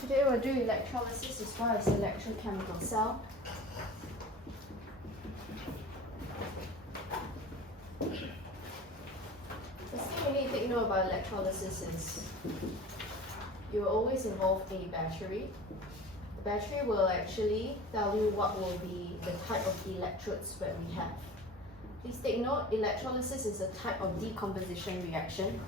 Today we'll do electrolysis as well as electrochemical cell. The thing we need to take note about electrolysis is you will always involve a battery. The battery will actually tell you what will be the type of electrodes that we have. Please take note, electrolysis is a type of decomposition reaction.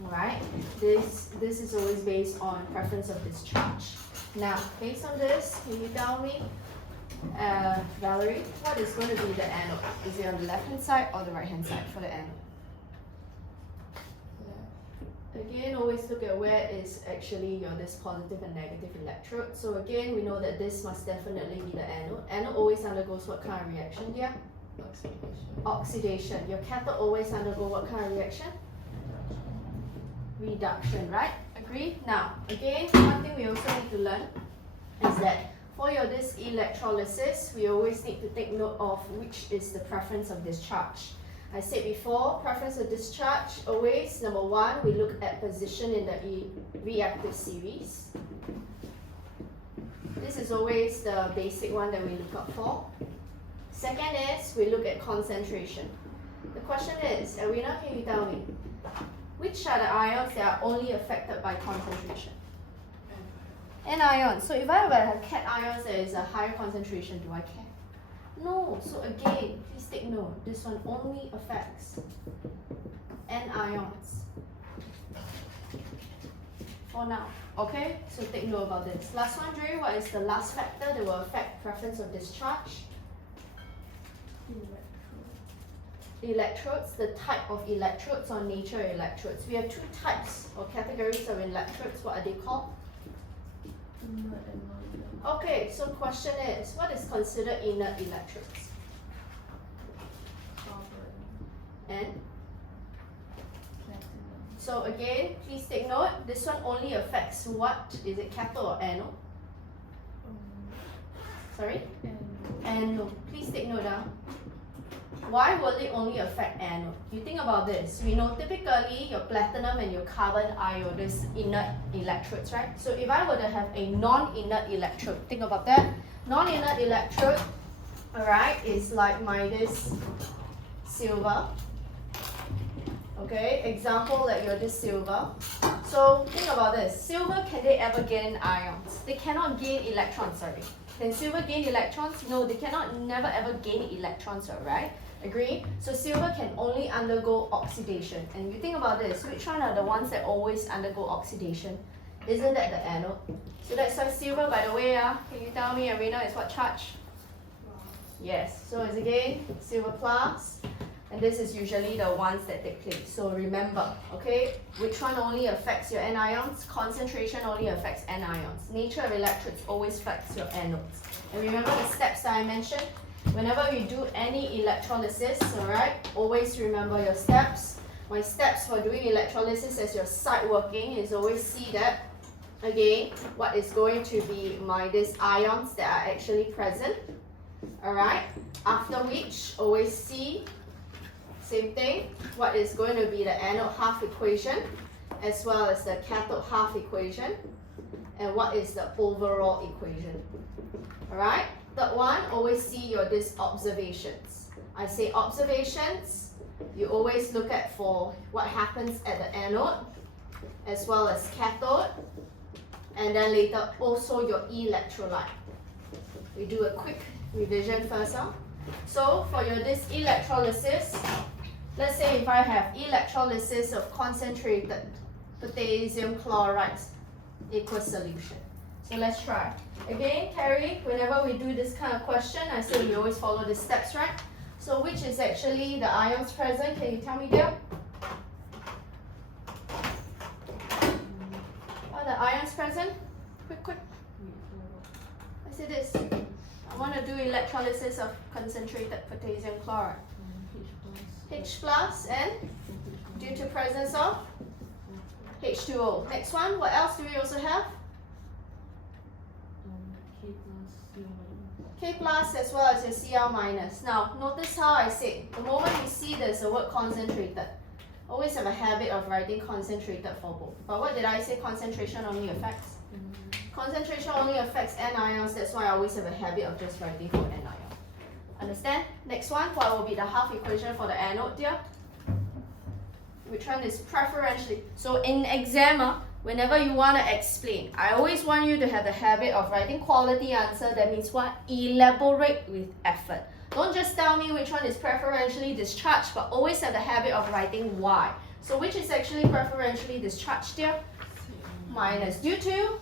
Alright, this is always based on preference of discharge. Now, based on this, can you tell me, Valerie, what is going to be the anode? Is it on the left hand side or the right hand side for the anode? Again, always look at where is actually your this positive and negative electrode. So again, we know that this must definitely be the anode. Anode always undergoes what kind of reaction, dear? Oxidation. Your cathode always undergo what kind of reaction? Reduction, right? Agree? Now, again, one thing we also need to learn is that for your this electrolysis, we always need to take note of which is the preference of discharge. I said before, preference of discharge, always, number one, we look at position in the reactive series. This is always the basic one that we look up for. Second is, we look at concentration. The question is, Arina, can you tell me, which are the ions that are only affected by concentration? Anions. So if I have cation ions that is a higher concentration, do I care? No. So again, please take note, this one only affects anions. For now. Okay? So take note about this. Last one, Dre, what is the last factor that will affect preference of discharge? Electrodes, the type of electrodes or nature of electrodes. We have two types or categories of electrodes. What are they called? Inert and non-inert. Okay, so question is, what is considered inert electrodes? Copper And and platinum. so again, please take note, this one only affects what? Is it cathode or anode? Sorry? Anode. Please take note down. Why will it only affect anode? You think about this. We know typically your platinum and your carbon are your this inert electrodes, right? So if I were to have a non-inert electrode, think about that. Non-inert electrode, alright, is like my this silver. Okay, example like your this silver. So think about this. Silver, can they ever gain ions? They cannot gain electrons, sorry. Can silver gain electrons? No, they cannot never ever gain electrons, right? Agree? So silver can only undergo oxidation. And you think about this, which one are the ones that always undergo oxidation? Isn't that the anode? So that's why silver, by the way, can you tell me, Arena, is what charge? Yes. So it's again silver plus. And this is usually the ones that take place. So remember, okay, which one only affects your anions? Concentration only affects anions. Nature of electrodes always affects your anodes. And remember the steps that I mentioned? Whenever we do any electrolysis, alright, always remember your steps. My steps for doing electrolysis as your site working is always see that, again, what is going to be my these ions that are actually present. Alright, after which, always see, same thing, what is going to be the anode half equation as well as the cathode half equation, and what is the overall equation. Alright? Third one, always see your this observations. I say observations, you always look at for what happens at the anode as well as cathode, and then later also your electrolyte. We do a quick revision first. So for your this electrolysis, let's say if I have electrolysis of concentrated potassium chloride aqueous solution. So let's try. Again, Carrie, whenever we do this kind of question, I say we always follow the steps, right? So which is actually the ions present? Can you tell me, Dale? Are the ions present? Quick. I say this. I want to do electrolysis of concentrated potassium chloride. H plus and due to presence of H2O. Next one, what else do we also have? K plus as well as your Cl minus. Now, notice how I said, the moment you see there's a word concentrated, always have a habit of writing concentrated for both. But what did I say concentration only affects? Concentration only affects anions, that's why I always have a habit of just writing for anion. Understand? Next one, what will be the half equation for the anode, dear? Which one is preferentially? So in exam, whenever you want to explain, I always want you to have the habit of writing quality answer. That means what? Elaborate with effort. Don't just tell me which one is preferentially discharged, but always have the habit of writing why. So which is actually preferentially discharged, dear? Minus due to?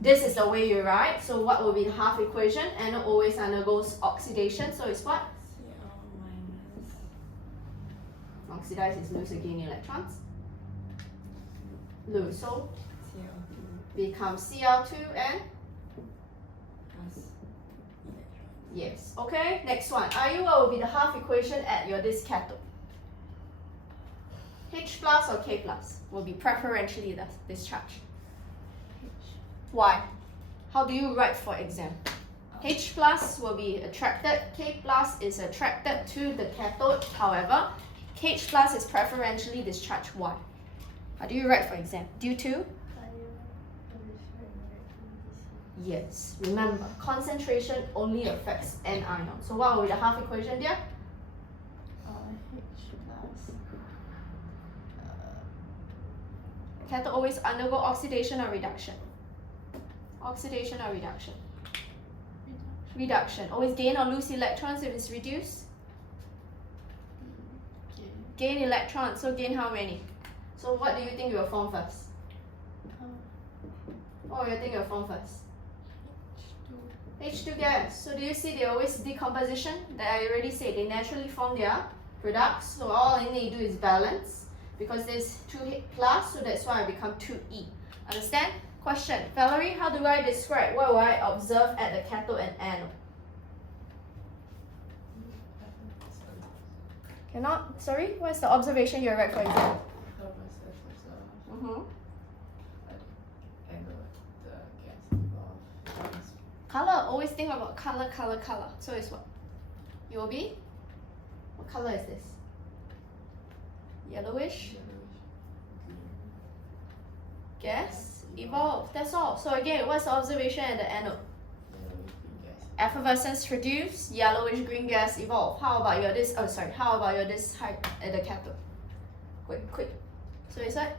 This is the way you write. So what will be the half equation? Anode always undergoes oxidation. So it's what? Cl minus. Oxidize is lose or gain electrons. Lose. So Cl2 become Cl2 and? plus electron. Yes. Okay. Next one. What will be the half equation at your this cathode? H plus or K plus will be preferentially discharged. Why? How do you write for exam? H plus will be attracted, K plus is attracted to the cathode. However, H plus is preferentially discharged. Why? How do you write for exam? Due to? Yes. Remember, concentration only affects anion. So what will be the half equation there? H plus. Cathode always undergo oxidation or reduction? Oxidation or reduction? Reduction. Always gain or lose electrons if it's reduced? Gain electrons. So gain how many? So what do you think will form first? What do you think will form first? H2 gas. So do you see they always decomposition? That I already said they naturally form their products. So all I need to do is balance because there's 2 plus, so that's why I become 2E. Understand? Question. Valerie, how do I describe what will I observe at the cathode and anode? Cannot? Sorry? What's the observation you write for example? Color. Always think about color, color, color. So it's what? You will be? What color is this? Yellowish? Gas? Evolve. That's all. So again, what's the observation at the anode? Effervescence reduce, yellowish green gas evolve. How about your this? Oh, sorry. How about your this height at the cathode? Quick. So it's what?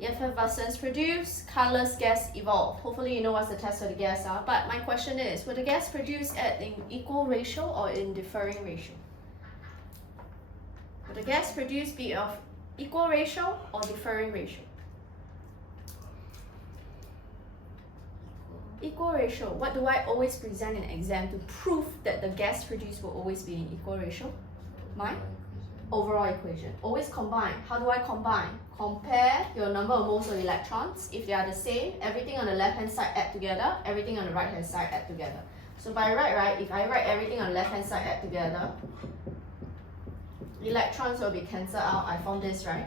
Effervescence produce, colorless gas evolve. Hopefully you know what's the test of the gas are. But my question is, will the gas produce at an equal ratio or in differing ratio? Will the gas produce be of equal ratio or differing ratio? Equal ratio. What do I always present in exam to prove that the gas produced will always be in equal ratio? My overall equation. Always combine. How do I combine? Compare your number of moles of electrons. If they are the same, everything on the left hand side add together, everything on the right hand side add together. So by right, if I write everything on the left hand side add together, electrons will be cancelled out. I found this, right?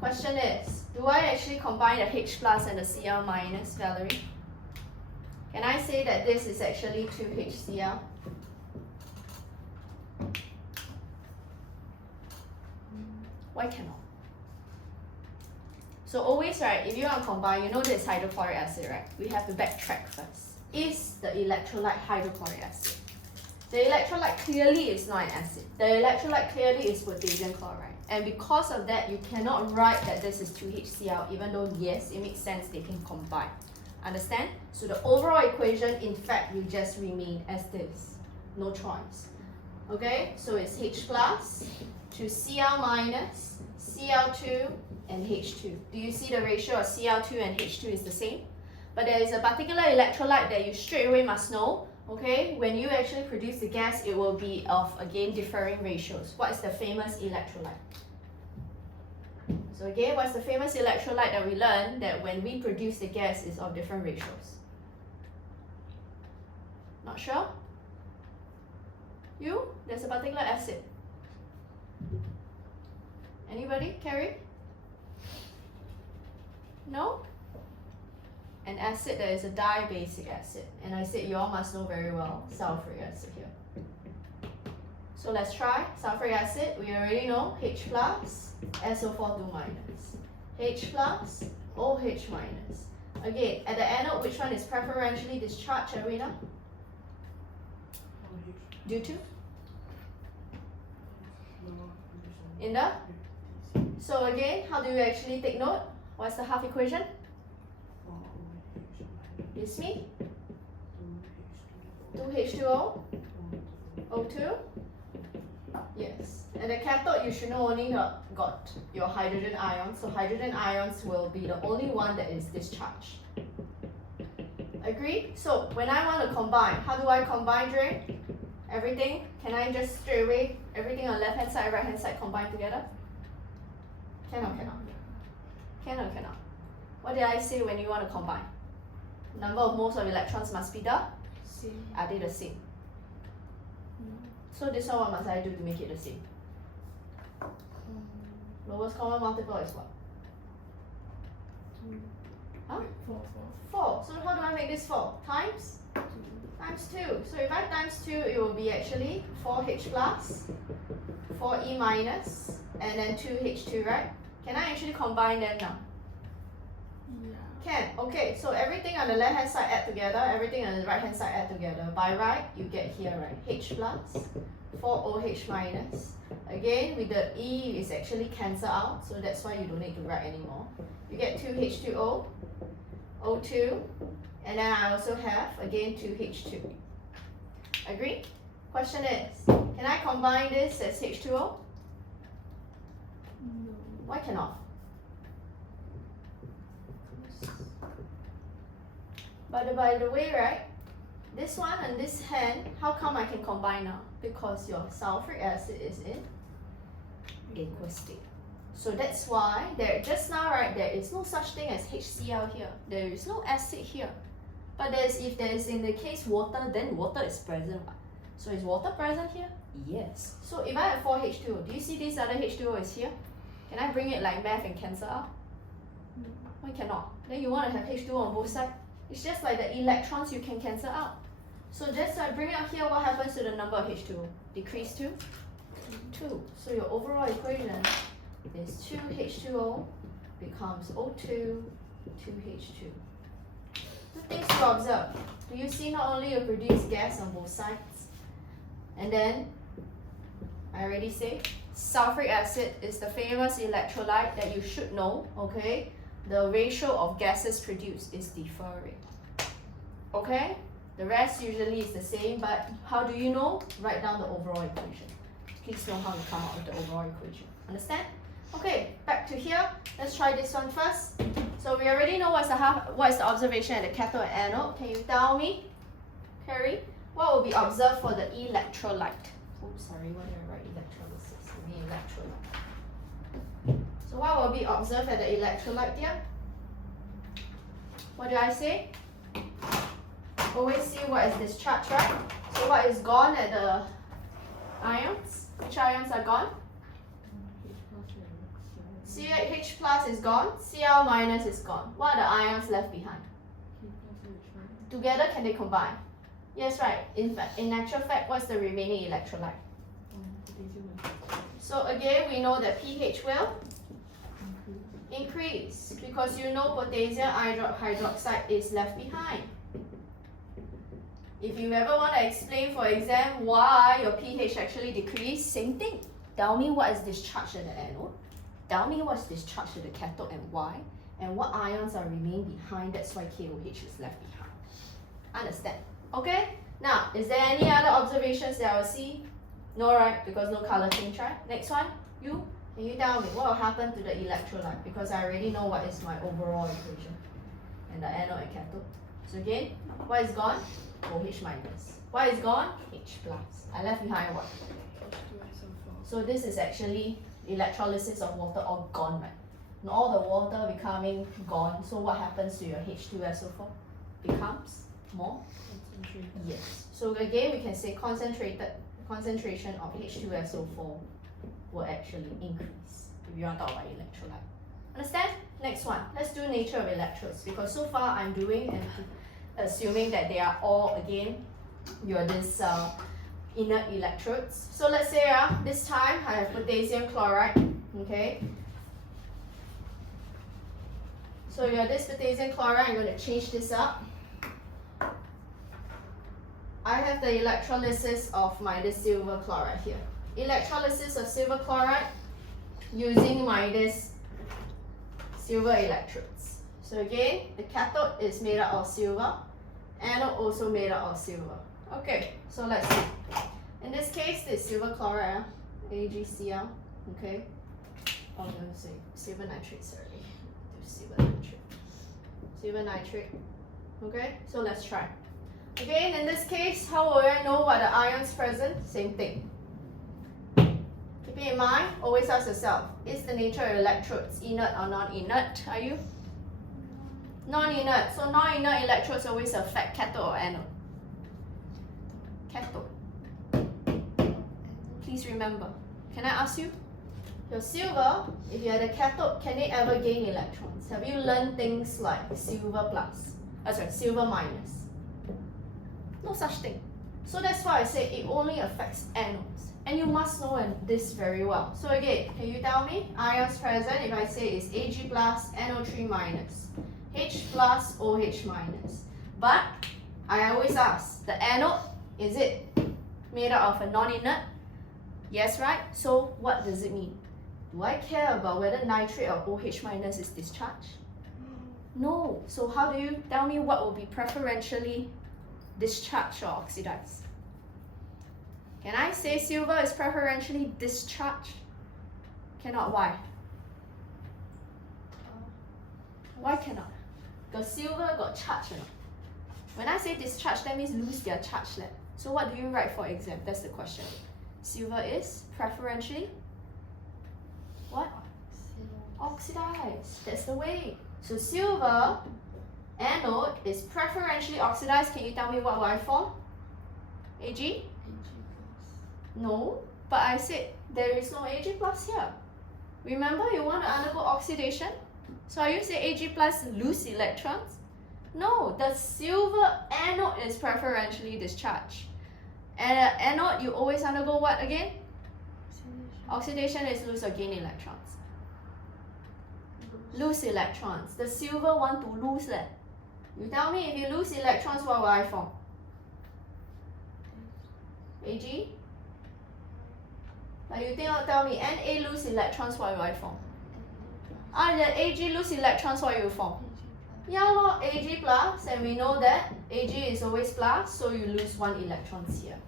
Question is, do I actually combine the H plus and the Cl minus, Valerie? Can I say that this is actually 2HCl? Why cannot? So always, right, if you want to combine, you know this hydrochloric acid, right? We have to backtrack first. Is the electrolyte hydrochloric acid? The electrolyte clearly is not an acid. The electrolyte clearly is potassium chloride. And because of that, you cannot write that this is 2HCl, even though yes, it makes sense they can combine. Understand? So the overall equation, in fact, will just remain as this. No choice. Okay? So it's H plus to Cl minus, Cl2, and H2. Do you see the ratio of Cl2 and H2 is the same? But there is a particular electrolyte that you straight away must know. Okay? When you actually produce the gas, it will be of, again, differing ratios. What is the famous electrolyte? So again, what's the famous electrolyte that we learned that when we produce the gas is of different ratios? Not sure? You? There's a particular acid. Anybody? Carrie? No? An acid that is a dibasic acid. And I said you all must know very well sulfuric acid here. So let's try sulfuric acid. We already know H plus, SO42 minus. H plus, OH minus. Again, at the anode, which one is preferentially discharged, Arena? Due to? In the? So again, how do you actually take note? What's the half equation? It's me? 2H2O? O2? Yes. And the cathode, you should know only got your hydrogen ions. So hydrogen ions will be the only one that is discharged. Agree? So when I want to combine, how do I combine, Dre? Everything? Can I just straight away, everything on left hand side, right hand side combine together? Can or cannot? Can or cannot? What did I say when you want to combine? Number of moles of electrons must be the? Same. Are they the same? So this one, what must I do to make it the same? Lowest common multiple is what? Huh? 4. So how do I make this 4? Times? Times 2. So if I times 2, it will be actually 4H plus, 4E minus, and then 2H2, right? Can I actually combine them now? Can. Okay, so everything on the left hand side add together, everything on the right hand side add together. By right, you get here, right? H plus, 4OH minus. Again, with the E, it's actually cancel out, so that's why you don't need to write anymore. You get 2H2O, O2, and then I also have, again, 2H2. Agree? Question is, can I combine this as H2O? No. Why cannot? But by the way, right, this one and this hand, how come I can combine now? Because your sulfuric acid is in aqueous state. So that's why there just now, right, there is no such thing as HCl here. There is no acid here. But if there is in the case water, then water is present. So is water present here? Yes. So if I have 4H2O, do you see this other H2O is here? Can I bring it like math and cancel out? Why cannot? Then you want to have H2O on both sides? It's just like the electrons you can cancel out. So just bring it up here, what happens to the number of H2O? Decrease to 2. So your overall equation is 2H2O becomes O2, 2H2. Two things to observe. Do you see not only you produce gas on both sides, and then, I already say, sulfuric acid is the famous electrolyte that you should know, okay? The ratio of gases produced is differing. Okay? The rest usually is the same, but how do you know? Write down the overall equation. Please know how to come up with the overall equation. Understand? Okay, back to here. Let's try this one first. So we already know what is the observation at the cathode and anode. Can you tell me, Carrie, what will be observed for the electrolyte? Oops, sorry, why did I write electrolysis? I mean electrolyte. So what will be observed at the electrolyte here? What do I say? Always see what is discharged, right? So what is gone at the ions? Which ions are gone? H plus is gone, Cl minus is gone. What are the ions left behind? Together, can they combine? Yes, right. In fact, in actual fact, what's the remaining electrolyte? So again, we know that pH will increase because you know potassium hydroxide is left behind. If you ever want to explain for exam why your pH actually decreased, same thing. Tell me what is discharged at the anode. Tell me what's discharged to the cathode and why, and what ions are remain behind. That's why KOH is left behind. Understand? Okay? Now, is there any other observations that I will see? No, right? Because no color change, right? Next one, you? Can you tell me what will happen to the electrolyte? Because I already know what is my overall equation. And the anode and cathode. So again, what is gone? OH minus. What is gone? H plus. I left behind what? So this is actually electrolysis of water all gone, right? And all the water becoming gone. So what happens to your H2SO4? Becomes more? Yes. So again, we can say concentration of H2SO4 will actually increase if you want to talk about electrolyte. Understand? Next one. Let's do nature of electrodes, because so far I'm doing and assuming that they are all, again, this inert electrodes. So let's say this time I have potassium chloride, okay? So your this potassium chloride, I'm going to change this up. I have the electrolysis of my this silver chloride here. Electrolysis of silver chloride using my this silver electrodes. So again, the cathode is made out of silver, anode also made out of silver. Okay, so let's see. In this case, this silver chloride, AgCl, okay. Oh, I'm going to say silver nitrate, sorry. Silver nitrate. Silver nitrate. Okay, so let's try. Again, in this case, how will I know what the ions present? Same thing. Keep in mind, always ask yourself, is the nature of electrodes inert or non-inert? Are you? Non-inert. So non-inert electrodes always affect cathode or anode? Cathode. Please remember. Can I ask you? Your silver, if you had a cathode, can it ever gain electrons? Have you learned things like silver plus? Silver minus. No such thing. So that's why I say it only affects anodes. And you must know this very well. So again, can you tell me ions present if I say is Ag plus, NO3 minus, H plus, OH minus. But I always ask, the anode, is it made out of a non-inert? Yes, right? So what does it mean? Do I care about whether nitrate or OH minus is discharged? No. So how do you tell me what will be preferentially discharged or oxidized? Can I say silver is preferentially discharged? Cannot. Why? Why cannot? Because silver got charge. When I say discharge, that means lose their charge. So what do you write for exam? That's the question. Silver is preferentially what? Oxidized. That's the way. So silver anode is preferentially oxidized. Can you tell me what will I form? Ag? Ag+. No, but I said there is no Ag plus here. Remember, you want to undergo oxidation? So are you saying Ag plus lose electrons? No, the silver anode is preferentially discharged. And anode, you always undergo what again? Oxidation is lose or gain electrons. Lose electrons. The silver want to lose it. You tell me, if you lose electrons, what will I form? Ag? But you think I'll tell me Na lose electrons, what will I form? The Ag lose electrons, what you form? Yeah, lor, Ag plus, and we know that Ag is always plus, so you lose 1 electrons here.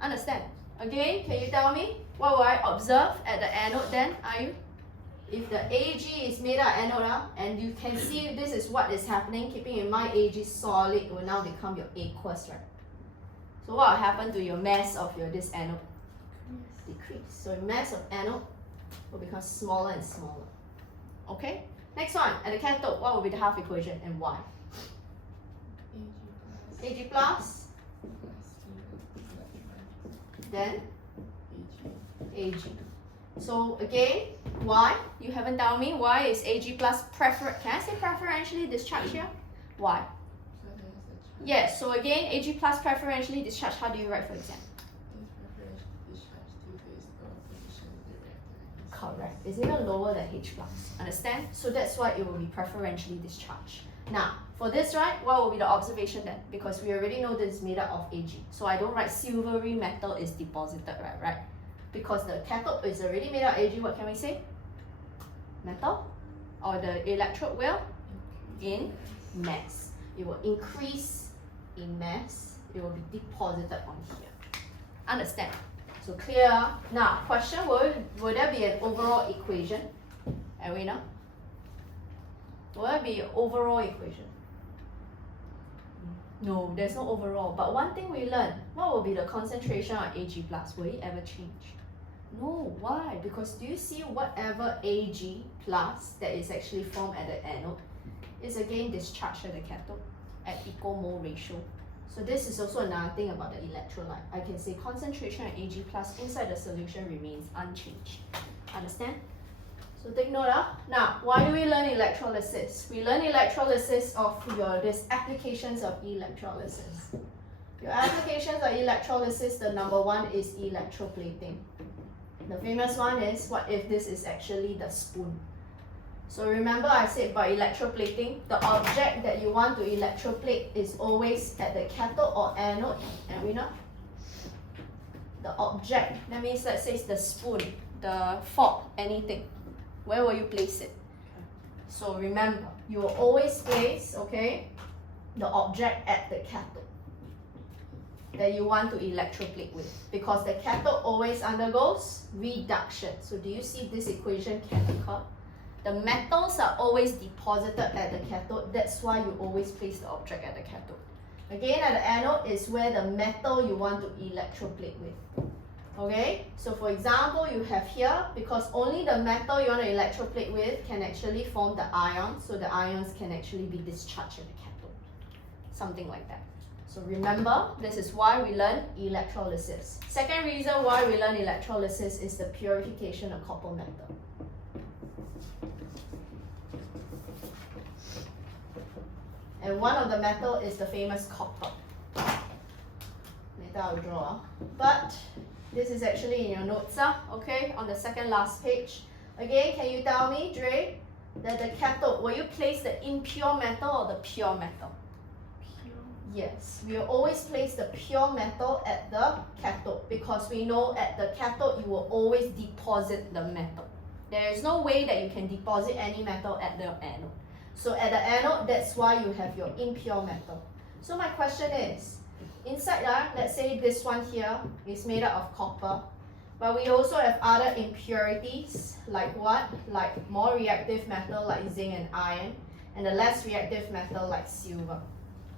Understand? Again, can you tell me what will I observe at the anode then? Are you? If the Ag is made out of anode, and you can see this is what is happening, keeping in mind Ag solid will now become your aqueous, right? So what will happen to your mass of your this anode? Decrease. So mass of anode will become smaller and smaller. Okay? Next one, at the cathode, what will be the half equation and why? Ag plus, then Ag. So again, why? You haven't told me why is Ag plus can I say preferentially discharged here? Why? Yes, so again, Ag plus preferentially discharged, how do you write for exam? Correct. It's even lower than H plus. Understand? So that's why it will be preferentially discharged. Now, for this, right, what will be the observation then? Because we already know this is made up of Ag. So I don't write silvery metal is deposited, right? Because the cathode is already made up of Ag, what can we say? Metal? Or the electrode will? In mass. It will increase in mass. It will be deposited on here. Understand? So clear. Now, question, will there be an overall equation? Arena? Will there be an overall equation? No, there's no overall. But one thing we learned, what will be the concentration of Ag plus? Will it ever change? No, why? Because do you see whatever Ag plus that is actually formed at the anode is again discharged at the cathode at equal mole ratio. So this is also another thing about the electrolyte. I can say concentration of Ag plus inside the solution remains unchanged. Understand? So take note of. Now, why do we learn electrolysis? We learn electrolysis of this applications of electrolysis. Your applications of electrolysis, the number one is electroplating. The famous one is, what if this is actually the spoon? So remember I said about electroplating, the object that you want to electroplate is always at the cathode or anode, and we know the object, that means let's say it's the spoon, the fork, anything. Where will you place it? So remember, you will always place, okay, the object at the cathode that you want to electroplate with, because the cathode always undergoes reduction. So do you see this equation can occur? The metals are always deposited at the cathode, that's why you always place the object at the cathode. Again, at the anode is where the metal you want to electroplate with. Okay, so for example, you have here, because only the metal you want to electroplate with can actually form the ions, so the ions can actually be discharged at the cathode. Something like that. So remember, this is why we learn electrolysis. Second reason why we learn electrolysis is the purification of copper metal. And one of the metal is the famous copper. Later I'll draw. But this is actually in your notes, okay, on the second last page. Again, can you tell me, Dre, that the cathode, will you place the impure metal or the pure metal? Yes, we will always place the pure metal at the cathode, because we know at the cathode you will always deposit the metal. There is no way that you can deposit any metal at the anode. So at the anode, that's why you have your impure metal. So my question is, inside let's say this one here is made up of copper, but we also have other impurities, like what? Like more reactive metal like zinc and iron, and the less reactive metal like silver.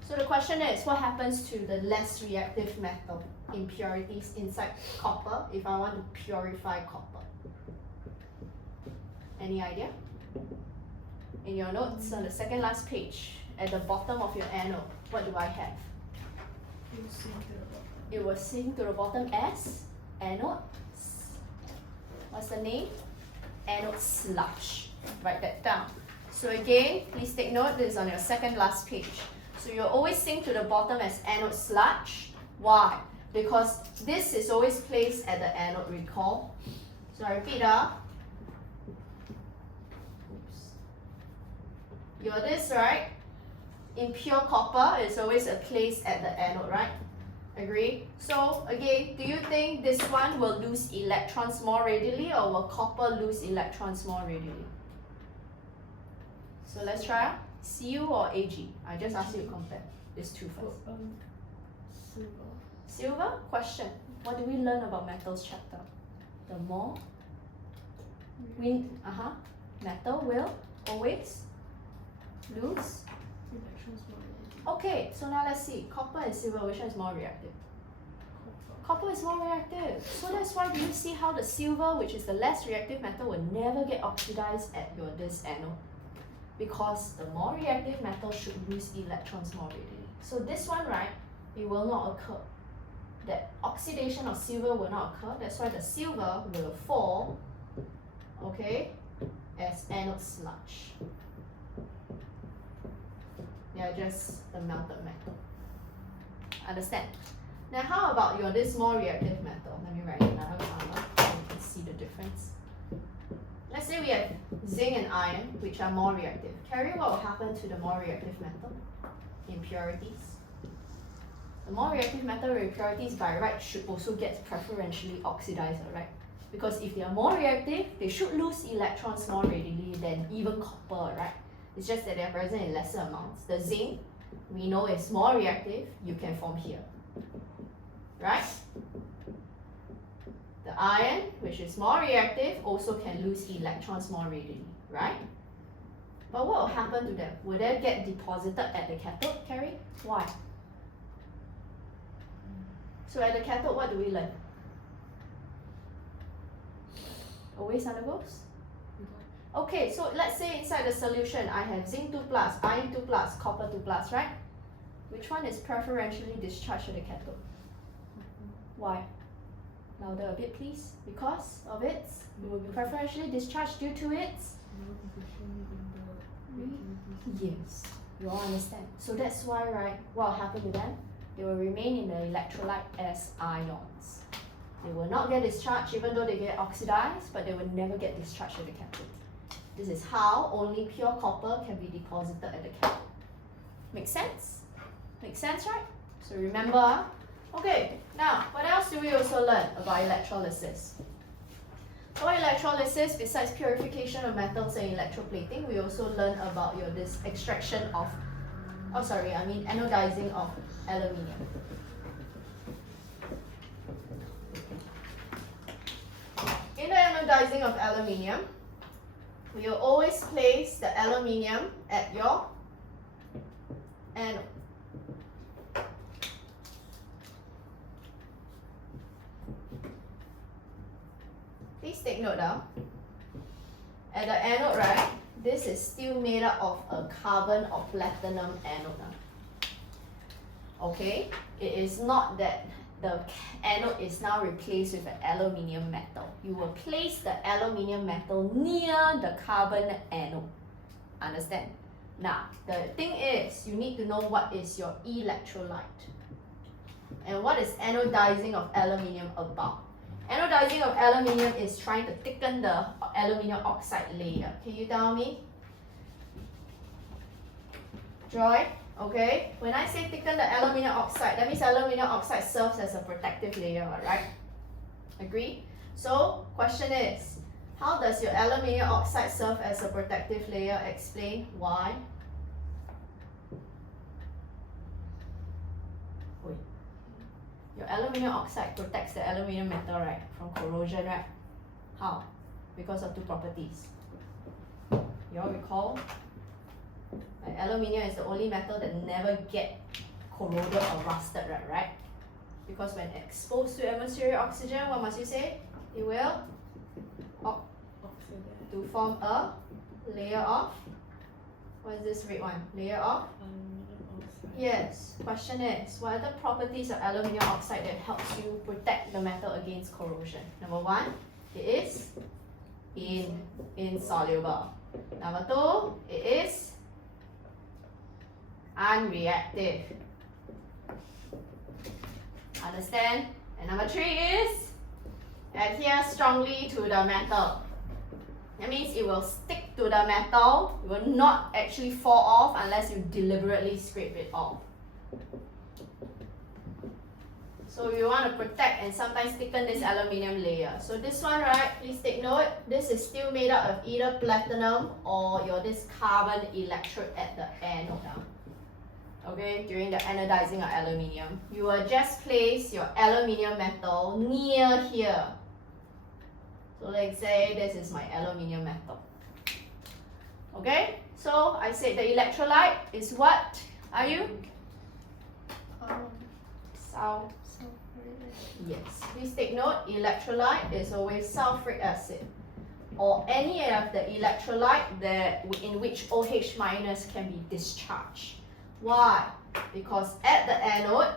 So the question is, what happens to the less reactive metal impurities inside copper if I want to purify copper? Any idea? In your notes on the second last page, at the bottom of your anode, what do I have? It will sink to the bottom as anode. What's the name? Anode sludge. Write that down. So again, please take note, this is on your second last page. So you'll always sink to the bottom as anode sludge. Why? Because this is always placed at the anode, recall. So I repeat, your this, right? Impure copper is always a place at the anode, right? Agree? So again, do you think this one will lose electrons more readily, or will copper lose electrons more readily? So let's try Cu or Ag. I just asked you to compare these two first. Silver. Silver? Question. What do we learn about metals chapter? The more metal will always lose. Electrons more reactive. Okay, so now let's see. Copper and silver, which one is more reactive? Copper is more reactive. So that's why do you see how the silver, which is the less reactive metal, will never get oxidized at your this anode? Because the more reactive metal should lose electrons more readily. So this one, right, it will not occur. That oxidation of silver will not occur. That's why the silver will fall, okay, as anode sludge. They are just the melted metal. Understand? Now how about your this more reactive metal? Let me write another color so you can see the difference. Let's say we have zinc and iron, which are more reactive. Carry, what will happen to the more reactive metal? Impurities. The more reactive metal impurities by right should also get preferentially oxidized, right? Because if they are more reactive, they should lose electrons more readily than even copper, right? It's just that they are present in lesser amounts. The zinc, we know is more reactive, you can form here, right? The iron, which is more reactive, also can lose electrons more readily, right? But what will happen to them? Will they get deposited at the cathode, Carrie? Why? So at the cathode, what do we learn? Always undergoes? Okay, so let's say inside the solution, I have zinc 2+, iron 2+, copper 2+, right? Which one is preferentially discharged at the cathode? Why? Louder a bit, please. Because of its preferentially discharged due to its? Yes, you all understand. So that's why, right, what will happen to them? They will remain in the electrolyte as ions. They will not get discharged even though they get oxidized, but they will never get discharged at the cathode. This is how only pure copper can be deposited at the cathode. Make sense? Make sense, right? So remember, ah? Okay, now what else do we also learn about electrolysis? For electrolysis, besides purification of metals and electroplating, we also learn about this extraction of, anodizing of aluminium. In the anodizing of aluminium, we will always place the aluminium at your anode. Please take note now. At the anode, right, this is still made up of a carbon or platinum anode. Okay, it is not that the anode is now replaced with an aluminium metal. You will place the aluminium metal near the carbon anode. Understand? Now, the thing is, you need to know what is your electrolyte. And what is anodizing of aluminium about? Anodizing of aluminium is trying to thicken the aluminium oxide layer. Can you tell me? Joy? Okay, when I say thicken the aluminium oxide, that means aluminium oxide serves as a protective layer, right? Agree? So, question is, how does your aluminium oxide serve as a protective layer? Explain why. Wait. Your aluminium oxide protects the aluminium metal, right? From corrosion, right? How? Because of two properties. You all recall? Like, aluminium is the only metal that never get corroded or rusted, right? Because when exposed to atmospheric oxygen, what must you say? It will to form a layer of, what is this red one? Layer of? Yes. Question is, what are the properties of aluminium oxide that helps you protect the metal against corrosion? Number one, it is insoluble. Number two, it is unreactive. Understand? And number three is adhere strongly to the metal. That means it will stick to the metal. It will not actually fall off unless you deliberately scrape it off. So you want to protect and sometimes thicken this aluminium layer. So this one, right, please take note, this is still made up of either platinum or this carbon electrode at the anode. Okay, during the anodizing of aluminium, you will just place your aluminium metal near here. So let's say this is my aluminium metal. Okay, so I said the electrolyte is what? Are you? Yes, please take note, electrolyte is always sulfuric acid or any of the electrolyte in which OH minus can be discharged. Why? Because at the anode,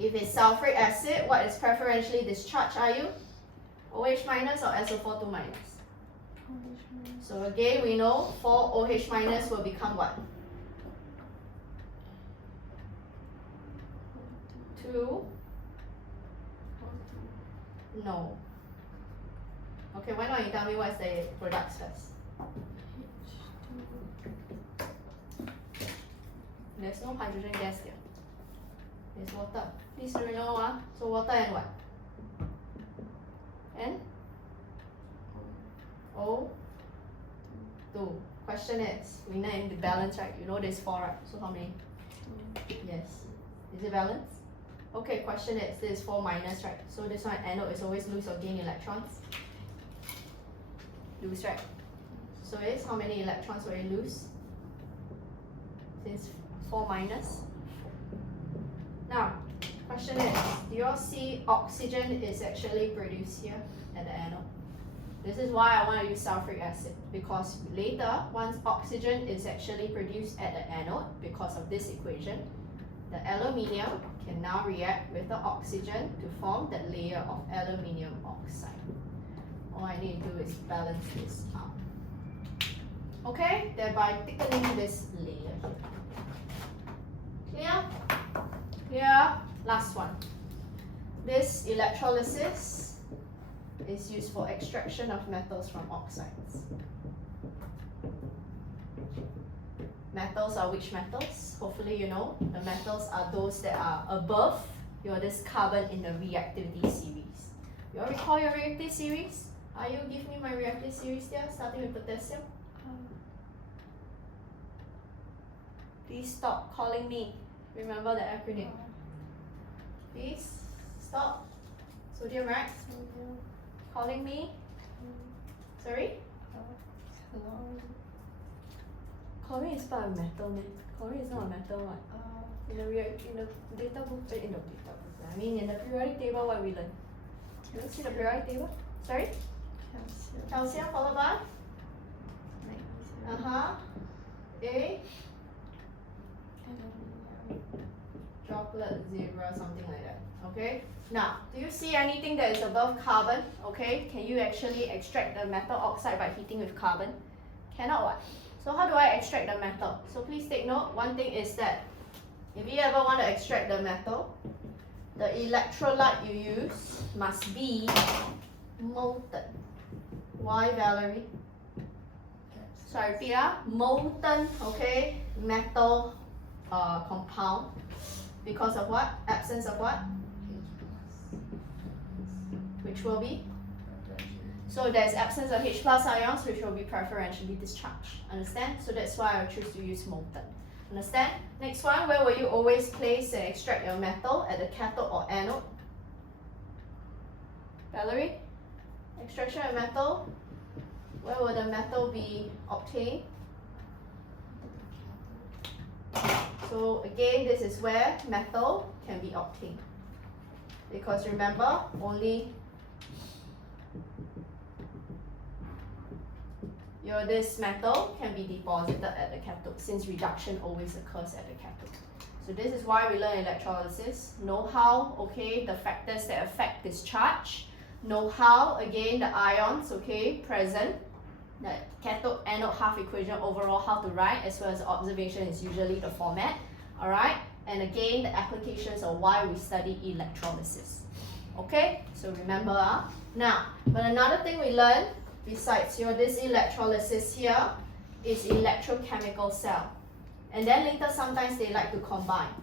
if it's sulfuric acid, what is preferentially discharged, are you? OH minus or SO4 2 minus? So again, we know 4 OH minus will become what? 2? No. Okay, why don't you tell me what's the products first? There's no hydrogen gas here. There's water. Please know, so water and what? And? O? 2. Question is, we know the balance, right? You know there's 4, right? So how many? Yes. Is it balanced? Okay, question is, this is 4 minus, right? So this one, anode is always lose or gain electrons. Lose, right? So it's how many electrons will it lose? Since 4 minus. Now, question is, do you all see oxygen is actually produced here at the anode? This is why I want to use sulfuric acid, because later, once oxygen is actually produced at the anode, because of this equation, the aluminium can now react with the oxygen to form the layer of aluminium oxide. All I need to do is balance this out. Okay, thereby thickening this layer here. Clear? Clear? Last one. This electrolysis is used for extraction of metals from oxides. Metals are which metals? Hopefully you know. The metals are those that are above your this carbon in the reactivity series. You all recall your reactive series? Are you give me my reactive series there, starting with potassium? Please stop calling me. Remember the acronym. Please stop. Sodium, right? Sodium. Calling me. Sorry? Chlorine is part of metal, man. Chlorine is not a metal one. In the data book, I mean in the periodic table, what we learn? You don't see the periodic table? Sorry? Calcium. Calcium followed by? Magnesium. A. Aluminium. Chocolate, zebra, something like that. Okay? Now, do you see anything that is above carbon? Okay? Can you actually extract the metal oxide by heating with carbon? Cannot what? So how do I extract the metal? So please take note, one thing is that if you ever want to extract the metal, the electrolyte you use must be molten. Why, Valerie? So I repeat, molten, okay, metal compound. Because of what? Absence of what? Which will be? So there's absence of H plus ions, which will be preferentially discharged. Understand? So that's why I choose to use molten. Understand? Next one, where will you always place and extract your metal? At the cathode or anode? Valerie? Extraction of metal? Where will the metal be obtained? So again, this is where metal can be obtained. Because remember, only this metal can be deposited at the cathode, since reduction always occurs at the cathode. So this is why we learn electrolysis. Know how, okay, the factors that affect discharge. Know how, again, the ions, okay, present. The cathode anode half equation overall, how to write, as well as the observation is usually the format. Alright? And again, the applications of why we study electrolysis. Okay? So remember. Now, but another thing we learn, besides this electrolysis here, is electrochemical cell. And then later sometimes they like to combine.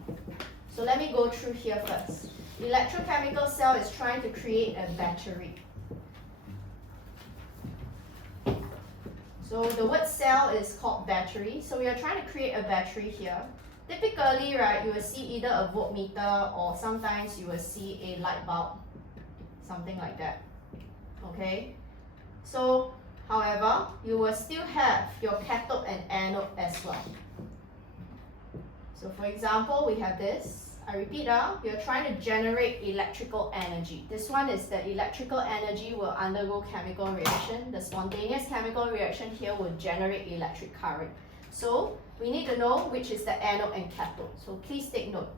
So let me go through here first. Electrochemical cell is trying to create a battery. So the word cell is called battery. So we are trying to create a battery here. Typically, right, you will see either a voltmeter or sometimes you will see a light bulb. Something like that. Okay? So, however, you will still have your cathode and anode as well. So for example, we have this. I repeat, we are trying to generate electrical energy. This one is the electrical energy will undergo chemical reaction. The spontaneous chemical reaction here will generate electric current. So we need to know which is the anode and cathode. So please take note.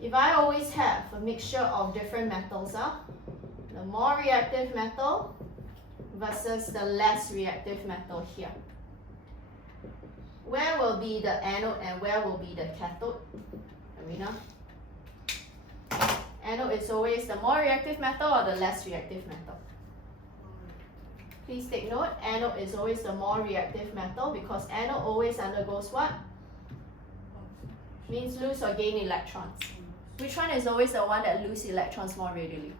If I always have a mixture of different metals, the more reactive metal versus the less reactive metal here. Where will be the anode and where will be the cathode? Arena. Anode is always the more reactive metal or the less reactive metal? Please take note, anode is always the more reactive metal because anode always undergoes what? Means lose or gain electrons. Which one is always the one that loses electrons more readily?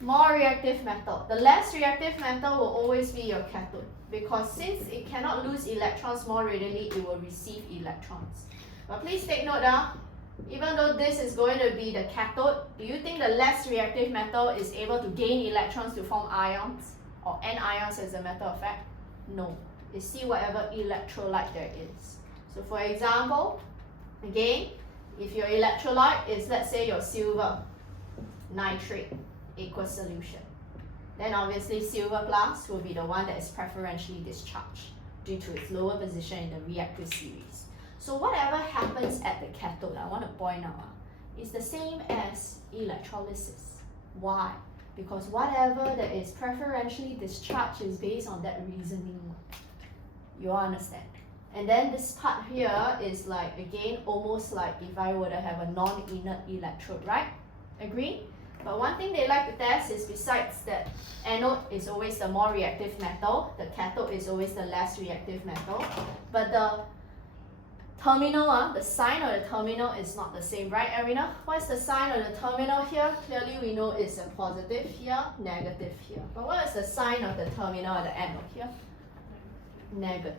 More reactive metal. The less reactive metal will always be your cathode because since it cannot lose electrons more readily, it will receive electrons. But please take note, even though this is going to be the cathode, do you think the less reactive metal is able to gain electrons to form ions or anions as a matter of fact? No. It's still whatever electrolyte there is. So for example, again, if your electrolyte is, let's say, your silver nitrate aqueous solution, then obviously silver plus will be the one that is preferentially discharged due to its lower position in the reactive series. So whatever happens at the cathode, I want to point out, is the same as electrolysis. Why? Because whatever that is preferentially discharged is based on that reasoning. You all understand? And then this part here is like, again, almost like if I were to have a non-inert electrode, right? Agree? But one thing they like to test is besides that anode is always the more reactive metal, the cathode is always the less reactive metal. But the terminal, the sign of the terminal is not the same, right, Arina? What's the sign of the terminal here? Clearly we know it's a positive here, negative here. But what is the sign of the terminal at the anode here? Negative.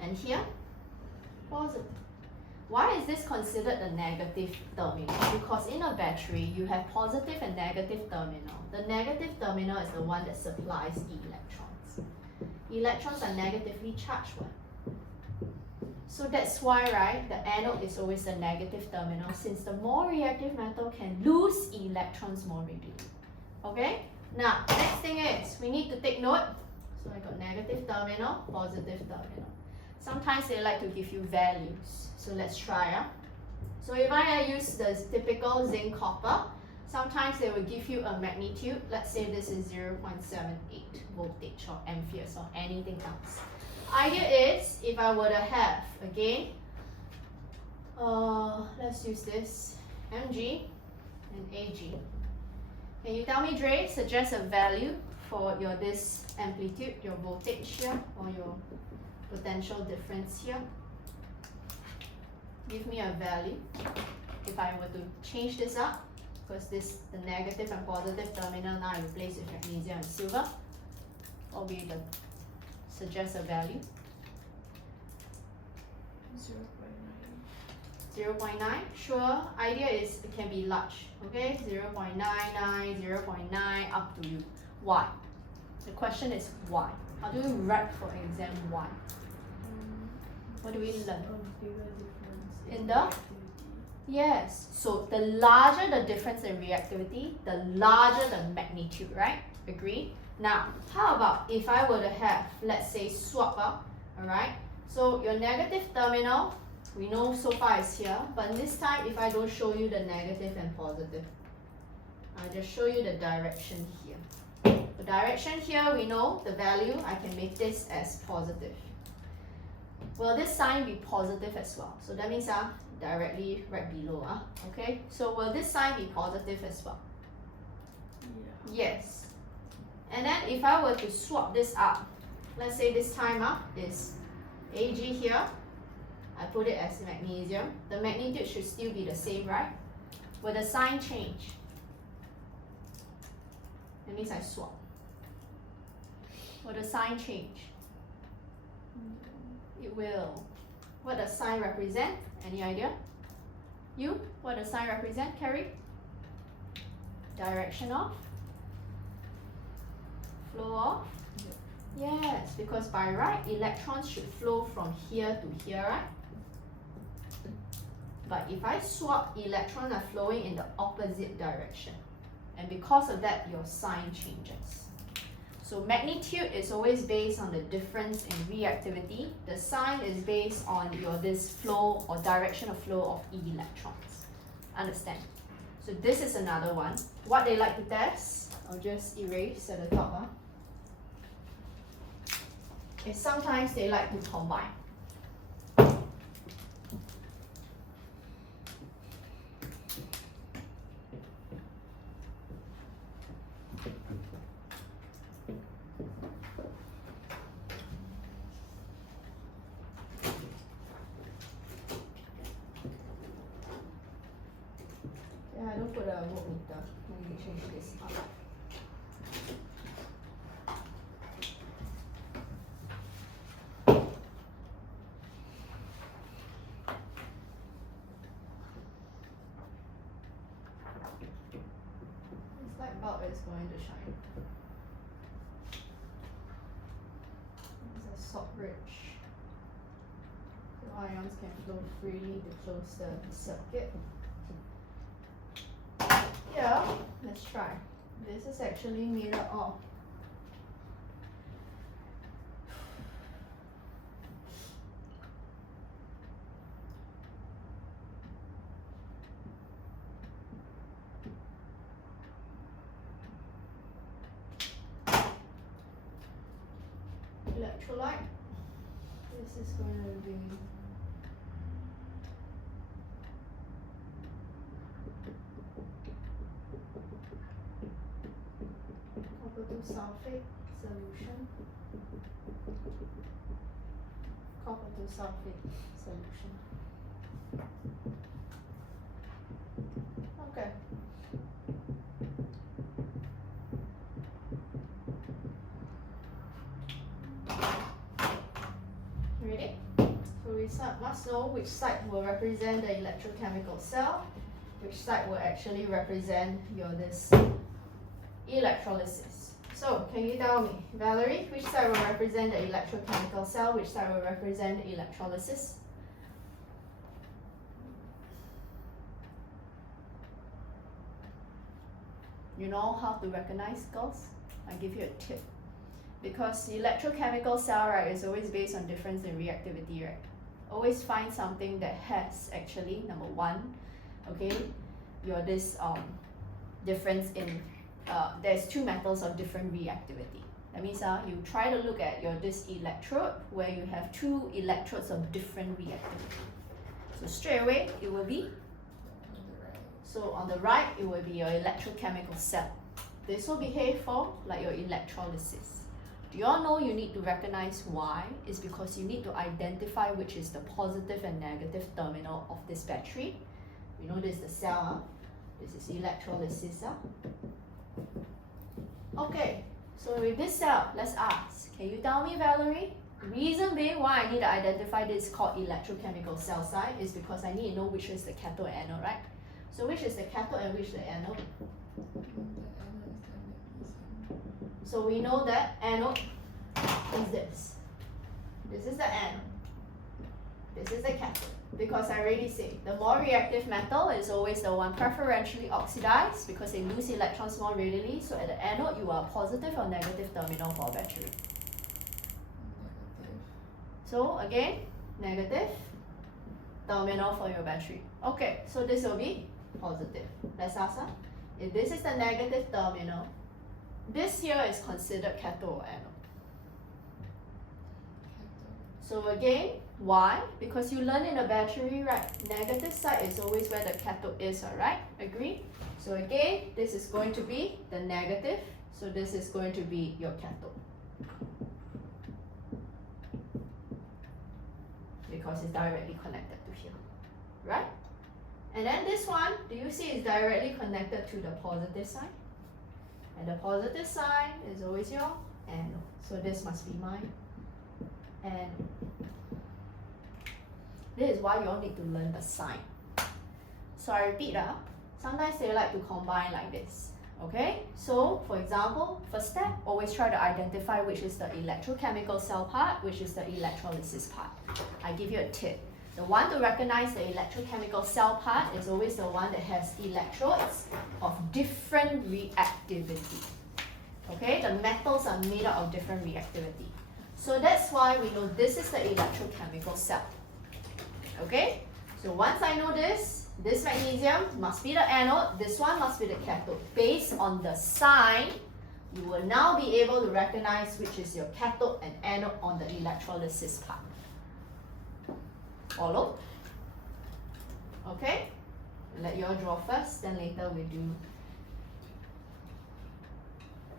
And here? Positive. Why is this considered a negative terminal? Because in a battery, you have positive and negative terminal. The negative terminal is the one that supplies electrons. Electrons are negatively charged one. So that's why, right, the anode is always the negative terminal, since the more reactive metal can lose electrons more readily. Okay? Now, next thing is, we need to take note. So I got negative terminal, positive terminal. Sometimes they like to give you values. So let's try. So if I use the typical zinc copper, sometimes they will give you a magnitude. Let's say this is 0.78 voltage or amperes or anything else. Idea is, if I were to have, again, let's use this, mg and ag. Can you tell me, Dre, suggest a value for your this amplitude, your voltage here, or your potential difference here? Give me a value. If I were to change this up, because this the negative and positive terminal now I replace with magnesium and silver, what will be the suggest a value? 0.9. 0.9. Sure. Idea is it can be large. Okay, 0.99, 0.9, up to you. Why? The question is why. How do we write for exam why? What do we learn? Bigger difference In the? reactivity. Yes. So the larger the difference in reactivity, the larger the magnitude, right? Agree? Now, how about if I were to have, let's say, swap up, alright? So your negative terminal, we know so far is here, but this time if I don't show you the negative and positive, I'll just show you the direction here. The direction here, we know the value, I can make this as positive. Will this sign be positive as well? So that means directly right below, okay? So will this sign be positive as well? Yeah. Yes. And then if I were to swap this up, let's say this time is Ag here, I put it as magnesium. The magnitude should still be the same, right? Will the sign change? That means I swap. Will the sign change? It will. What does sign represent? Any idea? You? What does sign represent, Carrie? Direction of? Flow of? Yes, because by right, electrons should flow from here to here, right? But if I swap, electrons are flowing in the opposite direction. And because of that, your sign changes. So magnitude is always based on the difference in reactivity. The sign is based on your this flow or direction of flow of electrons. Understand? So this is another one. What they like to test, I'll just erase at the top. Is sometimes they like to combine. Yeah, I don't put a voltmeter. Let me change this up. This light bulb is going to shine. It's a salt rich. So ions can flow freely to close the circuit. Yeah, let's try. This is actually made up of electrolyte. This is going to be sulfate solution. Copper to sulfate solution. Okay. Ready? So we must know which side will represent the electrochemical cell, which side will actually represent your this electrolysis. So can you tell me, Valerie, which side will represent the electrochemical cell, which side will represent the electrolysis? You know how to recognize, girls? I'll give you a tip. Because electrochemical cell, right, is always based on difference in reactivity, right? Always find something that has actually, number one, okay, your this difference in, there's two metals of different reactivity. That means you try to look at your this electrode where you have two electrodes of different reactivity. So straight away, it will be, so on the right, it will be your electrochemical cell. This will behave for like your electrolysis. Do you all know you need to recognize why? It's because you need to identify which is the positive and negative terminal of this battery. You know this is the cell, this is electrolysis. Okay, so with this cell, let's ask, can you tell me, Valerie? The reason being why I need to identify this called electrochemical cell site is because I need to know which is the cathode and anode, right? So which is the cathode and which is the anode? So we know that anode is this. This is the anode. This is the cathode. Because I already say, the more reactive metal is always the one preferentially oxidized because they lose electrons more readily. So at the anode, you are a positive or negative terminal for a battery. So again, negative terminal for your battery. Okay, so this will be positive. Let's ask if this is the negative terminal, this here is considered cathode or anode. So again, why? Because you learn in a battery, right? Negative side is always where the cathode is, alright? Agree? So again, this is going to be the negative. So this is going to be your cathode. Because it's directly connected to here, right? And then this one, do you see is directly connected to the positive side? And the positive side is always your anode. So this must be mine. And this is why you all need to learn the sign. So I repeat, sometimes they like to combine like this. Okay, so for example, first step, always try to identify which is the electrochemical cell part, which is the electrolysis part. I give you a tip. The one to recognize the electrochemical cell part is always the one that has electrodes of different reactivity. Okay, the metals are made up of different reactivity. So that's why we know this is the electrochemical cell. Okay, so once I know this magnesium must be the anode, this one must be the cathode. Based on the sign, you will now be able to recognize which is your cathode and anode on the electrolysis part. Follow? Okay, let you all draw first, then later we do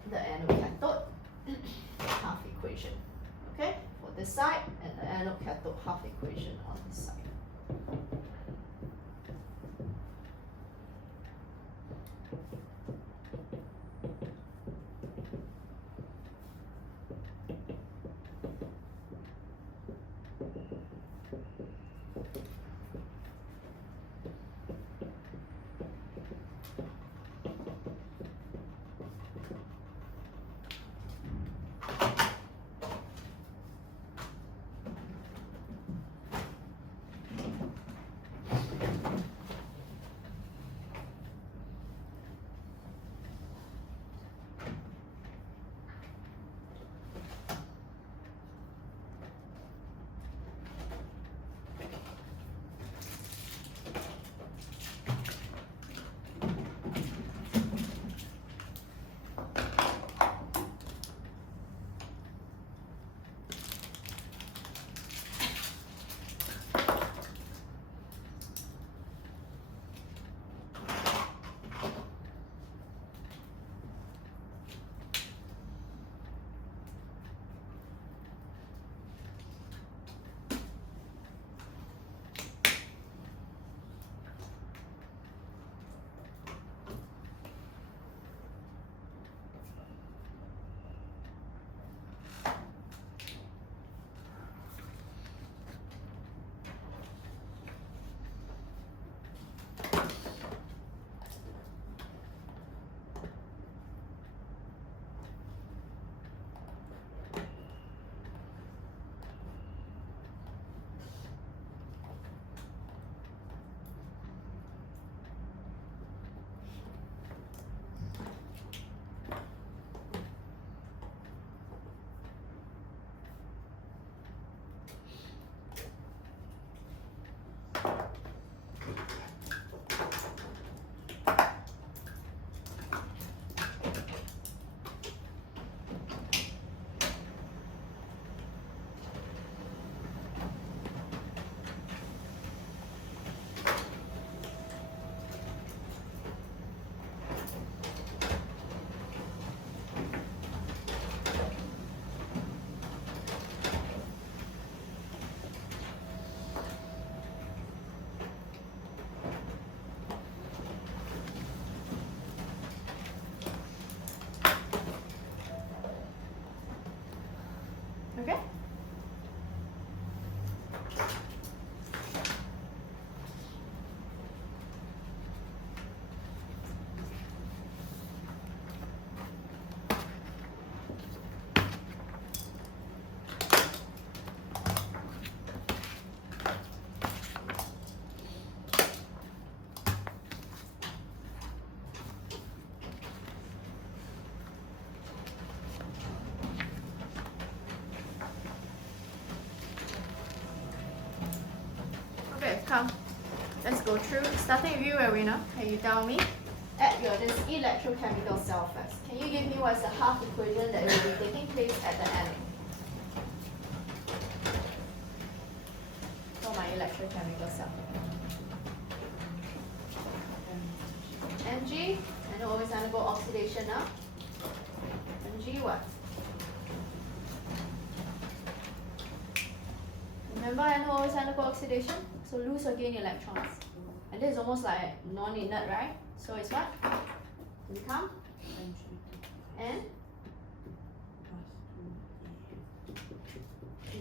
the anode cathode half equation. Okay, for this side, and the anode cathode half equation on this side. Okay? Okay, come. Let's go through. Starting with you, Arina. Can you tell me at your this electrochemical cell first? Can you give me what's the half equation that will be taking place at the anode? For my electrochemical cell. Mg, I know always undergo oxidation now. Mg what? Remember I know always undergo oxidation? So lose or gain electrons. And this is almost like non-inert, right? So it's what? Become N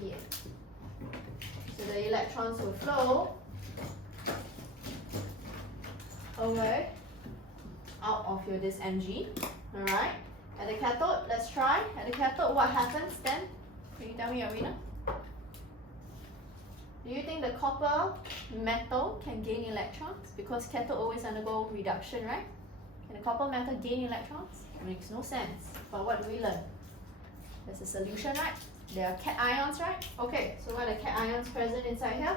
E. So the electrons will flow away out of your this Mg. Alright. At the cathode, let's try. At the cathode, what happens then? Can you tell me, Arina? Do you think the copper metal can gain electrons? Because cathode always undergo reduction, right? Can the copper metal gain electrons? It makes no sense. But what do we learn? There's a solution, right? There are cations, right? Okay, so what are the cations present inside here?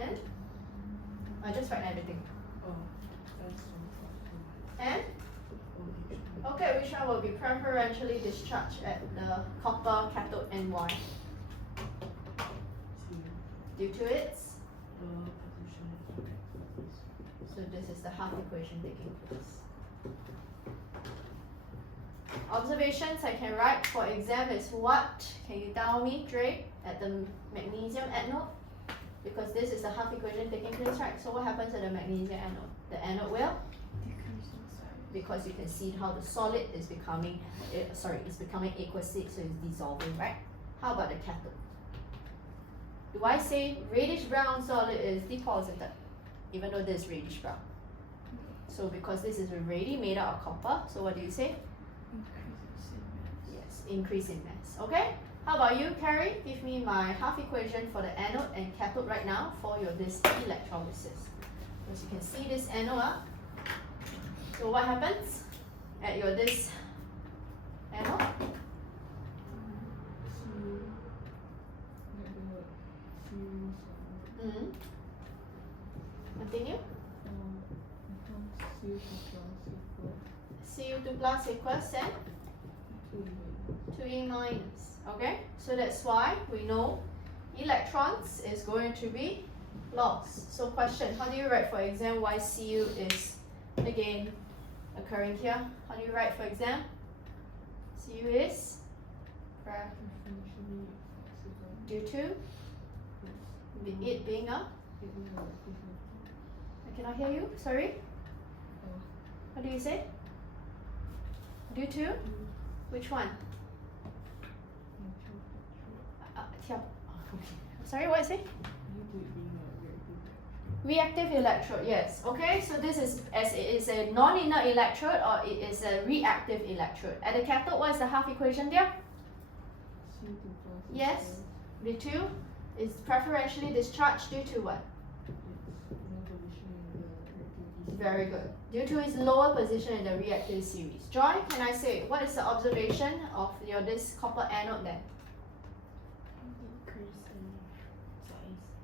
And I just write everything. And okay, which one will be preferentially discharged at the copper cathode and why? Due to its? So this is the half equation taking place. Observations I can write for exam is what? Can you tell me, Dre, at the magnesium anode? Because this is the half equation taking place, right? So what happens at the magnesium anode? The anode will? Because you can see how the solid is becoming, it's becoming aqueous, so it's dissolving, right? How about the cathode? Do I say reddish brown solid is deposited, even though this is reddish brown? So because this is already made out of copper, so what do you say? Yes, increase in mass. Okay? How about you, Carrie? Give me my half equation for the anode and cathode right now for your this electrolysis. As you can see this anode. So what happens at your this anode? Continue. Cu2 plus equals and 2E minus. Okay, so that's why we know electrons is going to be lost. So question, how do you write for exam why Cu is again occurring here? How do you write for exam? Cu is due to it being a, I cannot hear you, sorry. What do you say? Due to which one? Sorry, what is it? Reactive electrode, yes. Okay, so this is as it is a non-inert electrode or it is a reactive electrode. At the cathode, what is the half equation there? Yes, the 2 is preferentially discharged due to what? Very good. Due to its lower position in the reactive series. Joy, can I say, what is the observation of your this copper anode then?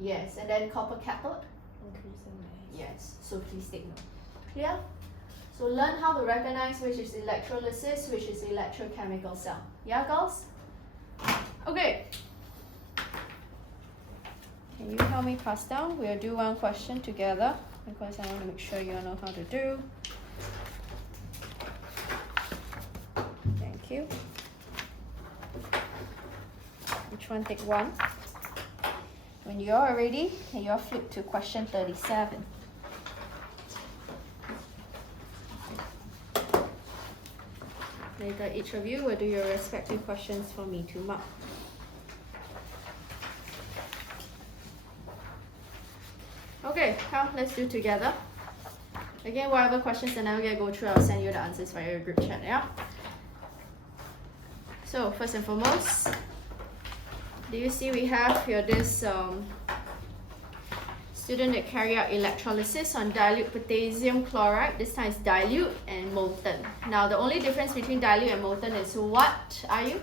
Yes, and then copper cathode? Yes, so please take note. Clear? So learn how to recognize which is electrolysis, which is electrochemical cell. Yeah, girls? Okay. Can you help me pass down? We'll do one question together because I want to make sure you know how to do. Thank you. Which one take one? When you are ready, can you all flip to question 37? Later, each of you will do your respective questions for me to mark. Okay, come, let's do together. Again, whatever questions that I will go through, I'll send you the answers via your group chat, yeah? So, first and foremost, do you see we have here this student that carry out electrolysis on dilute potassium chloride. This time it's dilute and molten. Now, the only difference between dilute and molten is what are you?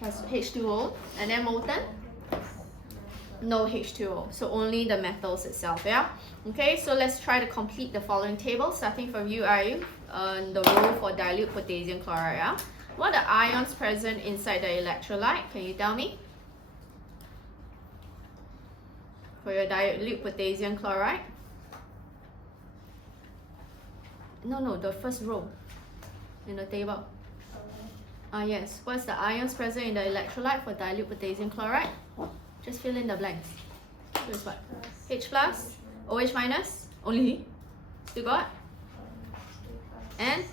Has H2O, and then molten? No H2O, so only the metals itself, yeah? Okay, so let's try to complete the following table, starting from you, Ayu, on the rule for dilute potassium chloride, yeah? What are the ions present inside the electrolyte? Can you tell me? For your dilute potassium chloride? No, the first row in the table. Yes. What's the ions present in the electrolyte for dilute potassium chloride? Just fill in the blanks. So it's what? H plus, OH minus, only? Still got? And?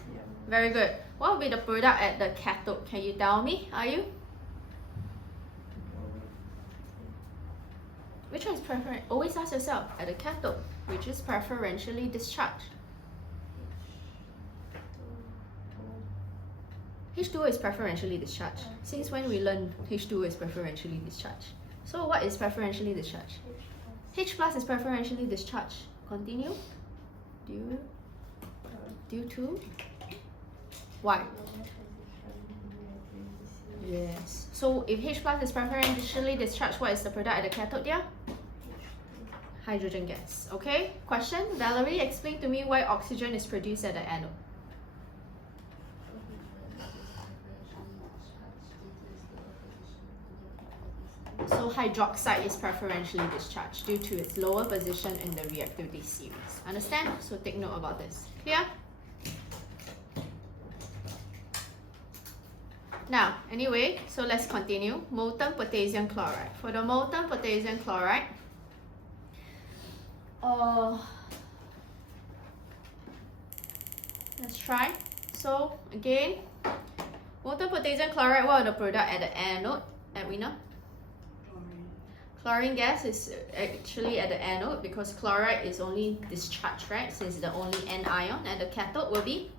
Very good. What will be the product at the cathode? Can you tell me? Are you? Which one is preferential? Always ask yourself, at the cathode, which is preferentially discharged? H2O is preferentially discharged. Since when we learn H2O is preferentially discharged? So what is preferentially discharged? H plus is preferentially discharged. Continue. Due to? Why? Yes. So if H plus is preferentially discharged, what is the product at the cathode there? Hydrogen gas. Okay? Question? Valerie, explain to me why oxygen is produced at the anode. So hydroxide is preferentially discharged due to its lower position in the reactivity series. Understand? So take note about this. Clear? Now, anyway, so let's continue. Molten potassium chloride. For the molten potassium chloride, let's try. So again, molten potassium chloride, what are the product at the anode, Edwina? Chlorine gas is actually at the anode because chloride is only discharged, right? Since the only N ion, and the cathode will be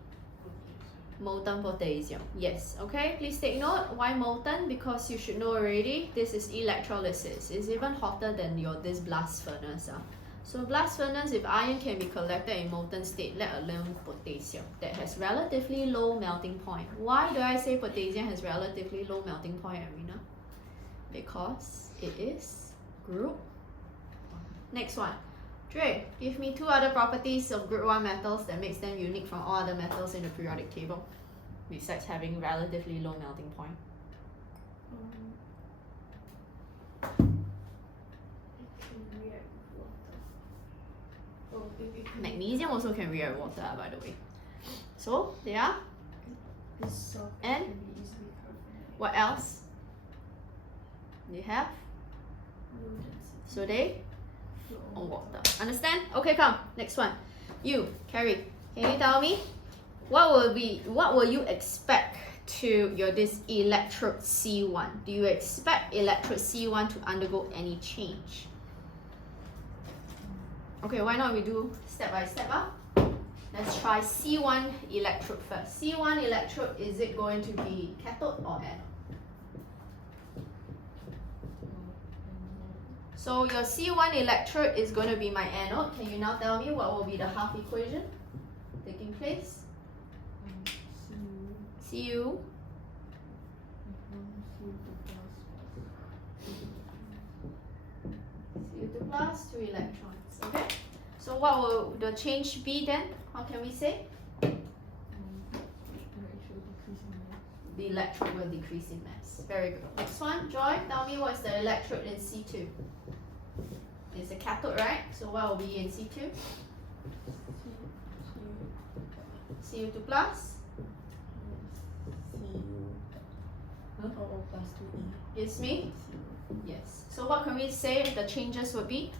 molten potassium. Yes, okay, please take note. Why molten? Because you should know already, this is electrolysis. It's even hotter than this blast furnace. So blast furnace, if iron can be collected in molten state, let alone potassium, that has relatively low melting point. Why do I say potassium has relatively low melting point, Arena? Because it is group. Next one. Dre, give me two other properties of group 1 metals that makes them unique from all other metals in the periodic table, besides having relatively low melting point. Magnesium also can react with water, by the way. So, they are? And? What else? They have? So they? On water. Understand? Okay, come. Next one. You, Carrie, can you tell me what will you expect to this electrode C1? Do you expect electrode C1 to undergo any change? Okay, why not we do step by step up? Let's try C1 electrode first. C1 electrode, is it going to be cathode or anode? So your C1 electrode is going to be my anode. Can you now tell me what will be the half equation taking place? Cu. Cu2 plus 2 electrons. Okay. So what will the change be then? How can we say? The electrode will decrease in mass. Very good. Next one, Joy, tell me what's the electrode in C2? It's a cathode, right? So what will be in C2? Cu2 plus? Plus 2E. Gives me? Yes. So what can we say the changes would be?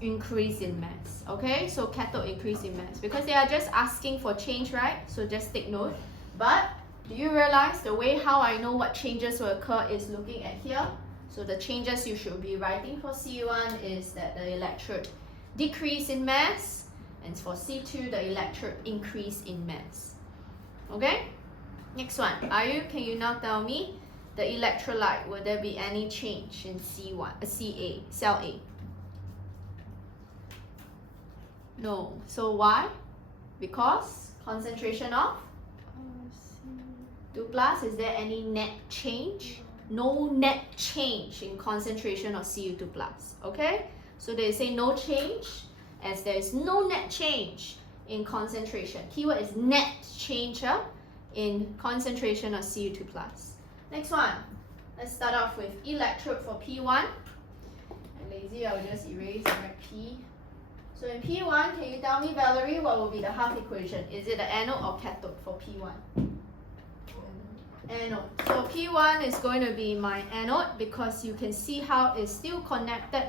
increase in mass. Okay, so cathode increase in mass because they are just asking for change, right? So just take note. But do you realize the way how I know what changes will occur is looking at here? So the changes you should be writing for C1 is that the electrode decrease in mass, and for C2 the electrode increase in mass. Okay? Next one. Ayu, can you now tell me the electrolyte, will there be any change in CA, cell A? No. So why? Because concentration of 2 plus, is there any net change? No net change in concentration of Cu2 plus. Okay? So they say no change, as there is no net change in concentration. Keyword is net change in concentration of Cu2 plus. Next one. Let's start off with electrode for P1. I'm lazy, I'll just erase and write P. So in P1, can you tell me, Valerie, what will be the half equation? Is it the anode or cathode for P1? Anode. So P1 is going to be my anode because you can see how it's still connected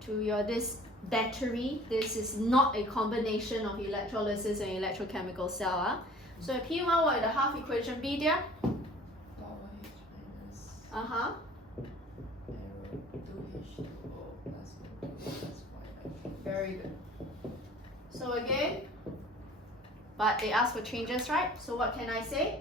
to your this battery. This is not a combination of electrolysis and electrochemical cell. So at P1, what will the half equation be there? Uh-huh. Very good. So again, but they ask for changes, right? So what can I say?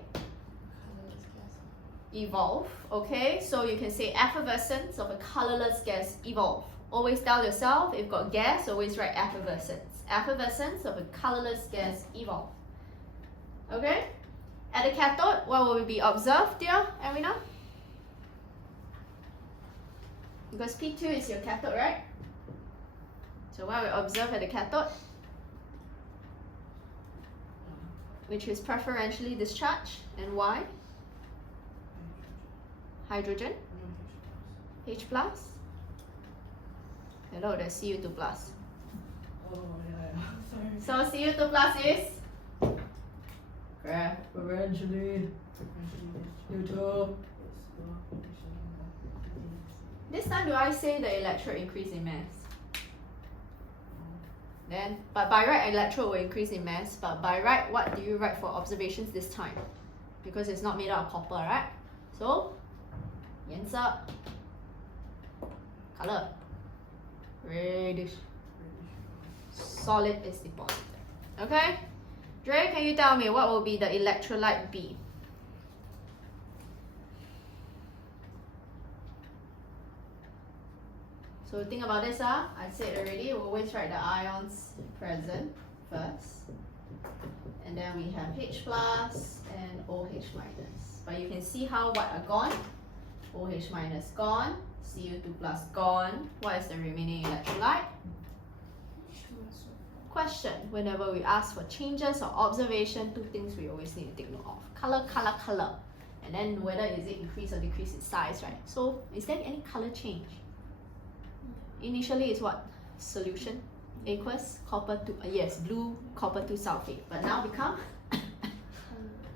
Evolve. Okay, so you can say effervescence of a colorless gas evolve. Always tell yourself, if got gas, always write effervescence. Effervescence of a colorless gas evolve. Okay? At the cathode, what will be observed, dear Arina? Because P2 is your cathode, right? So what we observe at the cathode? Which is preferentially discharged. And why? Hydrogen? H plus? Hello, there's Cu2 plus. Oh, yeah. So Cu2 plus is? Preferentially. U2. This time do I say the electrode increase in mass? Then, but by right electrode will increase in mass, but by right what do you write for observations this time? Because it's not made out of copper, right? So, 颜色 color reddish. Solid is deposited. Okay? Dre, can you tell me what will be the electrolyte B? So think about this, I said already, we'll always write the ions present first. And then we have H plus and OH minus. But you can see how what are gone? OH minus gone, Cu2 plus gone. What is the remaining electrolyte? Question, whenever we ask for changes or observation, 2 things we always need to take note of. Color, color, color. And then whether is it increase or decrease in size, right? So is there any color change? Initially it's what? Solution, aqueous, copper 2, yes, blue, copper 2 sulfate. But now become?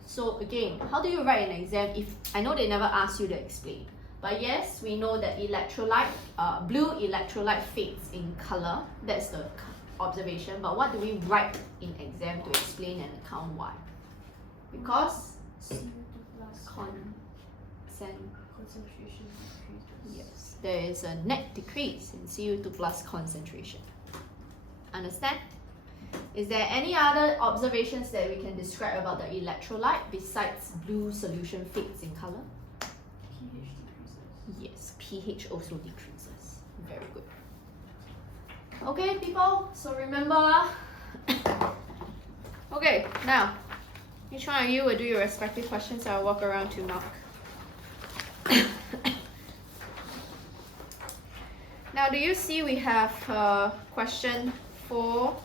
So again, how do you write an exam if, I know they never ask you to explain. But yes, we know that electrolyte, blue electrolyte fades in color. That's the observation. But what do we write in exam to explain and account why? Because concentration decreases. Yes, there is a net decrease in Cu2 plus concentration. Understand? Is there any other observations that we can describe about the electrolyte besides blue solution fades in color? pH decreases. Yes, pH also decreases. Very good. Okay, people, so remember. Okay, now, each one of you will do your respective questions. I'll walk around to mark. Now, do you see we have question 4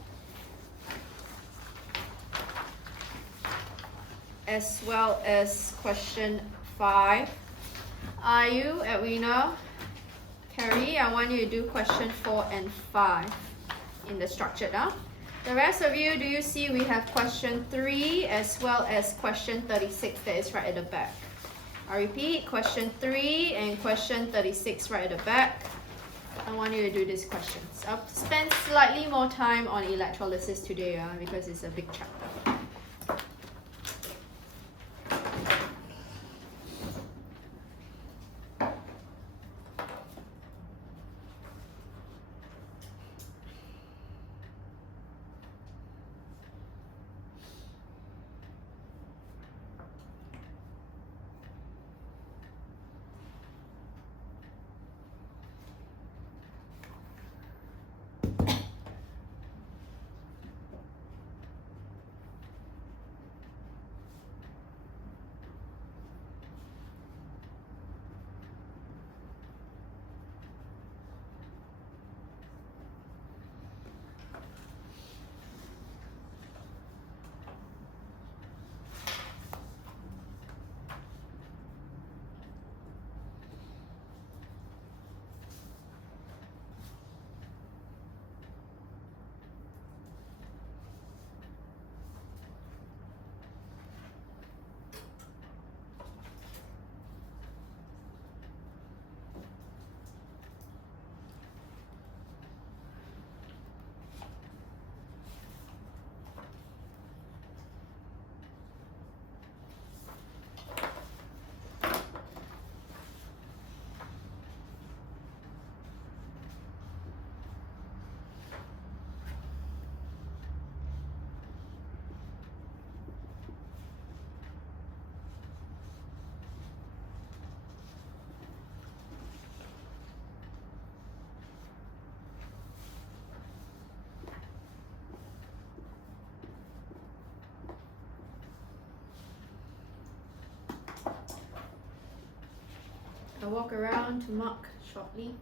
as well as question 5? Are you, Edwina, Carrie, I want you to do question 4 and 5 in the structure now. The rest of you, do you see we have question 3 as well as question 36 that is right at the back? I repeat, question 3 and question 36 right at the back. I want you to do these questions. I'll spend slightly more time on electrolysis today because it's a big chapter. I'll walk around to mark shortly.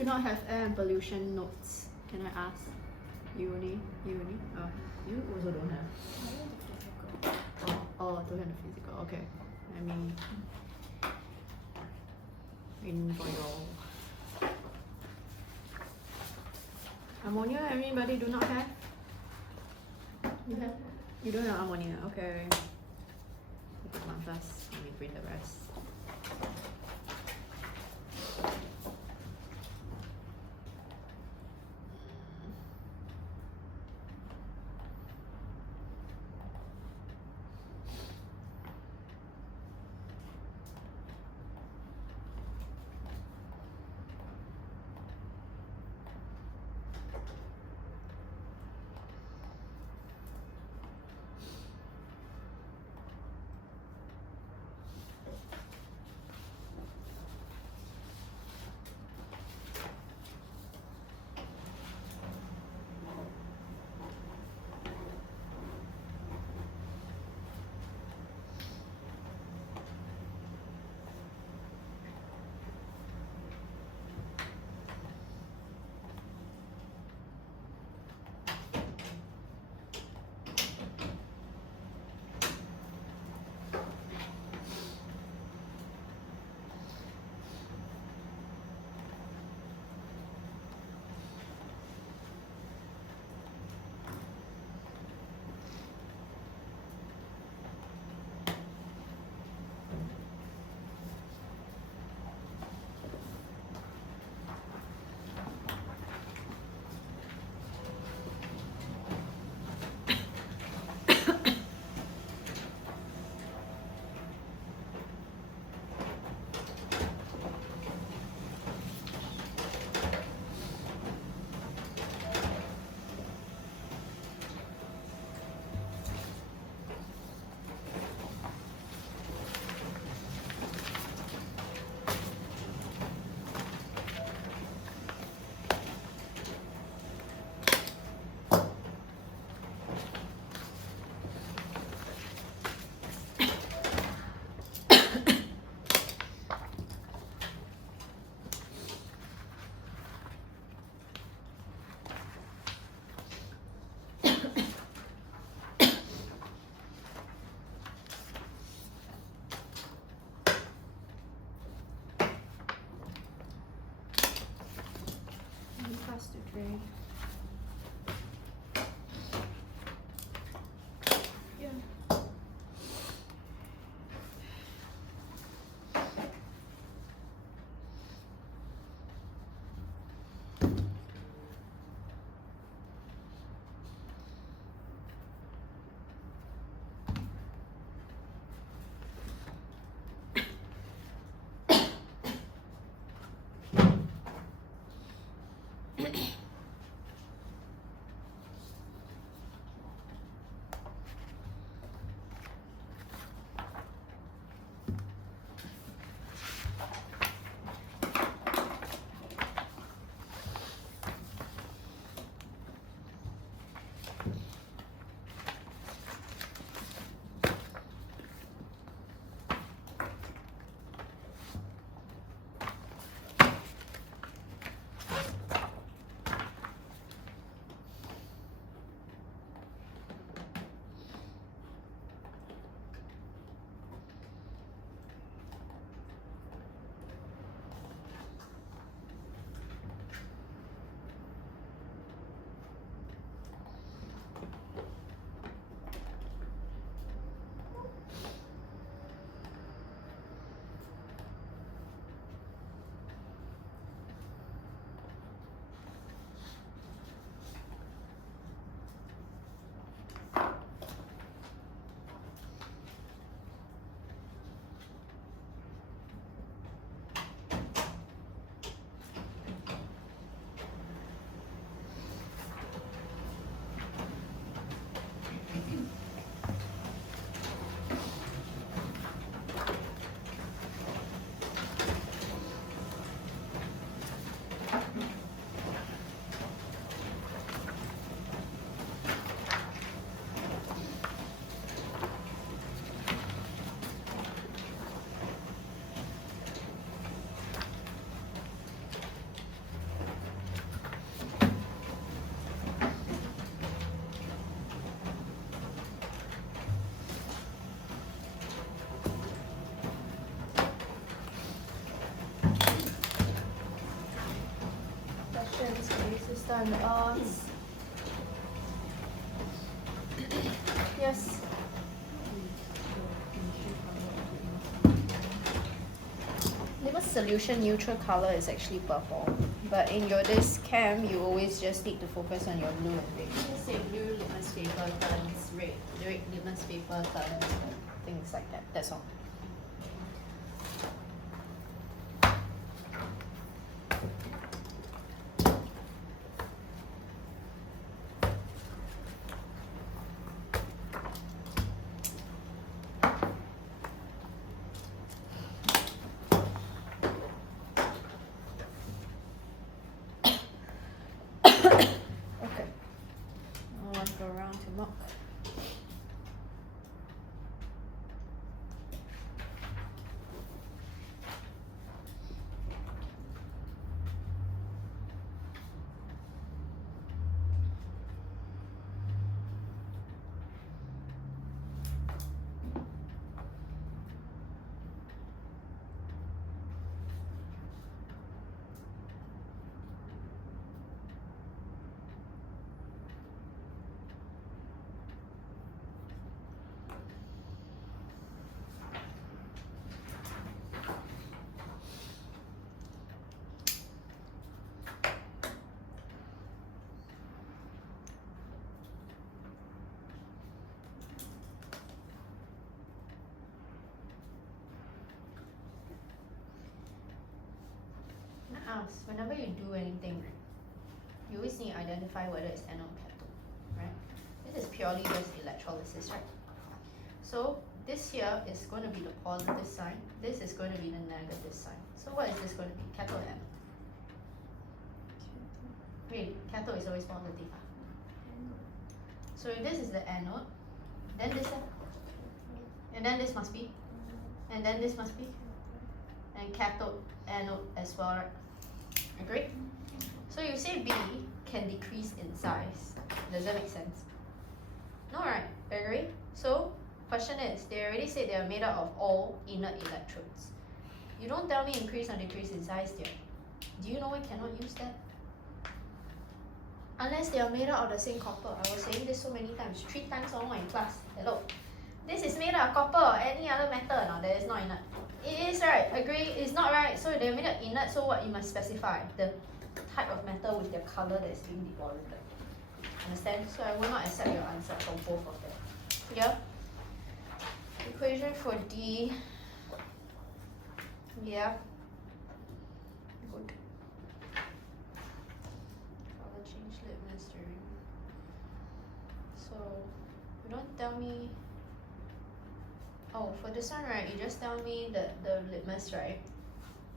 do not have air and pollution notes? Can I ask? Uni. Oh, you also don't have. Oh, don't have the physical. Okay. Let me environmental. Ammonia, anybody do not have? You have? You don't have ammonia, okay. Take one first, let me print the rest. ions. Yes. Litmus solution neutral color is actually purple, but in your this chem, you always just need to focus on your blue and red. Just say blue litmus paper turns red, red litmus paper turns red, things like that. That's all. Okay. I want to go around to mark. Ask, whenever you do anything, you always need to identify whether it's anode or cathode, right? This is purely just electrolysis, right? So this here is going to be the positive sign. This is going to be the negative sign. So what is this going to be? Cathode or anode? Wait, cathode is always positive. So if this is the anode, then this, and then this must be, and then this must be, and cathode, anode as well, right? Agree? So you say B can decrease in size. Does that make sense? No, right? Agree? So question is, they already said they are made up of all inert electrodes. You don't tell me increase or decrease in size there. Do you know I cannot use that? Unless they are made out of the same copper. I was saying this so many times, 3 times or more in class. Hello. This is made out of copper or any other metal. No, that is not inert. It is, right? Agree? It's not, right? So they're made of inert, so what? You must specify the type of metal with the color that is being deposited. Understand? So I will not accept your answer for both of them. Yeah? Equation for D. Yeah. Good. Color change litmus during. So you don't tell me. Oh, for this one, right, you just tell me that the litmus, right,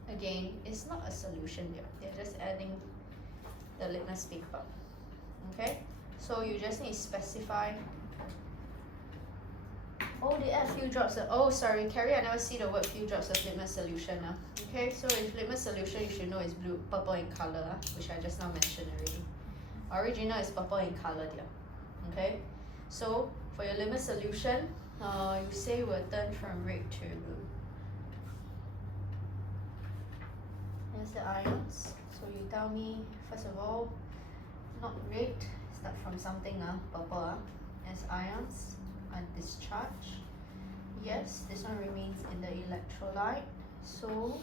again, it's not a solution there. They're just adding the litmus paper. Okay? So you just need to specify. Oh, they add few drops of, oh, sorry, Carrie, I never see the word few drops of litmus solution. Okay, so if litmus solution, you should know it's blue, purple in color, which I just now mentioned already. Original is purple in color there. Okay? So for your litmus solution, you say will turn from red to blue. Here's the ions. So you tell me, first of all, not red, start from something purple. As ions are discharged. Yes, this one remains in the electrolyte. So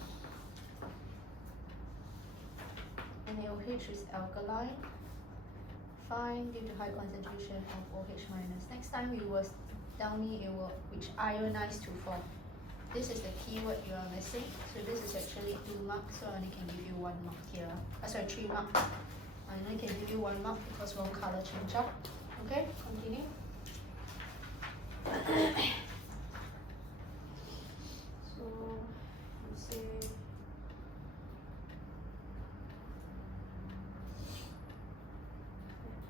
NaOH is alkaline. Fine, due to high concentration of OH minus. Next time you will tell me it will which ionized to form. This is the keyword you are missing. So this is actually 2 marks, so I only can give you 1 mark here. Sorry, 3 marks. I only can give you 1 mark because wrong color change up. Okay, continue. So you say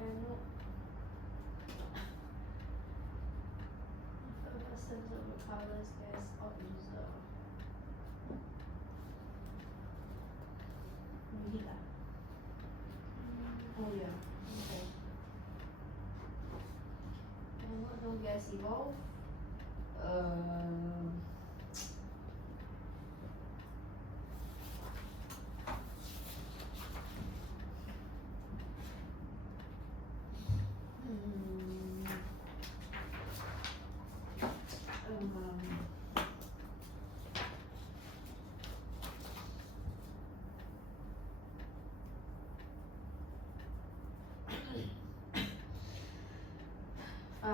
anode. Substance of the colors gas or user. Oh yeah. Okay. And what no gas evolve?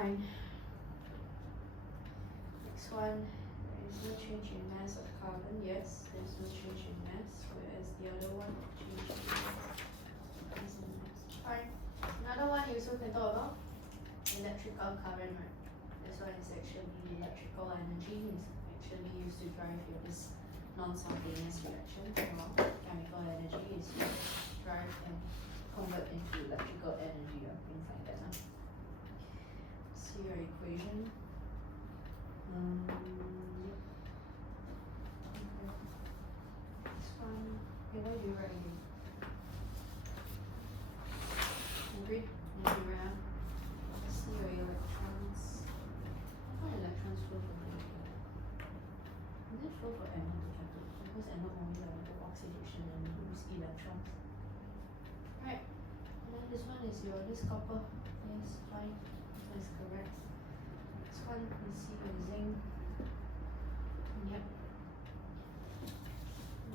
fine. Next one, there is no change in mass of carbon. Yes, there is no change in mass, whereas the other one change in mass. Fine. Another one you also can talk about electrical current, right? This one is actually electrical energy is actually used to drive your this non-spontaneous reaction, while chemical energy is used to drive and convert into electrical energy or things like that. See your equation. Yep. Okay. This one, okay, what do you write again? Agreed? Yeah. See your electrons. How electrons flow from here? Does it flow for anode to cathode? Because anode only undergo oxidation and lose electrons. Right. And then this one is your this copper. Yes, fine. That's correct. This one is your zinc. Yep.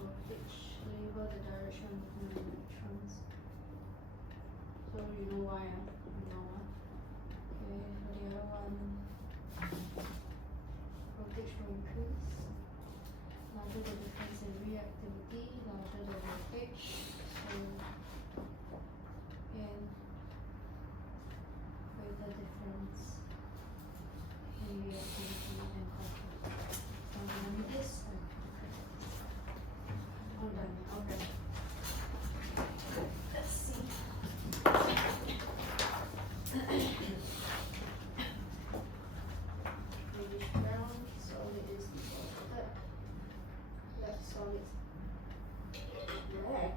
Voltage. Label the direction of moving electrons. So you know why, you know what? Okay, for the other one, voltage will increase. Larger the difference in reactivity, larger the voltage. So, and greater difference in reactivity and contrast. So I'm done with this. All done. Okay. Let's see. Reddish brown, solid is deposited. Black solid. Black.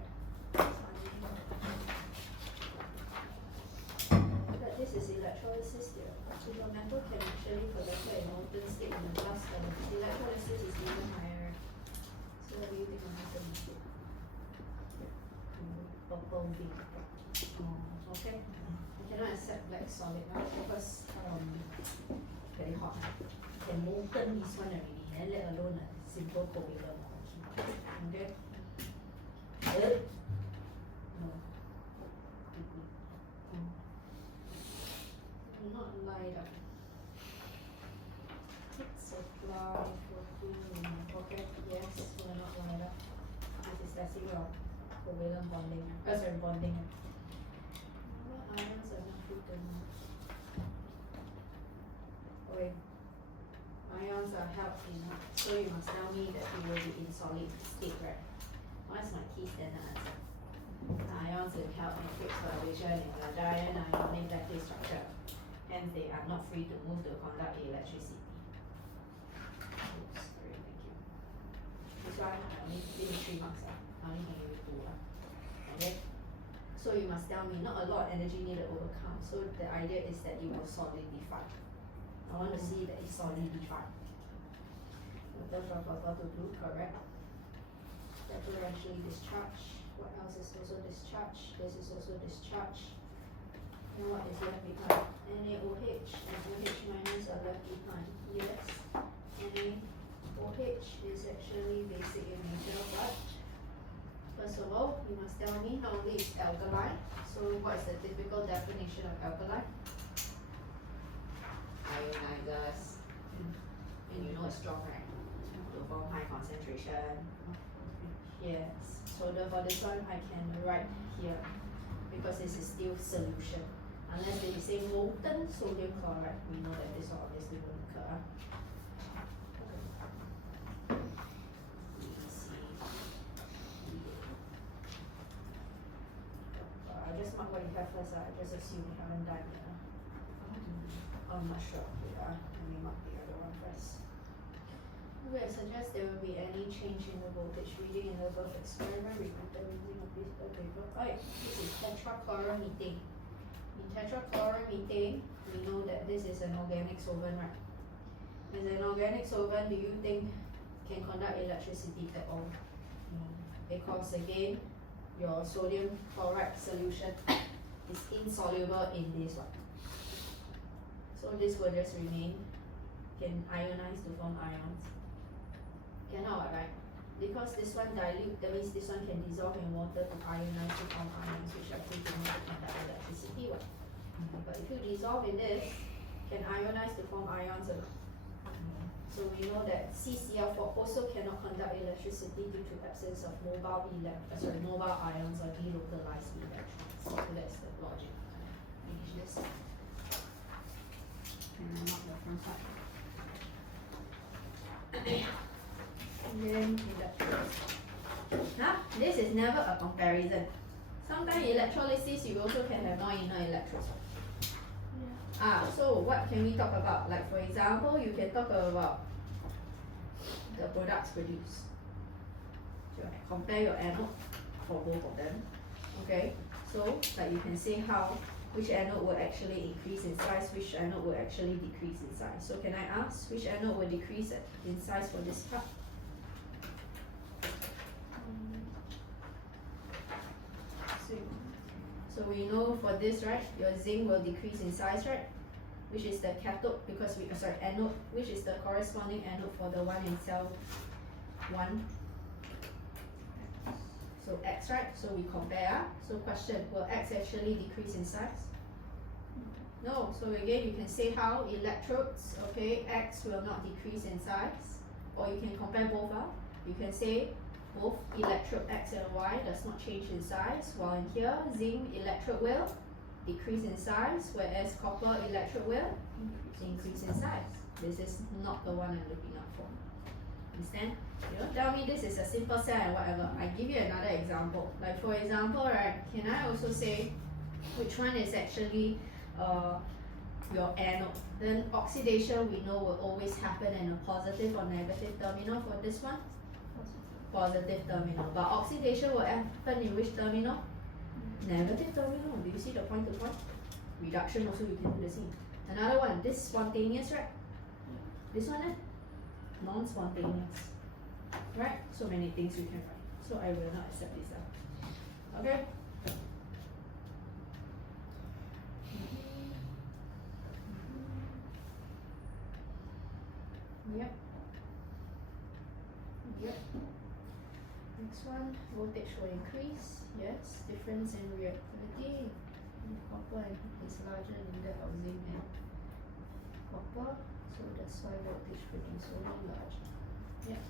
But this is electrolysis here. So the metal can actually conduct a molten state in the glass color. Electrolysis is even higher. So what do you think of metal mistake? Purple V. Oh, okay. I cannot accept black solid now because very hot. Can molten this one already, then let alone a simple covalent molecule. Okay? No. Not light up. Supply for cooling. Okay, yes, we're not light up. This is let's see your covalent bonding. Sorry, bonding. What ions are not free to move? Okay. Ions are held in, so you must tell me that it will be in solid state, right? What's my key standard answer? Ions are held in fixed vibration in a giant ionic lattice structure. Hence, they are not free to move to conduct electricity. Oops, sorry, thank you. This one, I only give you 3 marks. I only can give you 2. Okay? So you must tell me, not a lot of energy needed to overcome. So the idea is that it will solidify. I want to see that it solidified. Water from purple to blue, correct? Differentially discharge. What else is also discharge? This is also discharge. And what is left behind? NaOH and OH minus are left behind. Yes. NaOH is actually basic in nature, but first of all, you must tell me not only it's alkaline. So what is the typical definition of alkaline? Ionizers. And you know it's strong, right? To form high concentration. Yes. So for this one, I can write here because this is still solution. Unless they say molten sodium chloride, we know that this obviously won't occur. I just mark what you have first. I just assume you haven't done yet. I'm not sure. Let me mark the other one first. Okay, I suggest there will be any change in the voltage reading in the above experiment repeated using a physical paper. Alright, this is tetrachloromethane. In tetrachloromethane, we know that this is an organic solvent, right? As an organic solvent, do you think can conduct electricity at all? No. Because again, your sodium chloride solution is insoluble in this one. So this will just remain, can ionize to form ions. Cannot, right? Because this one dilute, that means this one can dissolve in water to ionize to form ions, which are free to move to conduct electricity. But if you dissolve in this, can ionize to form ions or not? So we know that CCl4 also cannot conduct electricity due to absence of mobile ions or delocalized electrons. So that's the logic. Finish this. And I mark the front part. And then electrons. Now, this is never a comparison. Sometimes electrolysis you also can have non-inner electrodes. So what can we talk about? Like for example, you can talk about the products produced. So compare your anode for both of them. Okay, so like you can say how which anode will actually increase in size, which anode will actually decrease in size. So can I ask which anode will decrease in size for this part? So we know for this, right, your zinc will decrease in size, right? Which is the cathode, because we, anode, which is the corresponding anode for the one in cell 1. So X, right? So we compare. So question, will X actually decrease in size? No. So again, you can say how electrodes, okay, X will not decrease in size. Or you can compare both. You can say both electrode X and Y does not change in size, while in here, zinc electrode will decrease in size, whereas copper electrode will increase in size. This is not the one I'm looking out for. Understand? You don't tell me this is a simple cell and whatever. I give you another example. Like for example, right, can I also say which one is actually your anode? Then oxidation we know will always happen in a positive or negative terminal for this one. Positive terminal. But oxidation will happen in which terminal? Negative terminal. Do you see the point to point? Reduction also you can do the same. Another one, this spontaneous, right? This one non-spontaneous. Right? So many things you can write. So I will not accept this. Okay? Yep. Yep. Next one, voltage will increase. Yes, difference in reactivity. Copper is larger than that of zinc and copper, so that's why voltage produced will be larger. Yeah.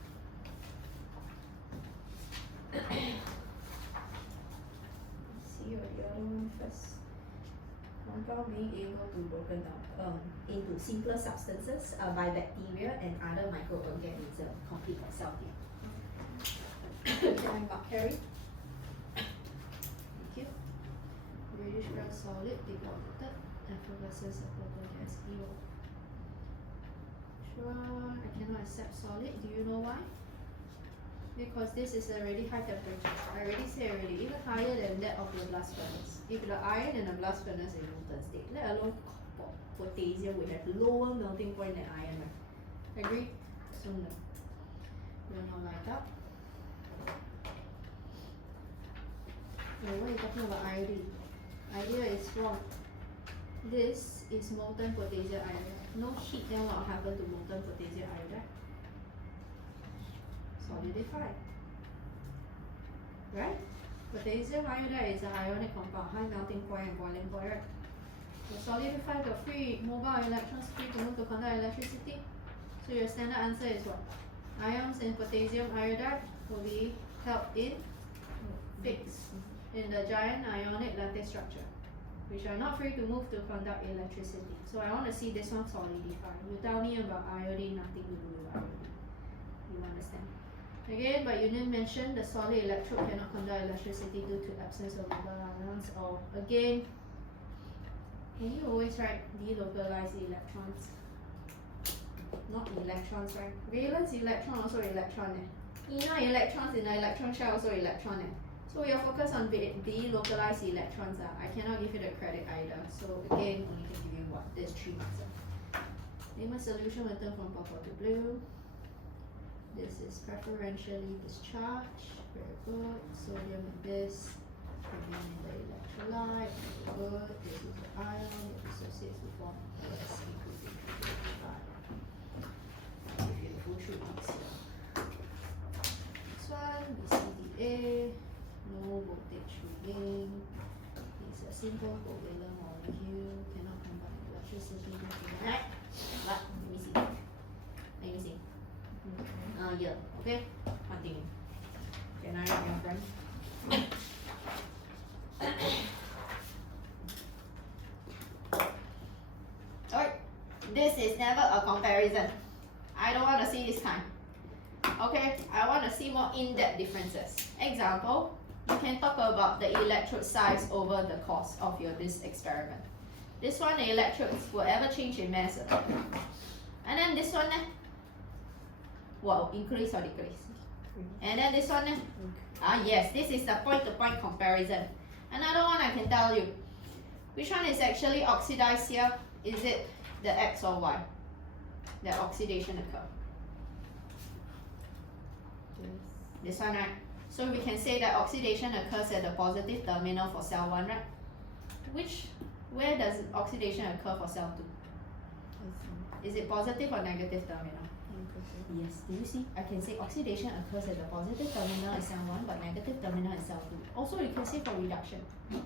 Let's see what the other one first. Compound being able to broken down into simpler substances by bacteria and other microorganisms. Complete myself here. Can I mark Harry? Thank you. Reddish brown solid deposited effervescence of purple gas EO. Sure, I cannot accept solid. Do you know why? Because this is already high temperature. I already said already, even higher than that of your blast furnace. If the iron in a blast furnace is molten state, let alone potassium would have lower melting point than iron. Right? Agree? So no. You're not like that. Wait, what are you talking about iodine? Idea is wrong. This is molten potassium iodide. No heat, then what will happen to molten potassium iodide? Solidify. Right? Potassium iodide is an ionic compound, high melting point and boiling point, right? So solidify got free mobile electrons free to move to conduct electricity. So your standard answer is what? Ions in potassium iodide will be held in fixed in the giant ionic lattice structure, which are not free to move to conduct electricity. So I want to see this one solidify. You tell me about iodine, nothing to do with iodine. You understand? Again, but you didn't mention the solid electrode cannot conduct electricity due to absence of local ions. Or again, can you always write delocalized electrons? Not electrons, right? Valence electron also electron. Inner electrons in the electron shell also electron. So you're focused on delocalized electrons. I cannot give you the credit either. So again, only can give you what? There's 3 marks. Name a solution will turn from purple to blue. This is preferentially discharged. Very good. Sodium in this. Again in the electrolyte. Very good. This is the ion. It associates with form S equals to 3.5. Give you the full 3 marks here. Next one, BCDA. No voltage reading. It's a simple covalent molecule. Cannot combine electricity difference. Right? What? Let me see. Let me see. Yeah. Okay. Continue. Can I write your friend? Alright. This is never a comparison. I don't want to see this kind. Okay, I want to see more in-depth differences. Example, you can talk about the electrode size over the course of this experiment. This one, the electrodes will ever change in mass. And then this one, will increase or decrease. And then this one, yes, this is the point-to-point comparison. Another one I can tell you. Which one is actually oxidized here? Is it the X or Y? The oxidation occur. This one, right? So we can say that oxidation occurs at the positive terminal for cell 1, right? Where does oxidation occur for cell 2? Is it positive or negative terminal? Yes, do you see? I can say oxidation occurs at the positive terminal in cell 1 but negative terminal in cell 2. Also, you can say for reduction.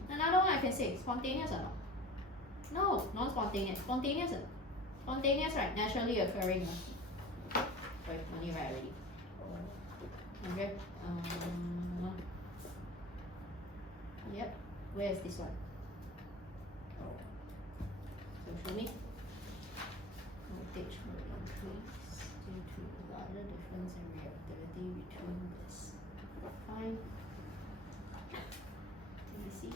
Another one I can say, spontaneous or not? No, non-spontaneous. Spontaneous, spontaneous, right? Naturally occurring. Wait, money right already. Okay. Yep. Where is this one? So show me. Voltage will increase due to the larger difference in reactivity between this. Fine. Let me see.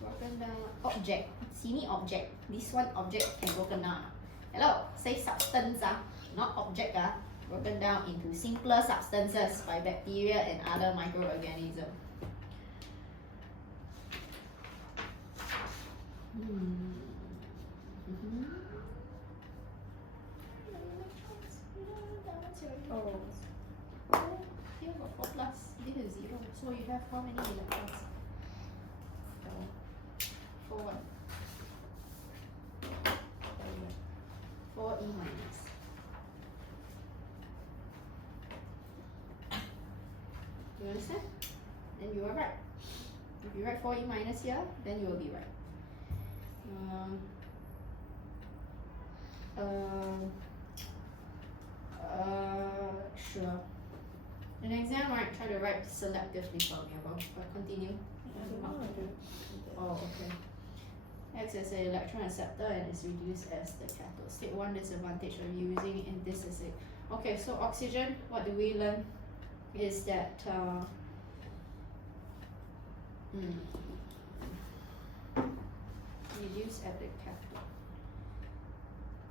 Broken down object. See me object. This one object can broken down. Hello, say substance, not object. Broken down into simpler substances by bacteria and other microorganisms. Oh, here got 4 plus. This is 0. So you have how many electrons? 4 what? 4 E minus. You understand? Then you are right. If you write 4 E minus here, then you will be right. Sure. In exam, right, try to write selectively permeable, but continue. Oh, okay. X is an electron acceptor and is reduced as the cathode. State 1 disadvantage of using in this is it. Okay, so oxygen, what do we learn? Is that reduced at the cathode.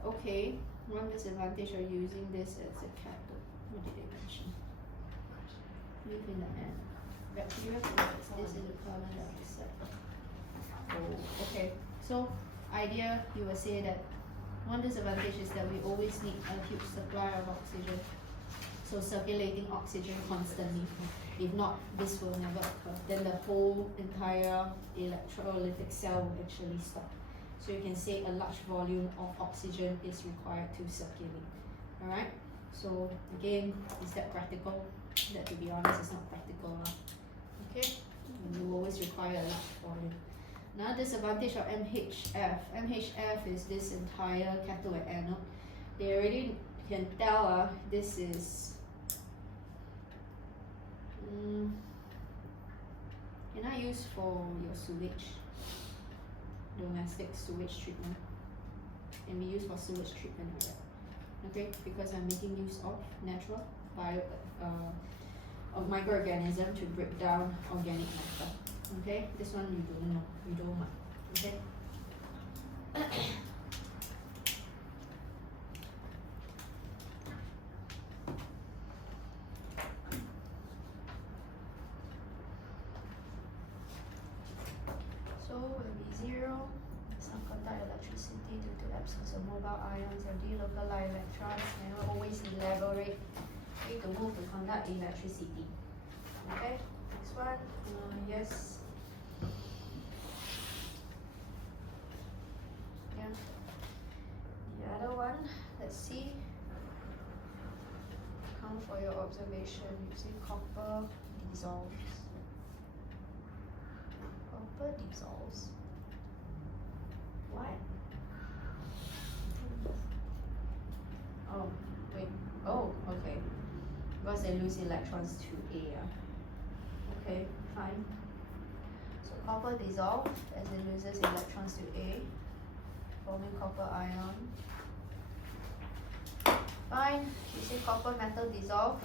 Okay, one disadvantage of using this as a cathode. What did they mention? Live in the air. Bacteria converts this into carbon dioxide. Oh, okay. So, idea, you will say that one disadvantage is that we always need a huge supply of oxygen. So circulating oxygen constantly. If not, this will never occur. Then the whole entire electrolytic cell will actually stop. So you can say a large volume of oxygen is required to circulate. Alright? So again, is that practical? That, to be honest, is not practical. Okay? You always require a large volume. Now disadvantage of MHF. MHF is this entire cathode and anode. They already can tell this is can I use for your sewage? Domestic sewage treatment. Can be used for sewage treatment like that. Okay, because I'm making use of natural of microorganism to break down organic matter. Okay, this one you don't know, you don't mind. Okay. So will be 0. Some conduct electricity due to absence of mobile ions or delocalized electrons. Never always elaborate. Way to move to conduct electricity. Okay, next one. Yes. Yeah. The other one, let's see. Count for your observation. You say copper dissolves. copper dissolves. What? Oh, wait. Oh, okay. Because they lose electrons to A. Okay, fine. So copper dissolves as it loses electrons to A, forming copper ion. Fine. You say copper metal dissolve.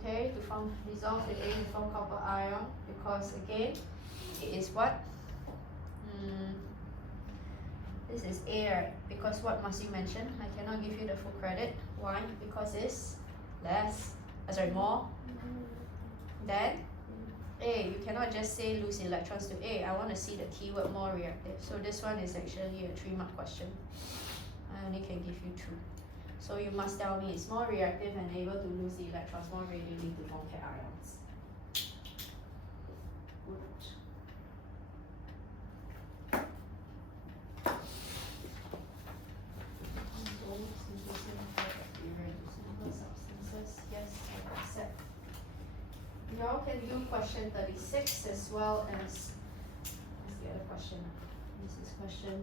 Okay, to form dissolve to A to form copper ion, because again it is what? This is A, right? Because what must you mention? I cannot give you the full credit. Why? Because it's less, more than A. You cannot just say lose electrons to A. I want to see the keyword more reactive. So this one is actually a 3-mark question. I only can give you 2. So you must tell me it's more reactive and able to lose the electrons more readily to form cations. Yes, I accept. You all can do question 36 as well as, what's the other question? This is question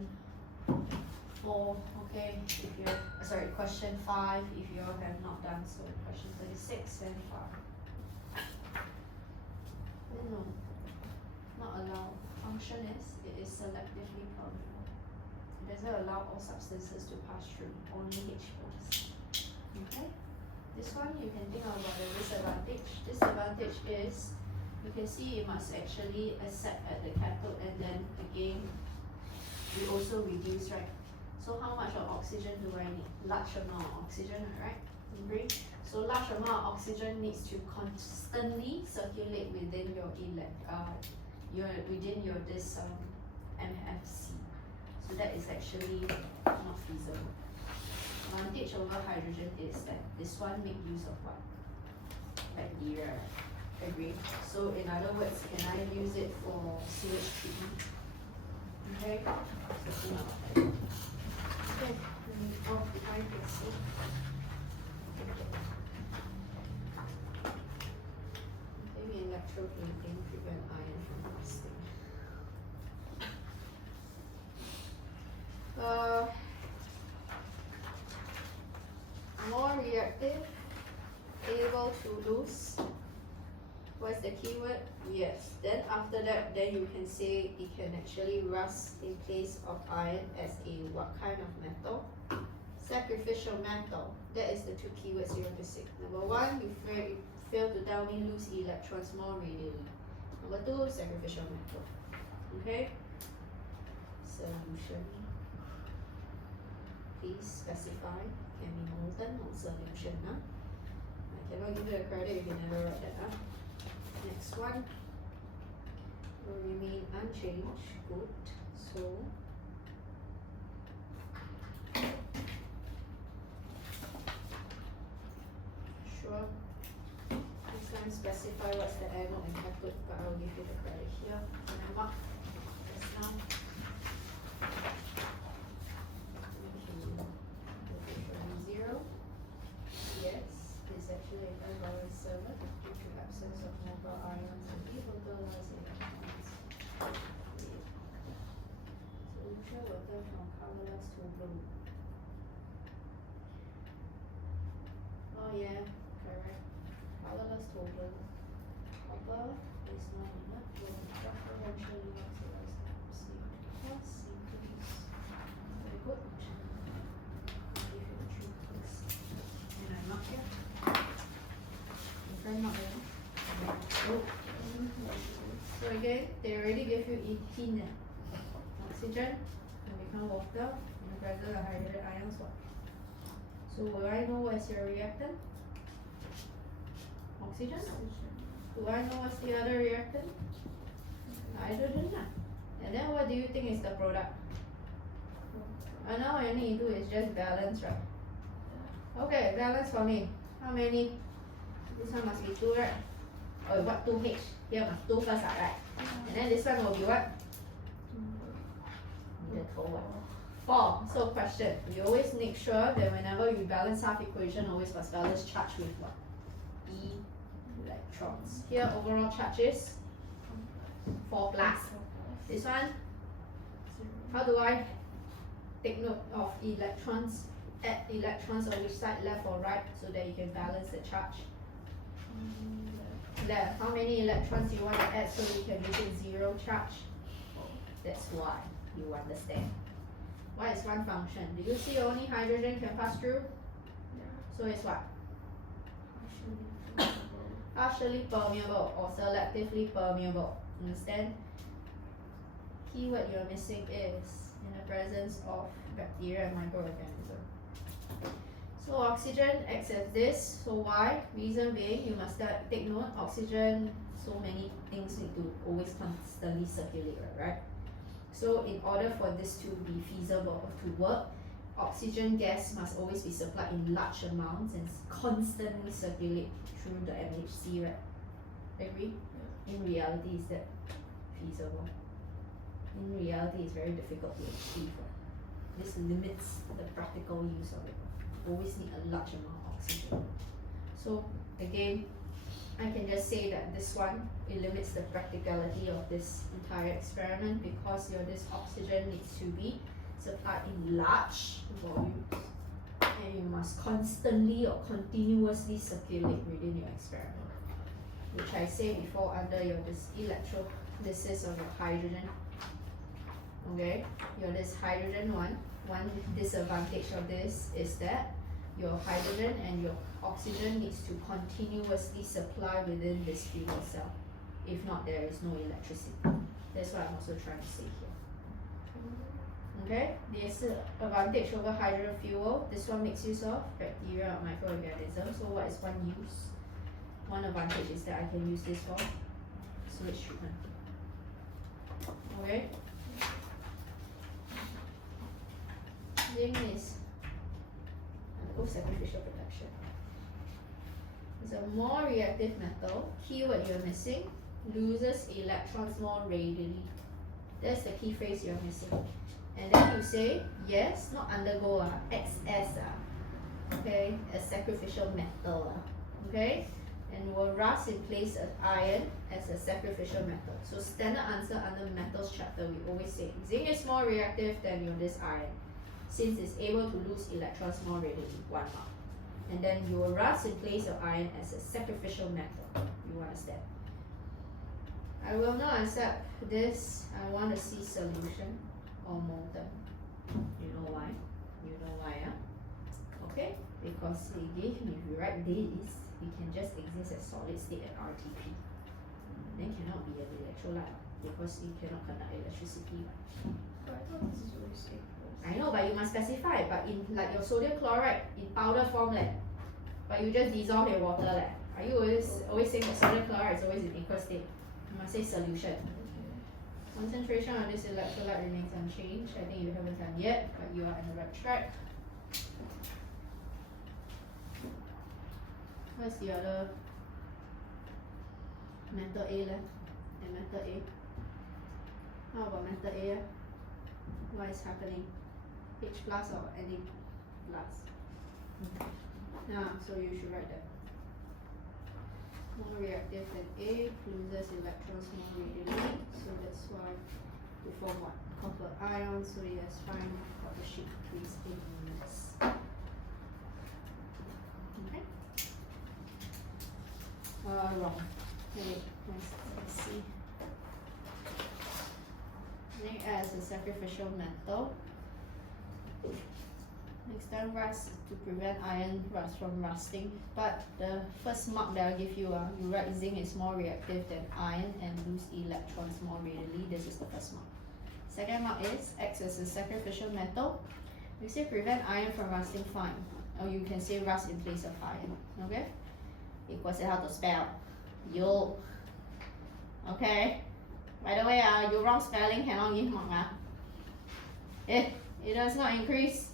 4, okay, if you're, sorry, question 5 if you all have not done so, question 36 and 5. No, not allowed. Function is, it is selectively permeable. It doesn't allow all substances to pass through, only H plus. Okay? This one you can think about the disadvantage. Disadvantage is, you can see it must actually accept at the cathode, and then again, we also reduce, right? So how much of oxygen do I need? Large amount of oxygen, right? Agree? So large amount of oxygen needs to constantly circulate within your this MFC. So that is actually not feasible. Advantage over hydrogen is that this one make use of what? Bacteria. Agree? So in other words, can I use it for sewage treatment? Okay? So think about that. Okay, behind this. Maybe electroplating prevent iron from rusting. More reactive, able to lose. What's the keyword? Yes. Then after that, then you can say it can actually rust in place of iron as a what kind of metal? Sacrificial metal. That is the 2 keywords you have to say. Number 1, you fail to tell me lose electrons more readily. Number 2, sacrificial metal. Okay? Solution. Please specify. Can be molten or solution. Huh? I cannot give you a credit if you never write that. Huh? Next one will remain unchanged. Good. So sure. This time specify what's the anode and cathode, but I'll give you the credit here. Can I mark just now? Zero. Yes, it's actually a valence server due to absence of mobile ions and dephotolized electrons. Solution will turn from colorless to blue. Oh yeah, correct. Colorless to blue. Copper is not enough to preferentially oxidize C plus increase. Very good. Give you the truth, please. And I'm not here. Very not here. Oh. So again, they already gave you 18 oxygen and become water, and regular hydrogen ions what? So will I know what's your reactant? Oxygen? Do I know what's the other reactant? Hydrogen. And then what do you think is the product? And now all I need to do is just balance, right? Okay, balance for me. How many? This one must be 2, right? Oh, what 2H? Here must 2 first, right? And then this one will be what? The total what? 4. So question, you always make sure that whenever you balance half equation, always must balance charge with what? E electrons. Here overall charge is 4 plus. This one, how do I take note of electrons? Add electrons on which side, left or right, so that you can balance the charge. Left. How many electrons you want to add so you can make it zero charge? That's why you understand. What is one function? Do you see only hydrogen can pass through? So it's what? Partially permeable or selectively permeable. Understand? Keyword you're missing is in the presence of bacteria and microorganisms. So oxygen acts as this. So why? Reason being, you must take note, oxygen, so many things need to always constantly circulate, right? So in order for this to be feasible to work, oxygen gas must always be supplied in large amounts and constantly circulate through the MHC, right? Agree? Yeah. In reality, is that feasible? In reality, it's very difficult to achieve. Right? This limits the practical use of it. You always need a large amount of oxygen. So again, I can just say that this one, it limits the practicality of this entire experiment because this oxygen needs to be supplied in large volumes and you must constantly or continuously circulate within your experiment, which I say before under this electrolysis of your hydrogen. Okay, this hydrogen one disadvantage of this is that your hydrogen and your oxygen needs to continuously supply within this fuel cell. If not, there is no electricity. That's what I'm also trying to say here. Okay, this advantage over hydrogen fuel. This one makes use of bacteria or microorganisms. So what is one use? One advantage is that I can use this for sewage treatment. Okay. Zinc is sacrificial protection. It's a more reactive metal. Keyword you're missing: loses electrons more readily. That's the key phrase you're missing. And then you say yes, not undergo XS okay, a sacrificial metal okay, and will rust in place of iron as a sacrificial metal. So standard answer under metals chapter, we always say zinc is more reactive than this iron, since it's able to lose electrons more readily. 1 mark. And then you will rust in place of iron as a sacrificial metal. You understand? I will not accept this. I want to see solution or molten. You know why? You know why, okay? Because if you write this, it can just exist as solid state at RTP. Then cannot be an electrolyte because it cannot conduct electricity. But I thought this is always safe. I know, but you must specify. But in like your sodium chloride in powder form, but you just dissolve in water, Are you always saying that sodium chloride is always in aqueous state? You must say solution. Concentration of this electrolyte remains unchanged. I think you haven't done yet, but you are on the right track. What's the other metal A left? And metal A. How about metal A? What is happening? H plus or Na plus? Yeah, so you should write that. More reactive than A, loses electrons more readily, so that's why we form what? Copper ion, so yes, fine, copper sheet increase in mass. Okay? Wrong. Wait, let's see. Zinc as a sacrificial metal. Next time, rust to prevent iron rust from rusting. But the first mark that I'll give you, you write zinc is more reactive than iron and lose electrons more readily. This is the first mark. Second mark is acts as a sacrificial metal. We say prevent iron from rusting, fine. Or you can say rust in place of iron. Okay? Equals how to spell. Yo. Okay? By the way, your wrong spelling cannot give mark. It does not increase.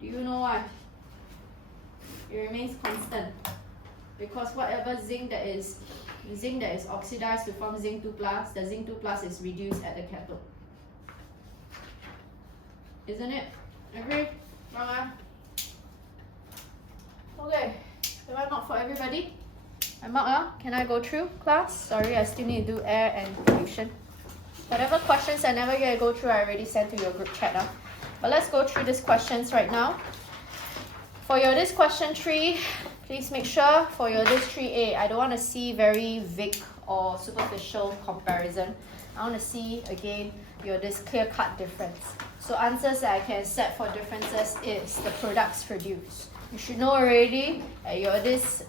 Do you know why? It remains constant because whatever zinc that is oxidized to form zinc 2+, the zinc 2+ is reduced at the cathode. Isn't it? Agree? Wrong? Okay. Am I not for everybody? I'm out. Can I go through class? Sorry, I still need to do air and pollution. Whatever questions I never get to go through, I already sent to your group chat. But let's go through these questions right now. For your this question 3, please make sure for your this 3A, I don't want to see very vague or superficial comparison. I want to see again your this clear-cut difference. So answers that I can set for differences is the products produced. You should know already that your this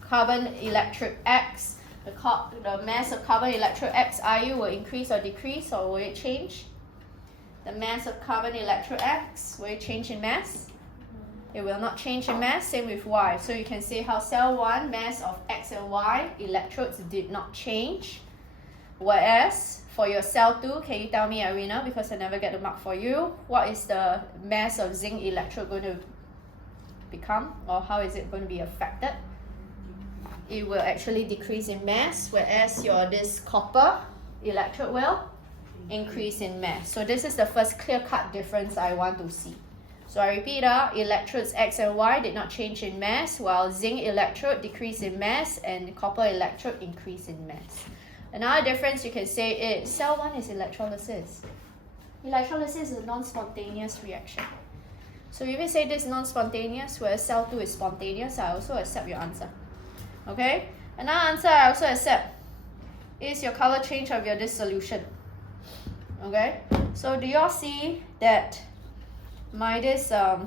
carbon electrode X, the mass of carbon electrode X IU will increase or decrease, or will it change? The mass of carbon electrode X, will it change in mass? It will not change in mass, same with Y. So you can say how cell 1, mass of X and Y, electrodes did not change. Whereas for your cell 2, can you tell me, Irina, because I never get the mark for you, what is the mass of zinc electrode going to become, or how is it going to be affected? It will actually decrease in mass, whereas your this copper electrode will increase in mass. So this is the first clear-cut difference I want to see. So I repeat, electrodes X and Y did not change in mass, while zinc electrode decreased in mass and copper electrode increased in mass. Another difference you can say is cell 1 is electrolysis. Electrolysis is a non-spontaneous reaction. So if you say this is non-spontaneous, whereas cell 2 is spontaneous, I also accept your answer. Okay? Another answer I also accept is your color change of your this solution. Okay? So do you all see that my this not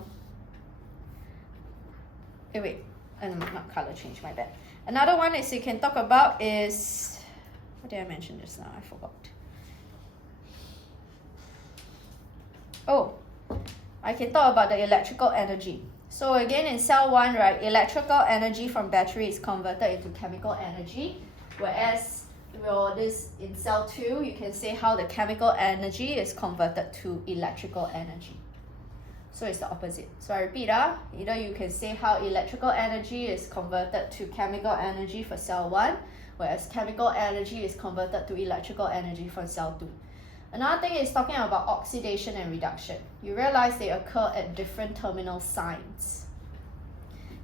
color change, my bad. Another one is you can talk about is, what did I mention just now? I forgot. Oh, I can talk about the electrical energy. So again, in cell 1, right, electrical energy from battery is converted into chemical energy, whereas this in cell 2, you can say how the chemical energy is converted to electrical energy. So it's the opposite. So I repeat, either you can say how electrical energy is converted to chemical energy for cell 1, whereas chemical energy is converted to electrical energy for cell 2. Another thing is talking about oxidation and reduction. You realize they occur at different terminal signs.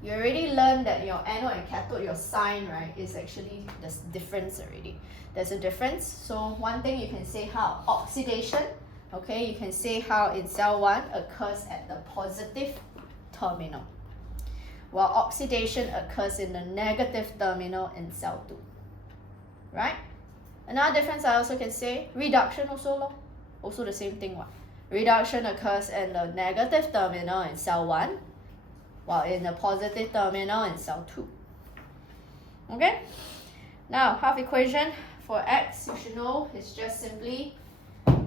You already learned that your anode and cathode, your sign, right, is actually there's difference already. There's a difference. So one thing you can say how oxidation, okay, you can say how in cell 1 occurs at the positive terminal, while oxidation occurs in the negative terminal in cell 2. Right? Another difference I also can say, reduction also the same thing. Reduction occurs in the negative terminal in cell 1, while in the positive terminal in cell 2. Okay? Now, half equation for X, you should know, it's just simply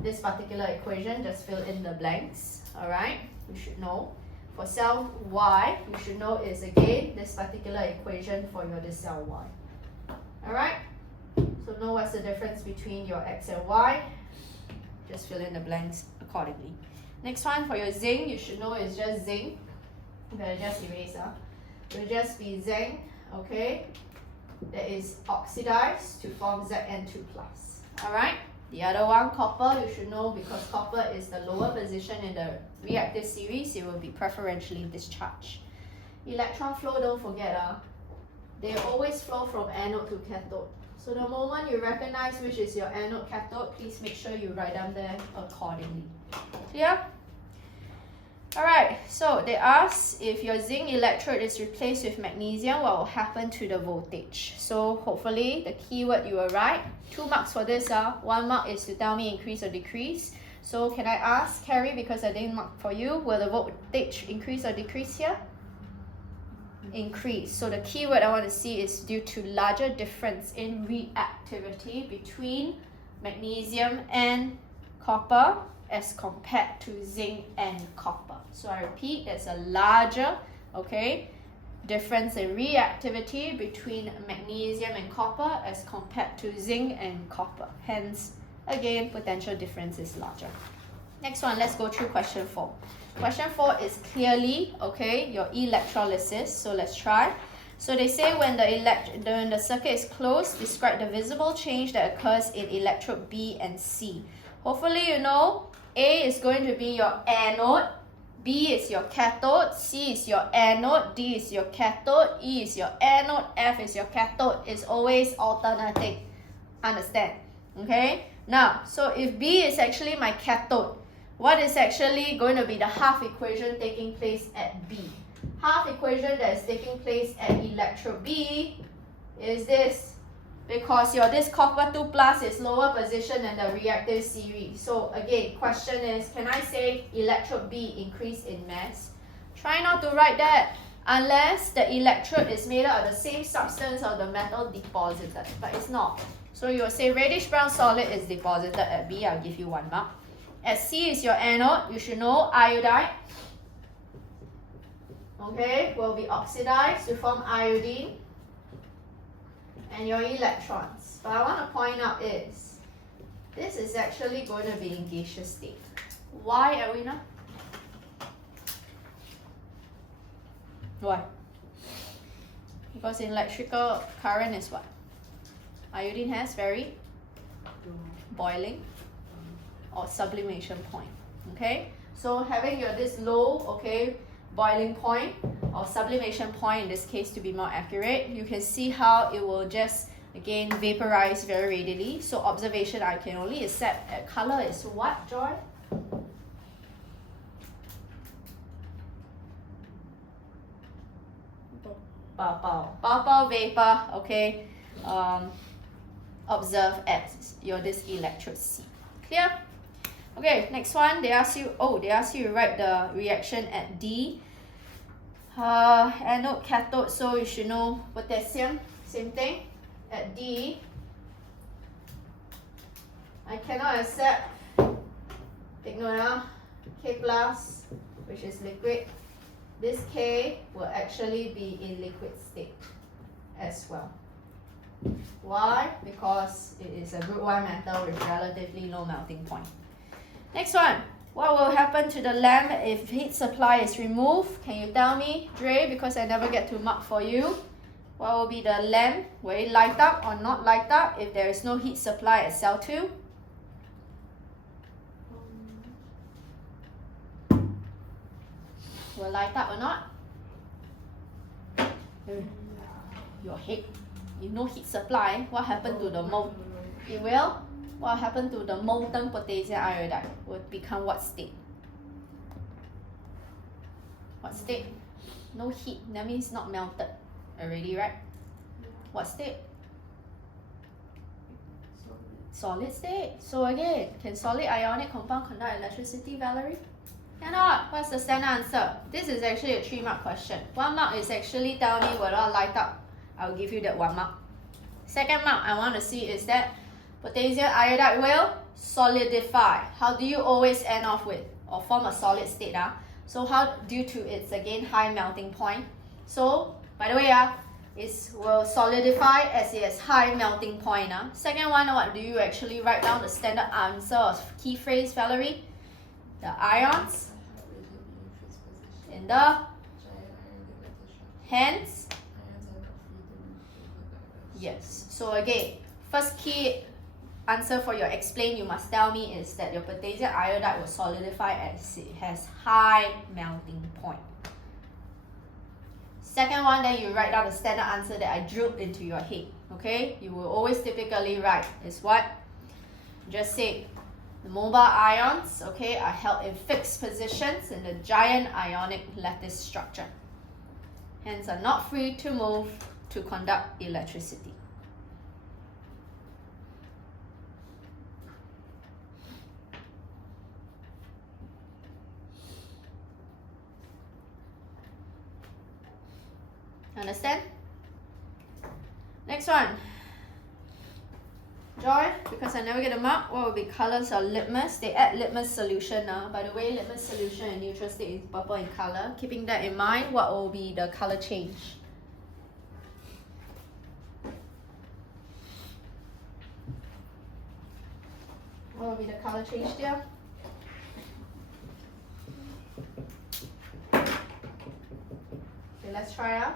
this particular equation, just fill in the blanks. Alright? You should know. For cell Y, you should know is again this particular equation for your this cell Y. Alright? So know what's the difference between your X and Y. Just fill in the blanks accordingly. Next one, for your zinc, you should know is just zinc. I'm going to just erase. It will just be zinc, okay, that is oxidized to form Zn2+. Alright? The other one, copper, you should know because copper is the lower position in the reactive series, it will be preferentially discharged. Electron flow, don't forget, they always flow from anode to cathode. So the moment you recognize which is your anode cathode, please make sure you write them there accordingly. Clear? Alright, so they ask if your zinc electrode is replaced with magnesium, what will happen to the voltage? So hopefully the keyword you will write, 2 marks for this, 1 mark is to tell me increase or decrease. So can I ask Carrie, because I didn't mark for you, will the voltage increase or decrease here? Increase. So the keyword I want to see is due to larger difference in reactivity between magnesium and copper as compared to zinc and copper. So I repeat, there's a larger, okay, difference in reactivity between magnesium and copper as compared to zinc and copper. Hence, again, potential difference is larger. Next one, let's go through question 4. Question 4 is clearly, okay, your electrolysis. So let's try. So they say when the circuit is closed, describe the visible change that occurs in electrode B and C. Hopefully you know A is going to be your anode, B is your cathode, C is your anode, D is your cathode, E is your anode, F is your cathode. It's always alternating. Understand? Okay? Now, so if B is actually my cathode, what is actually going to be the half equation taking place at B? Half equation that is taking place at electrode B is this, because your this copper 2 plus is lower position than the reactive series. So again, question is, can I say electrode B increase in mass? Try not to write that unless the electrode is made out of the same substance of the metal deposited, but it's not. So you will say reddish brown solid is deposited at B, I'll give you 1 mark. At C is your anode, you should know iodide, okay, will be oxidized to form iodine, and your electrons. But I want to point out is, this is actually going to be in gaseous state. Why, Edwina? Why? Because in electrical current is what? Iodine has very boiling or sublimation point. Okay, so having your this low, okay, boiling point or sublimation point in this case to be more accurate, you can see how it will just again vaporize very readily. So observation I can only accept at color is what, Joy? Bao vapor, okay. Observe at your this electrode C. Clear? Okay, next one, they ask you to write the reaction at D. Anode, cathode, so you should know potassium, same thing. At D, I cannot accept, take note, K plus, which is liquid. This K will actually be in liquid state as well. Why? Because it is a group 1 metal with relatively low melting point. Next one, what will happen to the lamp if heat supply is removed? Can you tell me, Dre, because I never get to mark for you. What will be the lamp? Will it light up or not light up if there is no heat supply at cell 2? Will light up or not? Your head. You know heat supply. What happened to the mold? It will. What happened to the molten potassium iodide? Will become what state? What state? No heat. That means not melted already, right? What state? Solid state. So again, can solid ionic compound conduct electricity, Valerie? Cannot. What's the standard answer? This is actually a 3-mark question. 1 mark is actually telling me whether I light up. I'll give you that 1 mark. Second mark I want to see is that potassium iodide will solidify. How do you always end off with? Or form a solid state? So how, due to its again high melting point. So by the way, it will solidify as it has high melting point. Second one, what do you actually write down the standard answer of key phrase, Valerie? The ions in the hands. Yes. So again, first key answer for your explain you must tell me is that your potassium iodide will solidify as it has high melting point. Second one, then you write down the standard answer that I drilled into your head. Okay, you will always typically write is what? Just say the mobile ions, okay, are held in fixed positions in the giant ionic lattice structure. Hence are not free to move to conduct electricity. Understand? Next one. Joy, because I never get a mark, what will be colors of litmus? They add litmus solution now. By the way, litmus solution in neutral state is purple in color. Keeping that in mind, what will be the color change? What will be the color change there? Okay, let's try out.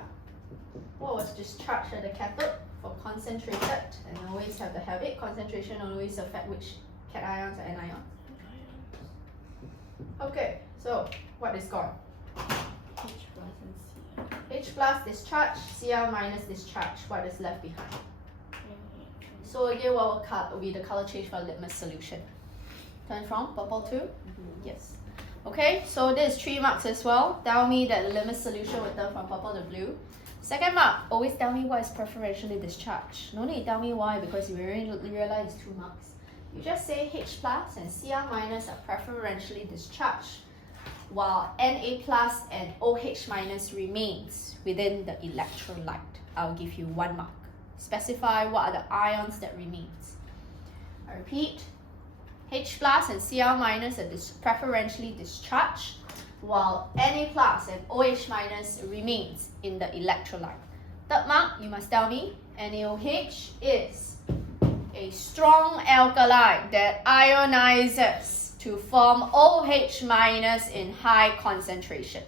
What was discharged at the cathode? For concentrated, and always have the habit, concentration always affect which cations or anions. Okay, so what is gone? H plus and Cl. H plus discharge, Cl minus discharge. What is left behind? So again, what will be the color change for litmus solution? Turn from purple to? Yes. Okay, so this is 3 marks as well. Tell me that the litmus solution will turn from purple to blue. Second mark, always tell me what is preferentially discharged. No need to tell me why because you already realize it's 2 marks. You just say H plus and Cr minus are preferentially discharged, while Na plus and OH minus remains within the electrolyte. I'll give you 1 mark. Specify what are the ions that remains. I repeat, H plus and Cr minus are preferentially discharged, while Na plus and OH minus remains in the electrolyte. Third mark, you must tell me NaOH is a strong alkali that ionizes to form OH minus in high concentration.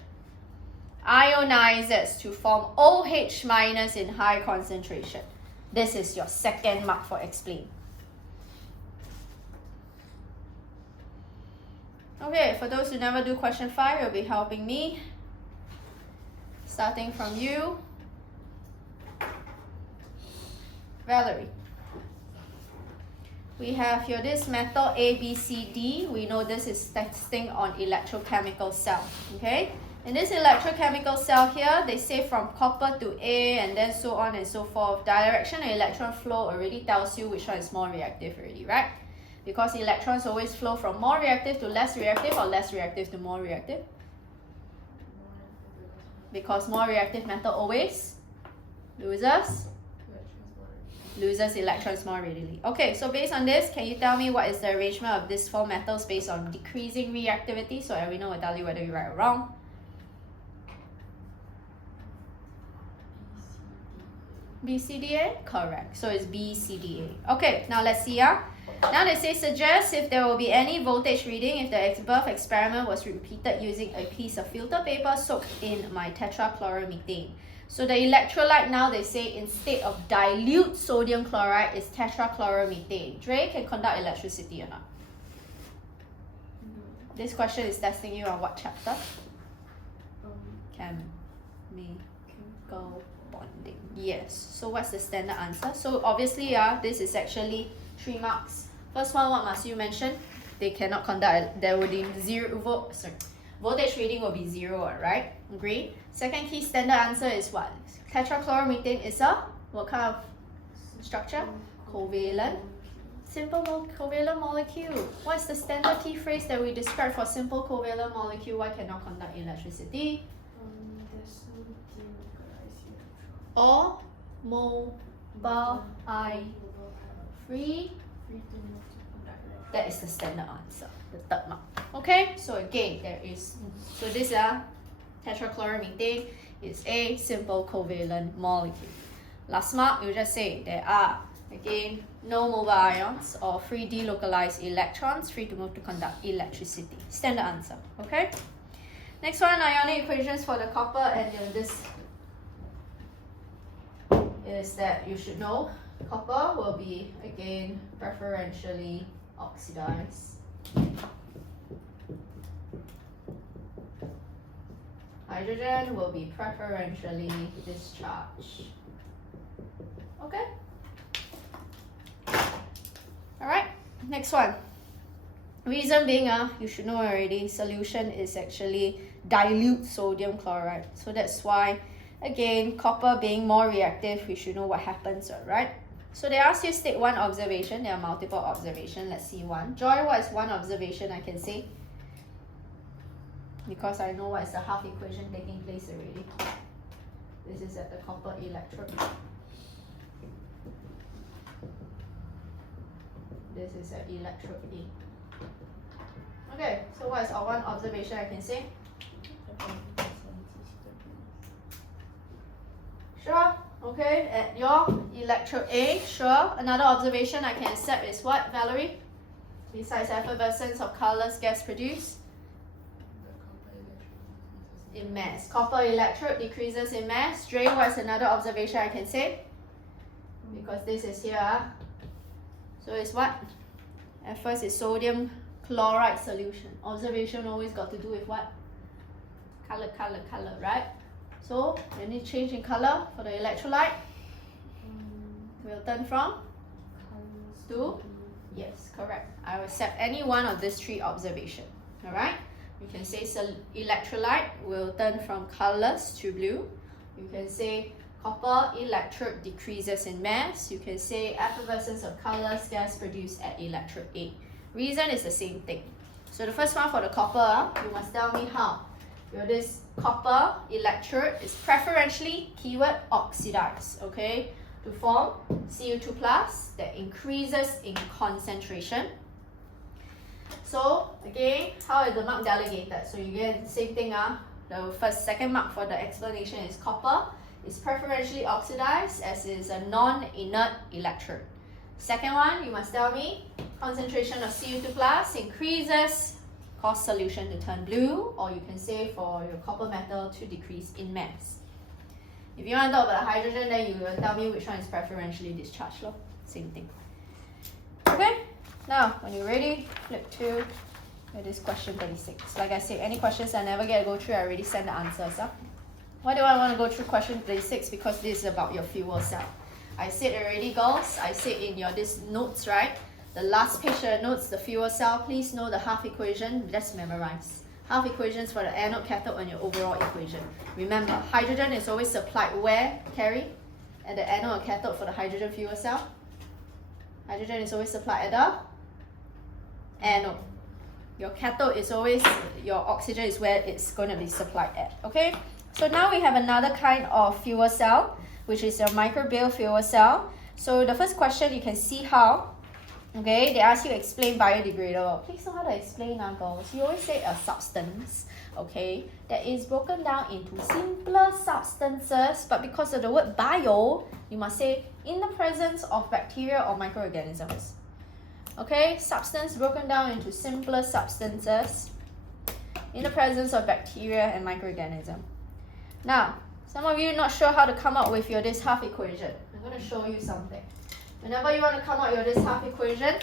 Ionizes to form OH minus in high concentration. This is your 2nd mark for explain. Okay, for those who never do question 5, you'll be helping me. Starting from you, Valerie. We have here this metal A, B, C, D. We know this is testing on electrochemical cell. Okay? In this electrochemical cell here, they say from copper to A and then so on and so forth. Direction of electron flow already tells you which one is more reactive already, right? Because electrons always flow from more reactive to less reactive or less reactive to more reactive. Because more reactive metal always loses electrons more readily. Okay, so based on this, can you tell me what is the arrangement of these 4 metals based on decreasing reactivity? So Arina will tell you whether you're right or wrong. BCDA? Correct. So it's BCDA. Okay, now let's see. Now they say suggest if there will be any voltage reading if the above experiment was repeated using a piece of filter paper soaked in my tetrachloromethane. So the electrolyte now they say instead of dilute sodium chloride is tetrachloromethane. Dre, can conduct electricity or not? This question is testing you on what chapter? Chemical bonding. Yes. So what's the standard answer? So obviously, this is actually 3 marks. First one, what must you mention? They cannot conduct. There will be voltage reading will be 0, right? Agree? Second key standard answer is what? Tetrachloromethane is a what kind of structure? Covalent. Simple covalent molecule. What's the standard key phrase that we describe for simple covalent molecule? Why cannot conduct electricity? There's no denuclearized electron. Or mobile free. That is the standard answer, the 3rd mark. Okay, so again, so this tetrachloromethane is a simple covalent molecule. Last mark, you just say there are, again, no mobile ions or free delocalized electrons free to move to conduct electricity. Standard answer, okay? Next one, ionic equations for the copper and this is that you should know copper will be, again, preferentially oxidized. Hydrogen will be preferentially discharged. Okay? Alright, next one. Reason being, you should know already, solution is actually dilute sodium chloride. So that's why, again, copper being more reactive, we should know what happens, right? So they ask you state 1 observation. There are multiple observations. Let's see 1. Joy, what is 1 observation I can say? Because I know what is the half equation taking place already. This is at the copper electrode. This is at electrode A. Okay, so what is our 1 observation I can say? Sure. Okay, at your electrode A, sure. Another observation I can accept is what, Valerie? Besides effervescence of colorless gas produced? In mass. Copper electrode decreases in mass. Dre, what's another observation I can say? Because this is here. So it's what? At first it's sodium chloride solution. Observation always got to do with what? Color, right? So, any change in color for the electrolyte will turn from to? Yes, correct. I will accept any one of these three observations. Alright? You can say electrolyte will turn from colorless to blue. You can say copper electrode decreases in mass. You can say effervescence of colorless gas produced at electrode A. Reason is the same thing. So the first one for the copper, you must tell me how. This copper electrode is preferentially keyword oxidized, okay, to form Cu2 plus that increases in concentration. So again, how is the mark delegated? So you get the same thing. The second mark for the explanation is copper is preferentially oxidized as it is a non-inert electrode. Second one, you must tell me concentration of Cu2 plus increases, cause solution to turn blue, or you can say for your copper metal to decrease in mass. If you want to talk about the hydrogen, then you will tell me which one is preferentially discharged. Same thing. Okay, now when you're ready, flip to this question 36. Like I said, any questions I never get to go through, I already send the answers. Why do I want to go through question 36? Because this is about your fuel cell. I said already, girls, I said in your this notes, right? The last page of the notes, the fuel cell, please know the half equation, just memorize. Half equations for the anode, cathode, and your overall equation. Remember, hydrogen is always supplied where, Carrie? At the anode or cathode for the hydrogen fuel cell. Hydrogen is always supplied at the anode. Your cathode is always, your oxygen is where it's going to be supplied at, okay? So now we have another kind of fuel cell, which is your microbial fuel cell. So the first question, you can see how, okay, they ask you to explain biodegradable. Please know how to explain, girls. You always say a substance, okay, that is broken down into simpler substances, but because of the word bio, you must say in the presence of bacteria or microorganisms. Okay, substance broken down into simpler substances in the presence of bacteria and microorganisms. Now, some of you not sure how to come up with your this half equation. I'm going to show you something. Whenever you want to come out your this half equation,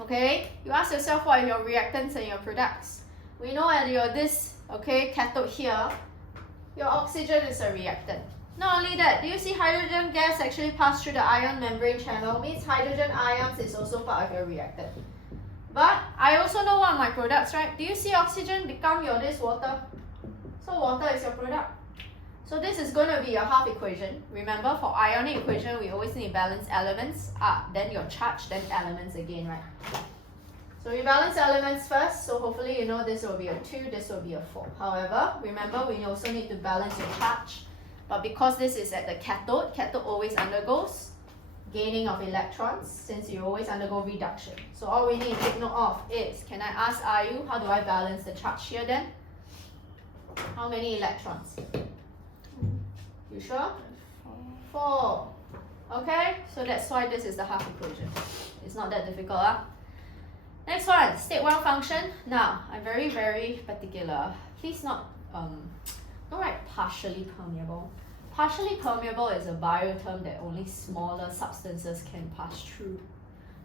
okay, you ask yourself what are your reactants and your products. We know at your this, okay, cathode here, your oxygen is a reactant. Not only that, do you see hydrogen gas actually pass through the ion membrane channel? Means hydrogen ions is also part of your reactant. But I also know what are my products, right? Do you see oxygen become your this water? So water is your product. So this is going to be your half equation. Remember, for ionic equation, we always need balance elements, then your charge, then elements again, right? So we balance elements first, so hopefully you know this will be a 2, this will be a 4. However, remember we also need to balance your charge. But because this is at the cathode, cathode always undergoes gaining of electrons, since you always undergo reduction. So all we need to take note of is, can I ask Ayu, how do I balance the charge here then? How many electrons? You sure? 4. Okay, so that's why this is the half equation. It's not that difficult. Next one, state 1 function. Now, I'm very, very particular. Please don't write partially permeable. Partially permeable is a bio term that only smaller substances can pass through.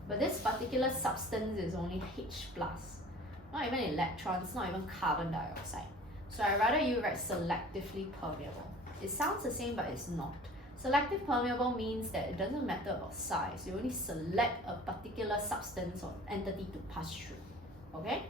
But this particular substance is only H+. Not even electrons, not even carbon dioxide. So I'd rather you write selectively permeable. It sounds the same, but it's not. Selective permeable means that it doesn't matter about size. You only select a particular substance or entity to pass through. Okay?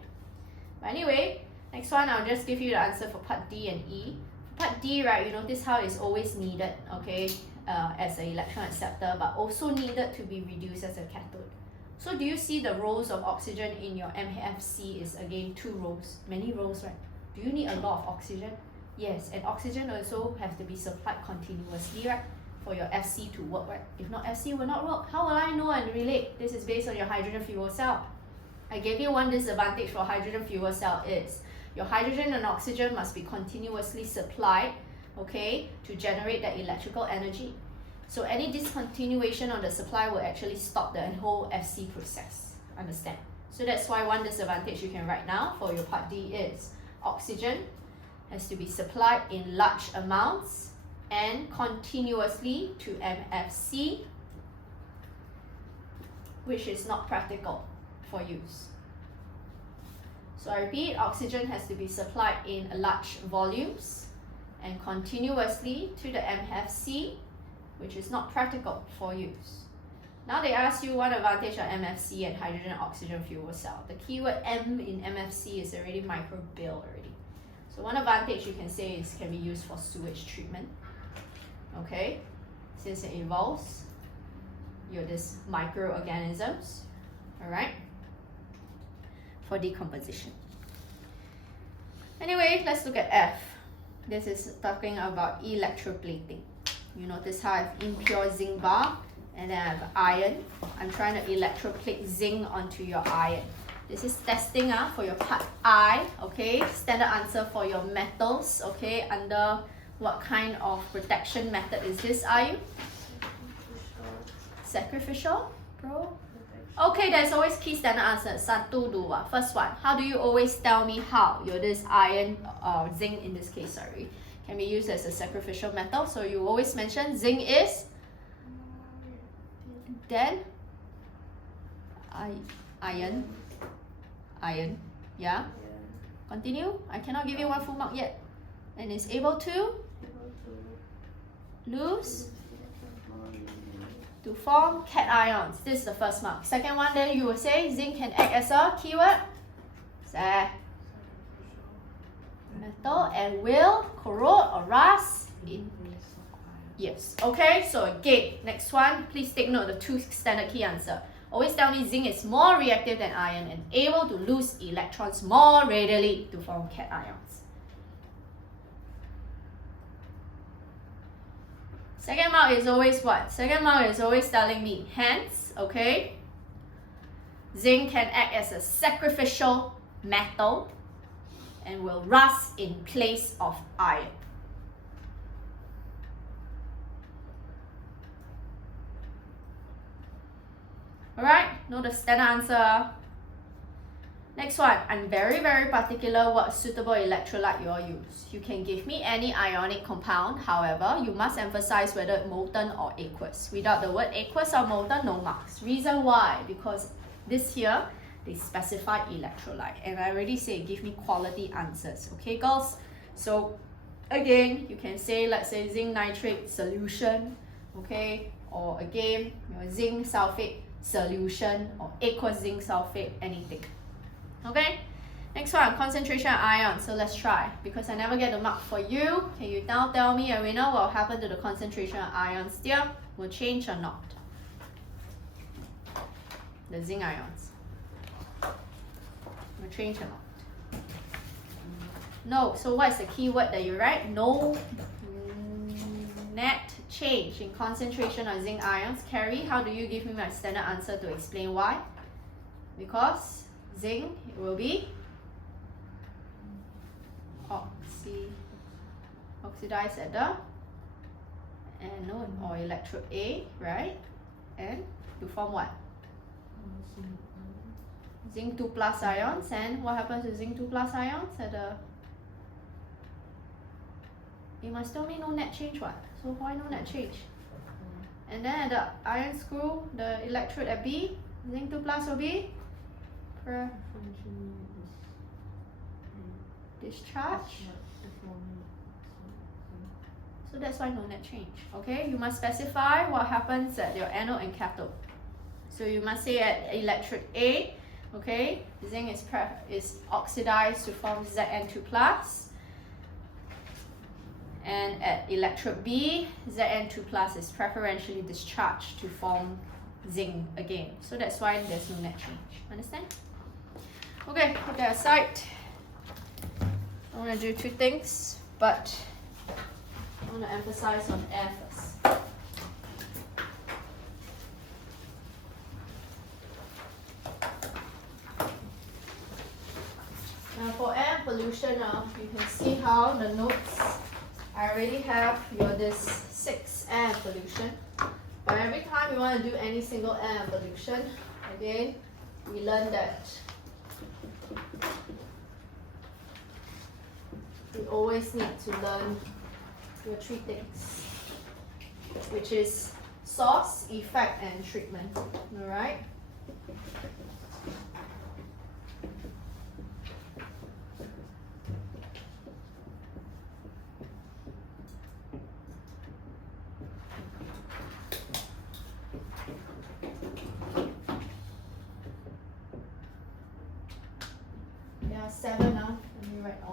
But anyway, next one, I'll just give you the answer for part D and E. For part D, right, you notice how it's always needed, okay, as an electron acceptor, but also needed to be reduced as a cathode. So do you see the rows of oxygen in your MFC is again 2 rows, many rows, right? Do you need a lot of oxygen? Yes, and oxygen also has to be supplied continuously, right? For your FC to work, right? If not, FC will not work. How will I know and relate? This is based on your hydrogen fuel cell. I gave you one disadvantage for hydrogen fuel cell is your hydrogen and oxygen must be continuously supplied, okay, to generate that electrical energy. So any discontinuation on the supply will actually stop the whole FC process. Understand? So that's why one disadvantage you can write now for your part D is oxygen has to be supplied in large amounts and continuously to MFC, which is not practical for use. So I repeat, oxygen has to be supplied in large volumes and continuously to the MFC, which is not practical for use. Now they ask you what advantage of MFC and hydrogen oxygen fuel cell. The keyword M in MFC is already microbial already. So one advantage you can say is can be used for sewage treatment. Okay, since it involves these microorganisms, all right, for decomposition. Anyway, let's look at F. This is talking about electroplating. You notice how I have impure zinc bar and then I have iron. I'm trying to electroplate zinc onto your iron. This is testing for your part I, okay? Standard answer for your metals, okay? Under what kind of protection method is this, are you? Sacrificial, bro? Okay, there's always key standard answer. 1, 2, 2. First one, how do you always tell me how this iron or zinc in this case, sorry, can be used as a sacrificial metal? So you always mention zinc is then iron, yeah? Continue. I cannot give you 1 full mark yet. And is able to lose to form cations. This is the first mark. Second one, then you will say zinc can act as a keyword metal and will corrode or rust in. Yes. Okay, so again, next one, please take note of the 2 standard key answer. Always tell me zinc is more reactive than iron and able to lose electrons more readily to form cations. Second mark is always what? Second mark is always telling me, hence, okay, zinc can act as a sacrificial metal and will rust in place of iron. Alright, know the standard answer. Next one, I'm very particular what suitable electrolyte you all use. You can give me any ionic compound, however, you must emphasize whether it's molten or aqueous. Without the word aqueous or molten, no marks. Reason why? Because this here, they specify electrolyte. And I already say give me quality answers. Okay, girls? So, again, you can say, let's say zinc nitrate solution, okay? Or again, zinc sulfate solution or aqueous zinc sulfate, anything. Okay, next one, concentration of ion. So let's try. Because I never get the mark for you, can you now tell me, Arina, what will happen to the concentration of ions still? Will change or not? The zinc ions. Will change or not? No. So what is the key word that you write? No net change in concentration of zinc ions. Carrie, how do you give me my standard answer to explain why? Because zinc will be oxidized at the anode or electrode A, right? And to form what? Zinc 2 plus ions. And what happens to zinc 2 plus ions at the? You must tell me no net change what? So why no net change? And then at the iron screw, the electrode at B, zinc 2 plus will be discharge. So that's why no net change. Okay, you must specify what happens at your anode and cathode. So you must say at electrode A, okay, zinc is oxidized to form Zn2 plus. And at electrode B, Zn2 plus is preferentially discharged to form zinc again. So that's why there's no net change. Understand? Okay, put that aside. I want to do 2 things, but I want to emphasize on air first. Now for air pollution, you can see how the notes, I already have this 6 air pollution. But every time you want to do any single air pollution, again, we learn that we always need to learn your 3 things, which is source, effect, and treatment. Alright?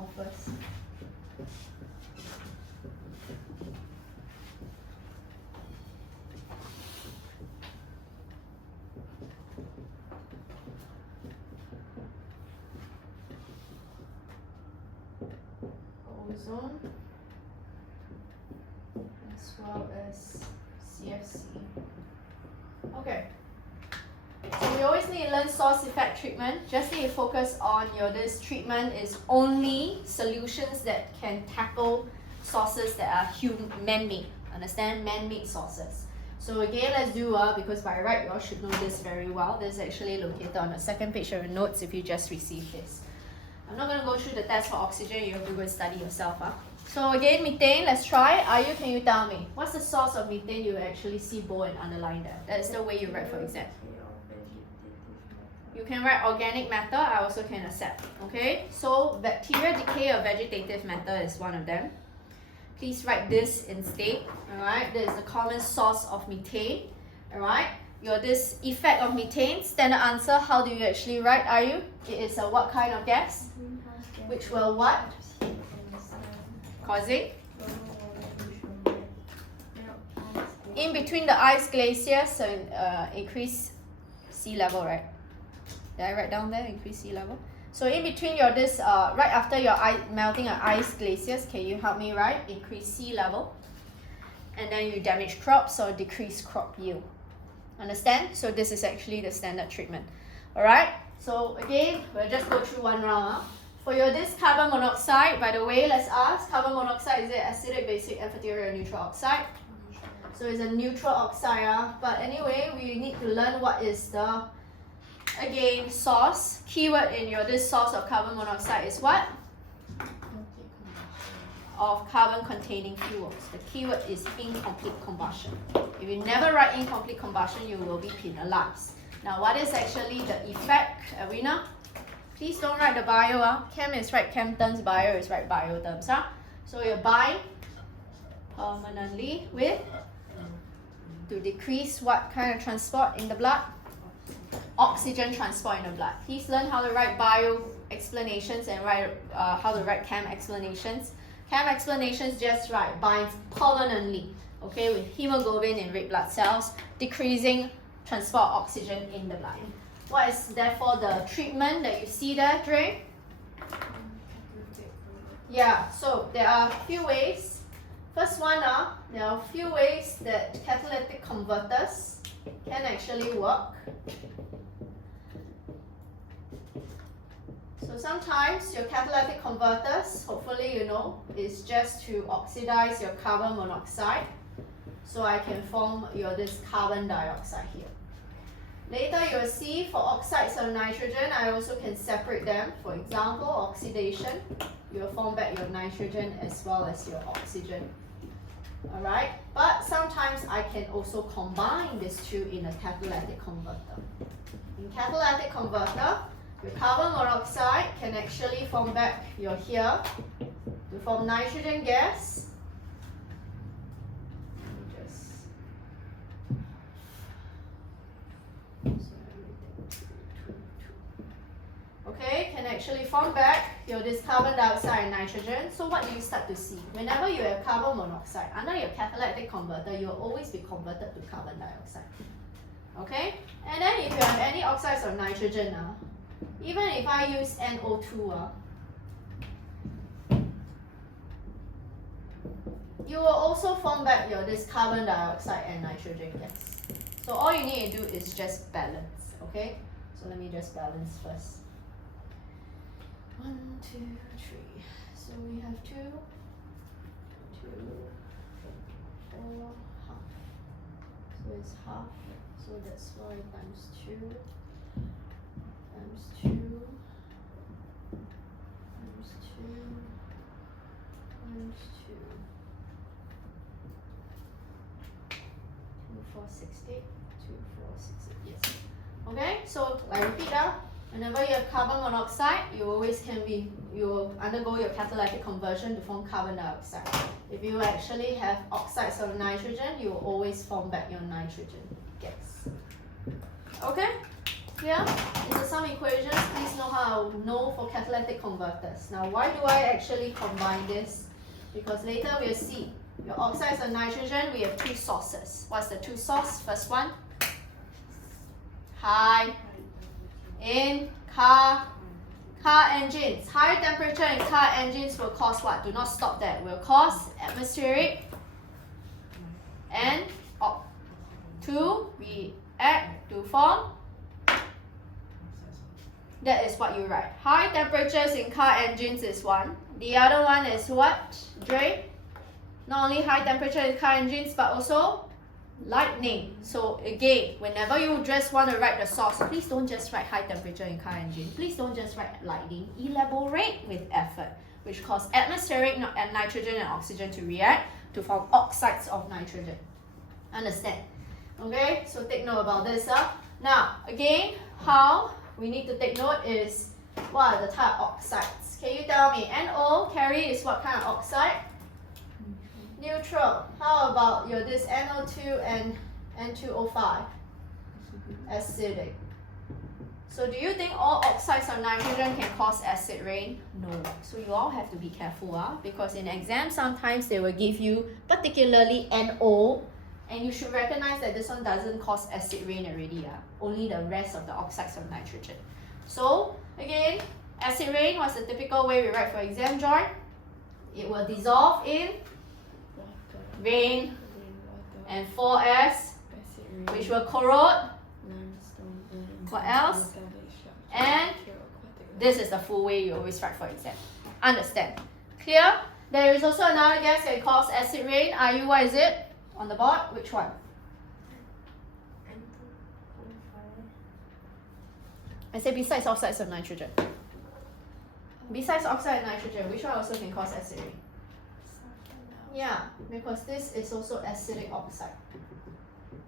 off first. Ozone as well as CFC. Okay. So we always need to learn source effect treatment. Just need to focus on this treatment is only solutions that can tackle sources that are man-made. Understand? Man-made sources. So again, let's do because by right you all should know this very well. This is actually located on the second page of your notes if you just received this. I'm not going to go through the test for oxygen. You have to go and study yourself. So again, methane, let's try. Can you tell me? What's the source of methane? You actually see bold and underline there. That's the way you write for exam. You can write organic matter. I also can accept. Okay? So bacteria decay of vegetative matter is one of them. Please write this instead. Alright? This is the common source of methane. Alright? This effect of methane, standard answer, how do you actually write? It is a what kind of gas? Which will what? Causing? In between the ice glaciers and increase sea level, right? Did I write down there, increase sea level? So in between right after your melting of ice glaciers, can you help me write? Increase sea level. And then you damage crops or decrease crop yield. Understand? So this is actually the standard treatment. Alright? So again, we'll just go through one round. For this carbon monoxide, by the way, let's ask, carbon monoxide, is it acidic, basic, amphoteric, or neutral oxide? So it's a neutral oxide. But anyway, we need to learn what is the, again, source. Keyword in this source of carbon monoxide is what? Of carbon containing fuels. The keyword is incomplete combustion. If you never write incomplete combustion, you will be penalized. Now, what is actually the effect, Arena? Please don't write the bio. Chem is write chem terms, bio is write bio terms. So you bind permanently with, to decrease what kind of transport in the blood? Oxygen transport in the blood. Please learn how to write bio explanations and write how to write chem explanations. Chem explanations just write binds permanently, okay, with hemoglobin in red blood cells, decreasing transport oxygen in the blood. What is therefore the treatment that you see there, Dre? Yeah, so there are a few ways. First one, there are a few ways that catalytic converters can actually work. So sometimes your catalytic converters, hopefully you know, is just to oxidize your carbon monoxide. So I can form this carbon dioxide here. Later you will see for oxides of nitrogen, I also can separate them. For example, oxidation, you will form back your nitrogen as well as your oxygen. Alright, but sometimes I can also combine these two in a catalytic converter. In catalytic converter, your carbon monoxide can actually form back here to form nitrogen gas. Okay, can actually form back this carbon dioxide and nitrogen. So what do you start to see? Whenever you have carbon monoxide, under your catalytic converter, you will always be converted to carbon dioxide. Okay, and then if you have any oxides of nitrogen, even if I use NO2, you will also form back this carbon dioxide and nitrogen gas. So all you need to do is just balance, okay? So let me just balance first. 1, 2, 3. So we have 2, 2, 4, half. So it's half. So that's why times 2, times 2, times 2, times 2. 2, 4, 60. 2, 4, 60. Yes. Okay, so I repeat whenever you have carbon monoxide, you will undergo your catalytic conversion to form carbon dioxide. If you actually have oxides of nitrogen, you will always form back your nitrogen gas. Okay? Clear? In the sum equations, please know how to know for catalytic converters. Now, why do I actually combine this? Because later we'll see. Your oxides of nitrogen, we have two sources. What's the two sources? First one, high in car engines. High temperature in car engines will cause what? Do not stop there. Will cause atmospheric and to react to form. That is what you write. High temperatures in car engines is one. The other one is what, Dre? Not only high temperature in car engines, but also lightning. So again, whenever you just want to write the source, please don't just write high temperature in car engine. Please don't just write lightning. Elaborate with effort, which cause atmospheric and nitrogen and oxygen to react to form oxides of nitrogen. Understand? Okay, so take note about this. Now, again, how we need to take note is what are the type of oxides? Can you tell me? NO, Carrie, is what kind of oxide? Neutral. How about your this NO2 and N2O5? Acidic. So do you think all oxides of nitrogen can cause acid rain? No. So you all have to be careful, because in exams sometimes they will give you particularly NO, and you should recognize that this one doesn't cause acid rain already. Only the rest of the oxides of nitrogen. So again, acid rain was the typical way we write for exam, Joy. It will dissolve in rain and fall as, which will corrode. What else? And this is the full way you always write for exam. Understand? Clear? There is also another gas that causes acid rain. IU, what is it? On the board, which one? I say besides oxides of nitrogen. Besides oxide of nitrogen, which one also can cause acid rain? Yeah, because this is also acidic oxide.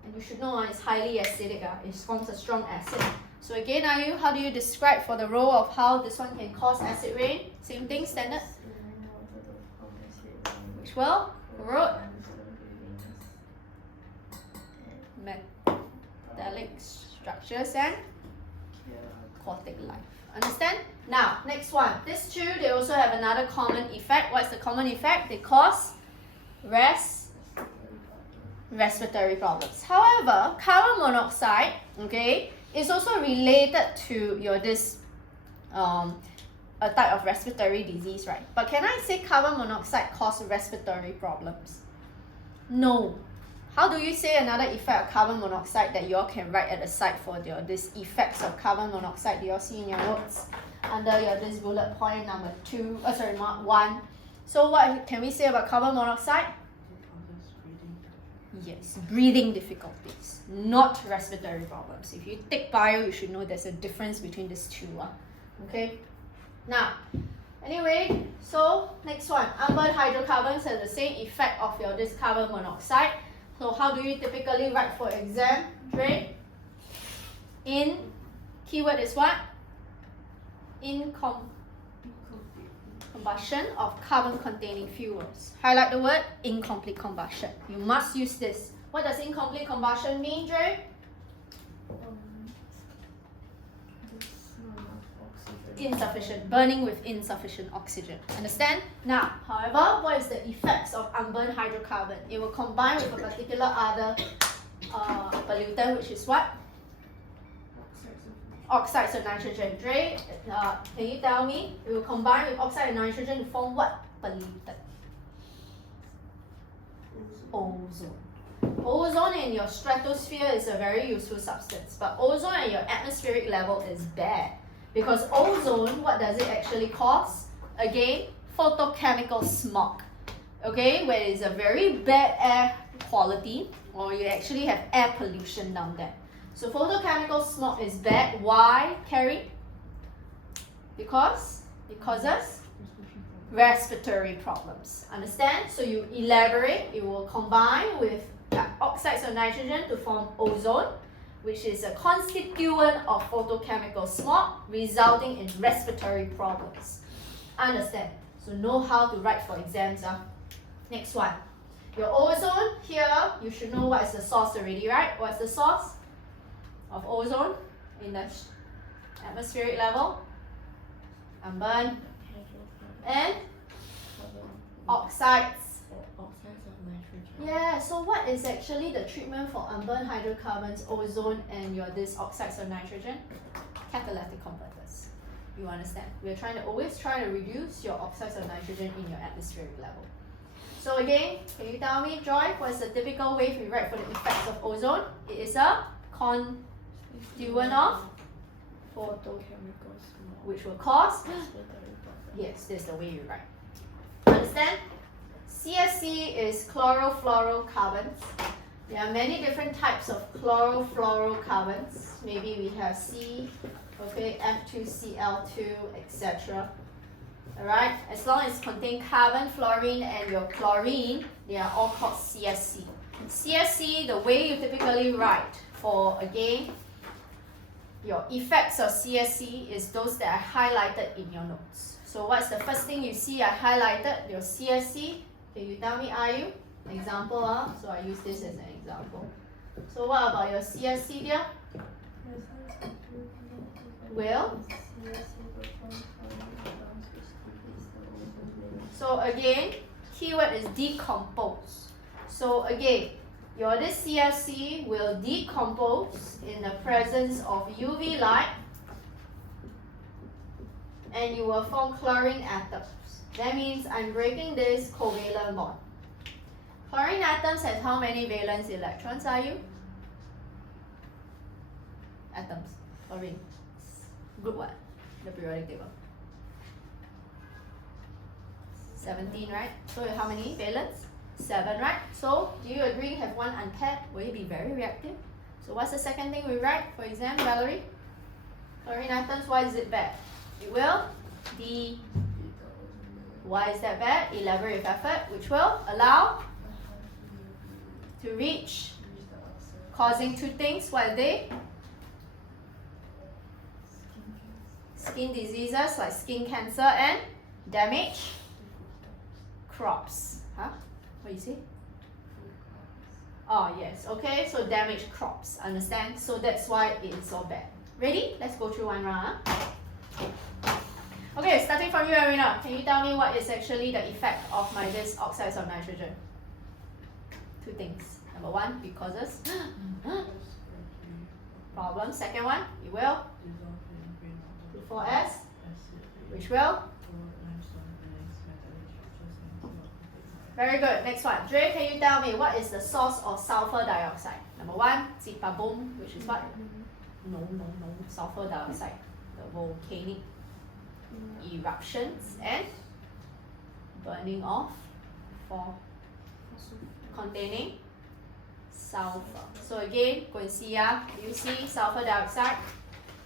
And you should know it's highly acidic. It forms a strong acid. So again, IU, how do you describe for the role of how this one can cause acid rain? Same thing, standard? Which will corrode metallic structures and aquatic life. Understand? Now, next one. These two, they also have another common effect. What's the common effect? They cause respiratory problems. However, carbon monoxide, okay, is also related to your a type of respiratory disease, right? But can I say carbon monoxide cause respiratory problems? No. How do you say another effect of carbon monoxide that you all can write at the side for these effects of carbon monoxide? Do you all see in your notes under this bullet point number 1? So what can we say about carbon monoxide? Yes, breathing difficulties, not respiratory problems. If you take bio, you should know there's a difference between these two. Okay. Now, anyway, so next one, unburned hydrocarbons have the same effect of this carbon monoxide. So how do you typically write for exam, Dre? In, keyword is what? Combustion of carbon-containing fuels. Highlight the word incomplete combustion. You must use this. What does incomplete combustion mean, Dre? Insufficient, burning with insufficient oxygen. Understand? Now, however, what is the effects of unburned hydrocarbon? It will combine with a particular other pollutant, which is what? Oxides of nitrogen. Dre, can you tell me? It will combine with oxide of nitrogen to form what pollutant? Ozone. Ozone in your stratosphere is a very useful substance, but ozone at your atmospheric level is bad. Because ozone, what does it actually cause? Again, photochemical smog. Okay, where it's a very bad air quality, or you actually have air pollution down there. So photochemical smog is bad. Why, Carrie? Because it causes respiratory problems. Understand? So you elaborate. It will combine with oxides of nitrogen to form ozone, which is a constituent of photochemical smog, resulting in respiratory problems. Understand? So know how to write for exams. Next one. Your ozone here, you should know what is the source already, right? What's the source of ozone? in the atmospheric level? Unburned. And oxides. Oxides of nitrogen. Yeah, so what is actually the treatment for unburned hydrocarbons, ozone, and your these oxides of nitrogen? Catalytic converters. You understand? We are always trying to reduce your oxides of nitrogen in your atmospheric level. So again, can you tell me, Joy, what is the typical wave we write for the effects of ozone? It is a constituent of photochemical smoke. which will cause. Yes, this is the way you write. Understand? CFC is chlorofluorocarbons. There are many different types of chlorofluorocarbons. Maybe we have C, okay, F2Cl2, etc. Alright, as long as it contains carbon, fluorine, and your chlorine, they are all called CFC. CFC, the way you typically write for, again, your effects of CFC is those that are highlighted in your notes. So what's the first thing you see I highlighted? Your CFC. Can you tell me, are you? Example, so I use this as an example. So what about your CFC there? Will? So again, keyword is decompose. So again, your this CFC will decompose in the presence of UV light, and you will form chlorine atoms. That means I'm breaking this covalent bond. Chlorine atoms has how many valence electrons are you? Atoms. Chlorine. Group what? The periodic table. 17, right? So how many valence? 7, right? So do you agree have one unpaired? Will it be very reactive? So what's the second thing we write for exam, Valerie? Chlorine atoms, why is it bad? It will why is that bad? Elaborate with effort, which will allow to reach, causing two things. What are they? Skin diseases like skin cancer and damage crops. Huh? What do you say? Oh yes, okay, so damage crops, understand? So that's why it is so bad. Ready? Let's go through one round. Okay, starting from you, Arina. Can you tell me what is actually the effect of my this oxides of nitrogen? Two things. Number one, it causes problem. Second one, it will 4S, which will. Very good. Next one. Dre, can you tell me what is the source of sulfur dioxide? Number one, Zipabum, which is what? No. Sulfur dioxide. The volcanic eruptions and burning off for containing sulfur. So again, go and see, you see sulfur dioxide.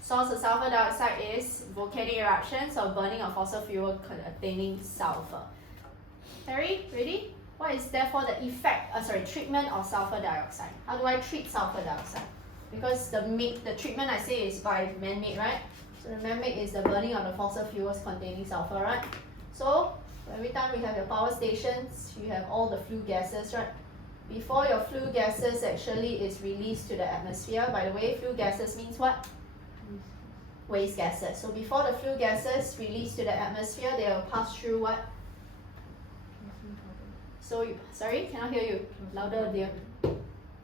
Source of sulfur dioxide is volcanic eruptions or burning of fossil fuel containing sulfur. Terry, ready? What is therefore the effect, treatment of sulfur dioxide? How do I treat sulfur dioxide? Because the treatment I say is by man-made, right? So the man-made is the burning of the fossil fuels containing sulfur, right? So every time we have your power stations, you have all the flue gases, right? Before your flue gases actually is released to the atmosphere, by the way, flue gases means what? Waste gases. So before the flue gases released to the atmosphere, they will pass through what? So, sorry, cannot hear you. Louder, dear.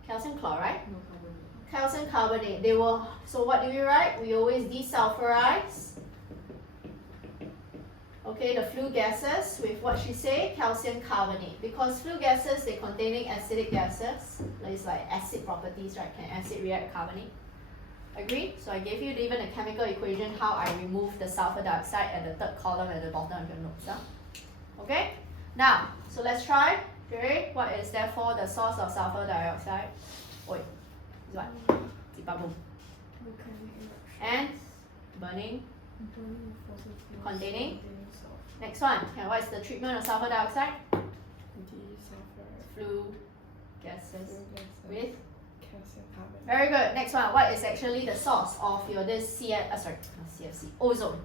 Calcium chloride? Calcium carbonate. They will. So what do we write? We always desulfurize. Okay, the flue gases with what she say, calcium carbonate. Because flue gases, they containing acidic gases. It's like acid properties, right? Can acid react with carbonate? Agree? So I gave you even a chemical equation how I remove the sulfur dioxide at the third column at the bottom of your notes. Okay? Now, so let's try. Okay, what is therefore the source of sulfur dioxide? Oi, is what? Zipabum. And burning. Containing. Next one. Okay, what is the treatment of sulfur dioxide? Flue gases with calcium carbonate. very good. Next one. What is actually the source of your this CFC ozone?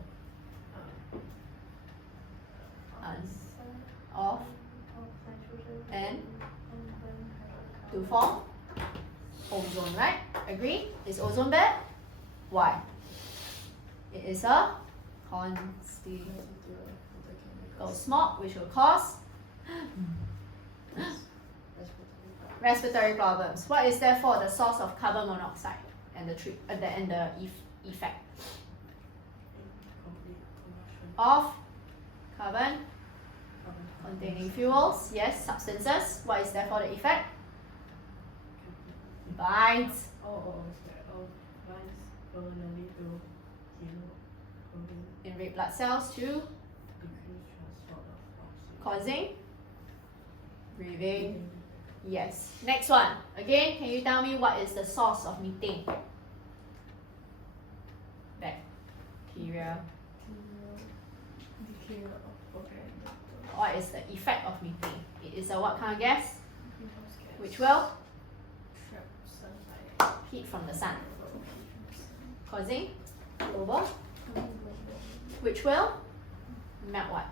Of and to form ozone, right? Agree? Is ozone bad? Why? It is a constitutive smoke, which will cause respiratory problems. What is therefore the source of carbon monoxide and the effect of carbon containing fuels? Yes, substances. What is therefore the effect? Binds. In red blood cells to causing breathing. Yes. Next one. Again, can you tell me what is the source of methane? Bacteria. What is the effect of methane? It is a what kind of gas? Which will heat from the sun, causing global, which will melt what?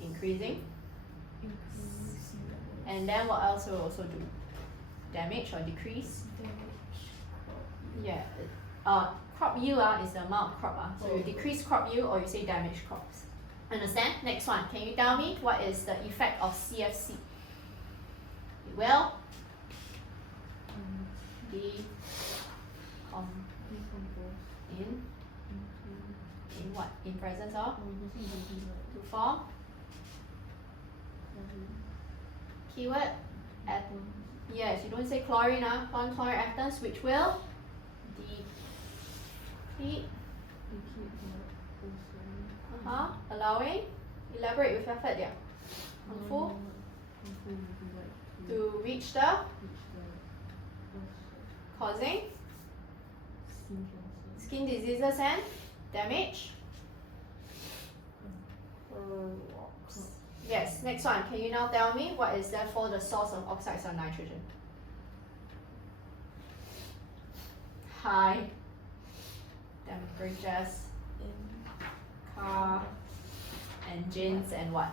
Increasing. And then what else will also do? Damage or decrease? Yeah. Crop yield is the amount of crop. So you decrease crop yield or you say damage crops. Understand? Next one. Can you tell me what is the effect of CFC? It will in what? In presence of? To form? Keyword? Yes, you don't say chlorine, non-chlorine atoms, which will deplete. Allowing? Elaborate with effort, yeah. Harmful to reach the causing skin diseases and damage. Yes, next one. Can you now tell me what is therefore the source of oxides of nitrogen? High temperatures in car engines and what?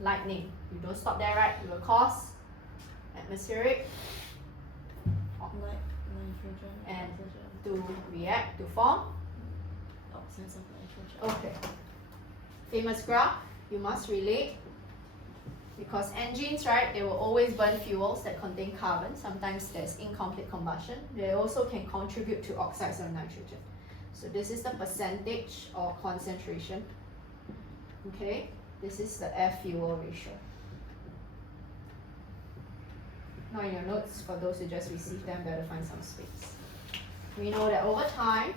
Lightning. You don't stop there, right? You will cause atmospheric and to react to form oxides of nitrogen. Okay. Famous graph. You must relate. Because engines, right, they will always burn fuels that contain carbon. Sometimes there's incomplete combustion. They also can contribute to oxides of nitrogen. So this is the percentage or concentration. Okay, this is the air-fuel ratio. Now in your notes, for those who just received them, better find some space. We know that over time,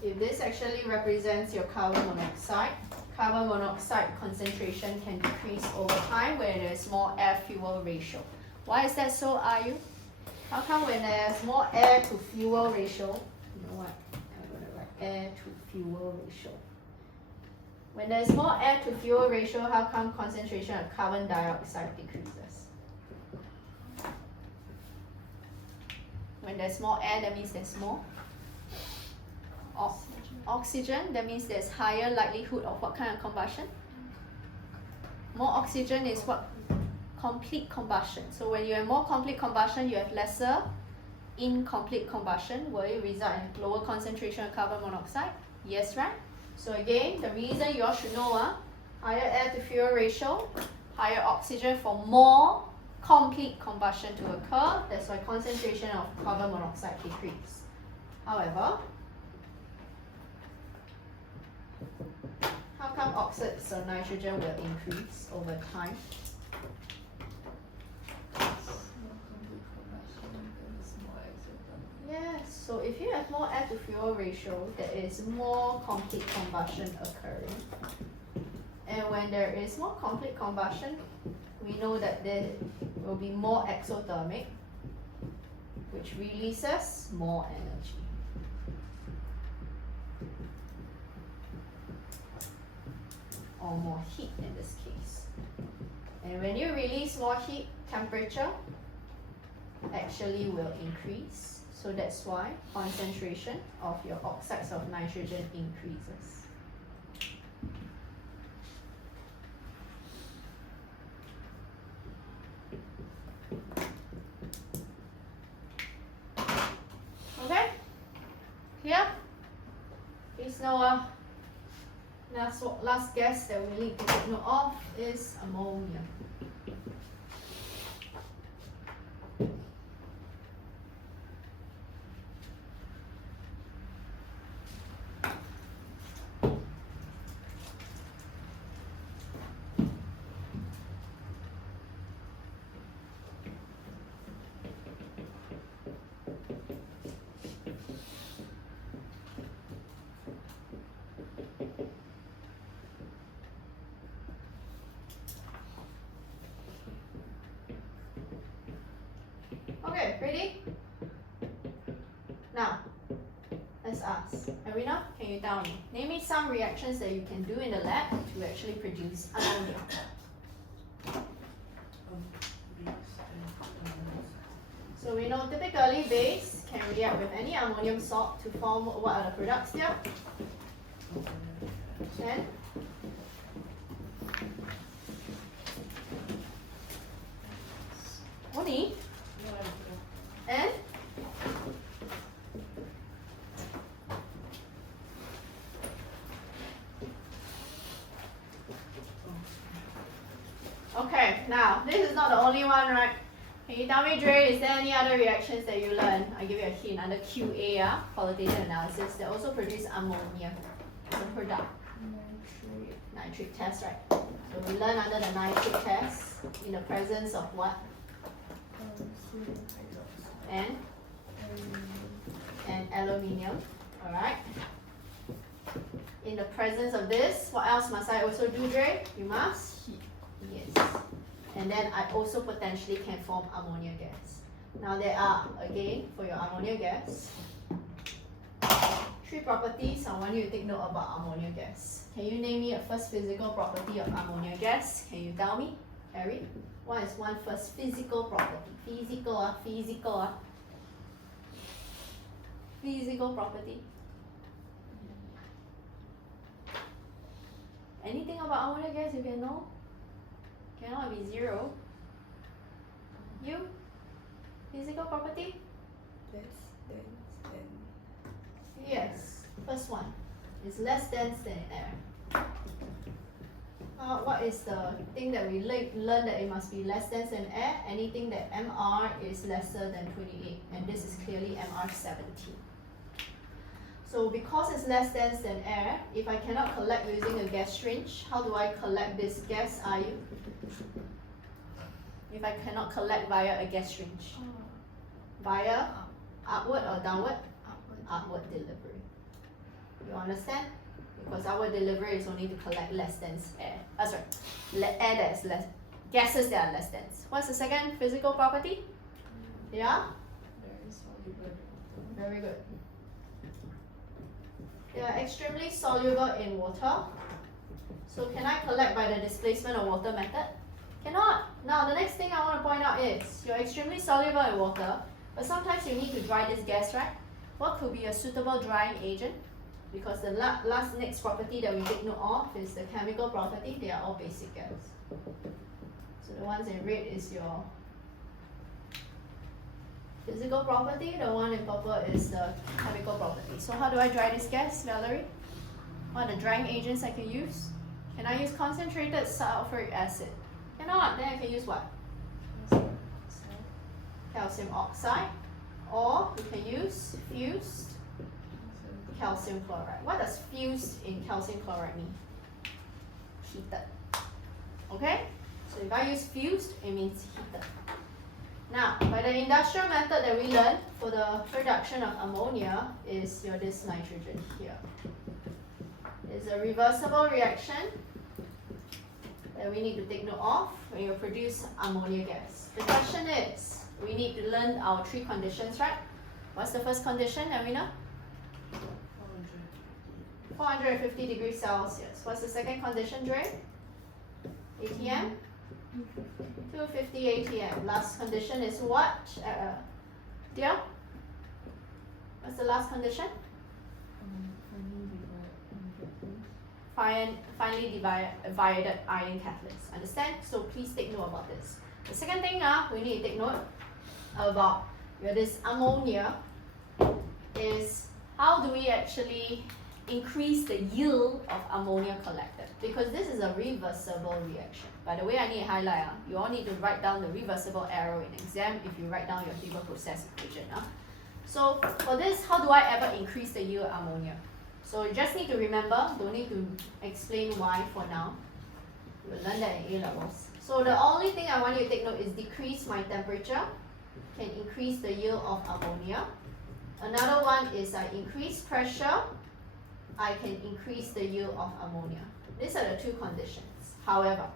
if this actually represents your carbon monoxide concentration can decrease over time when there's more air-fuel ratio. Why is that so, Ayu? How come when there's more air to fuel ratio, you know what, I'm going to write air to fuel ratio. When there's more air to fuel ratio, how come concentration of carbon dioxide decreases? When there's more air, that means there's more oxygen, that means there's higher likelihood of what kind of combustion? More oxygen is what? Complete combustion. So when you have more complete combustion, you have lesser incomplete combustion. Will it result in lower concentration of carbon monoxide? Yes, right? So again, the reason you all should know, higher air to fuel ratio, higher oxygen for more complete combustion to occur. That's why concentration of carbon monoxide decrease. However, how come oxides of nitrogen will increase over time? Yes, so if you have more air to fuel ratio, there is more complete combustion occurring. And when there is more complete combustion, we know that there will be more exothermic, which releases more energy. Or more heat in this case. And when you release more heat, temperature actually will increase. So that's why concentration of your oxides of nitrogen increases. Okay, Noah. Last gas that we need to take note of is ammonia. Okay, ready? Now, let's ask. Arina, can you tell me? Name me some reactions that you can do in the lab to actually produce ammonia. So we know typically base can react with any ammonium salt to form what are the products there? And Oni and okay, now this is not the only one, right? Can you tell me, Dre, is there any other reactions that you learn? I give you a hint under QA, qualitative analysis, that also produce ammonia as a product. Nitrate test, right? So we learn under the nitrate test in the presence of what? And aluminium. Alright. In the presence of this, what else must I also do, Dre? You must heat. Yes. And then I also potentially can form ammonia gas. Now there are, again, for your ammonia gas, 3 properties I want you to take note about ammonia gas. Can you name me a first physical property of ammonia gas? Can you tell me, Harry? What is one first physical property? Physical property. Anything about ammonia gas you can know? Cannot be 0. You? Physical property? Yes. First one. It's less dense than air. What is the thing that we learn that it must be less dense than air? Anything that MR is lesser than 28. And this is clearly MR 17. So because it's less dense than air, if I cannot collect using a gas syringe, how do I collect this gas, are you? If I cannot collect via a gas syringe? Via upward or downward? Upward delivery. You understand? Because upward delivery is only to collect less dense air. Sorry, air that is less, gases that are less dense. What's the second physical property? Yeah? Very good. They are extremely soluble in water. So can I collect by the displacement of water method? Cannot. Now the next thing I want to point out is you're extremely soluble in water, but sometimes you need to dry this gas, right? What could be a suitable drying agent? Because the next property that we take note of is the chemical property. They are all basic gas. So the ones in red is your physical property. The one in purple is the chemical property. So how do I dry this gas, Valerie? What are the drying agents I can use? Can I use concentrated sulfuric acid? Cannot. Then I can use what? Calcium oxide. Or we can use fused calcium chloride. What does fused in calcium chloride mean? Heated. Okay? So if I use fused, it means heated. Now, by the industrial method that we learned for the production of ammonia is this nitrogen here. It's a reversible reaction that we need to take note of when you produce ammonia gas. The question is, we need to learn our 3 conditions, right? What's the first condition, Arina? 450 degrees Celsius. What's the second condition, Dre? ATM? 250 ATM. Last condition is what? Dear? What's the last condition? Finely divided iron catalyst. Understand? So please take note about this. The second thing we need to take note about this ammonia is how do we actually increase the yield of ammonia collected, because this is a reversible reaction. By the way, I need to highlight, you all need to write down the reversible arrow in exam if you write down your Haber process equation. So for this, how do I ever increase the yield of ammonia? So you just need to remember, don't need to explain why for now. You'll learn that in A levels. So the only thing I want you to take note is decrease my temperature can increase the yield of ammonia. Another one is I increase pressure, I can increase the yield of ammonia. These are the two conditions. However,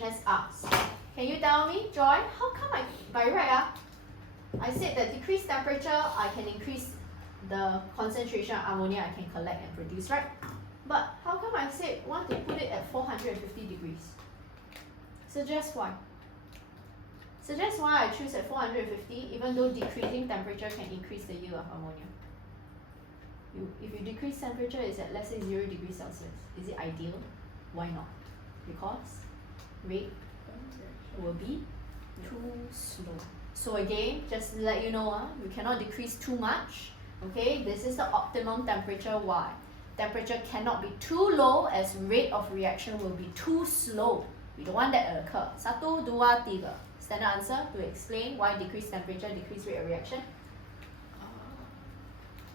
let's ask, can you tell me, Joy, how come by right, I said that decrease temperature, I can increase the concentration of ammonia I can collect and produce, right? But how come I said want to put it at 450 degrees? Suggest why. Suggest why I choose at 450 even though decreasing temperature can increase the yield of ammonia. If you decrease temperature, it's at let's say 0 degrees Celsius. Is it ideal? Why not? Because rate will be too slow. So again, just to let you know, you cannot decrease too much. Okay, this is the optimum temperature. Why? Temperature cannot be too low as rate of reaction will be too slow. We don't want that to occur. 1, 2, 3. Standard answer to explain why decrease temperature, decrease rate of reaction.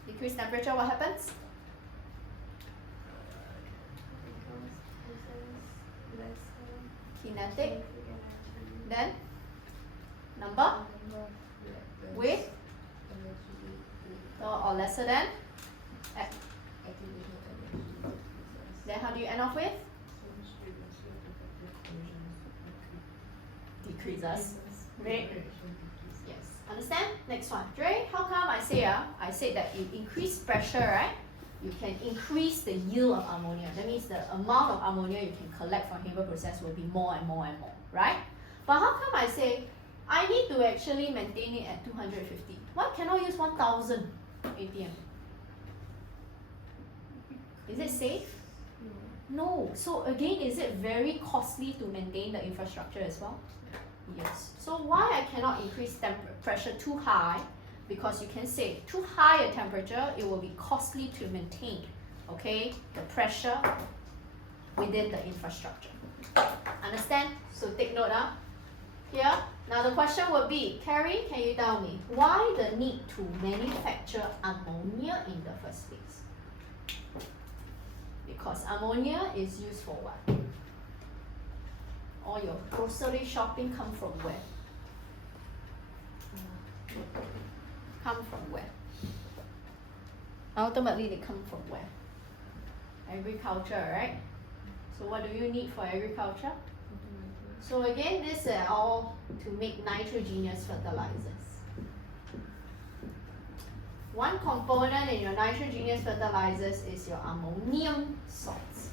Decrease temperature, what happens? Kinetic. Then number with or lesser than. Then how do you end off with? Decreases rate. Yes. Understand? Next one. Dre, how come I said that you increase pressure, right? You can increase the yield of ammonia. That means the amount of ammonia you can collect from Haber process will be more and more and more, right? But how come I say I need to actually maintain it at 250? Why cannot use 1000 ATM? Is it safe? No. So again, is it very costly to maintain the infrastructure as well? Yes. So why I cannot increase pressure too high? Because you can say too high a temperature, it will be costly to maintain, okay, the pressure within the infrastructure. Understand? So take note here. Now the question would be, Carrie, can you tell me why the need to manufacture ammonia in the first place? Because ammonia is used for what? All your grocery shopping come from where? Come from where? Ultimately, they come from where? Agriculture, right? So what do you need for agriculture? So again, these are all to make nitrogenous fertilizers. One component in your nitrogenous fertilizers is your ammonium salts.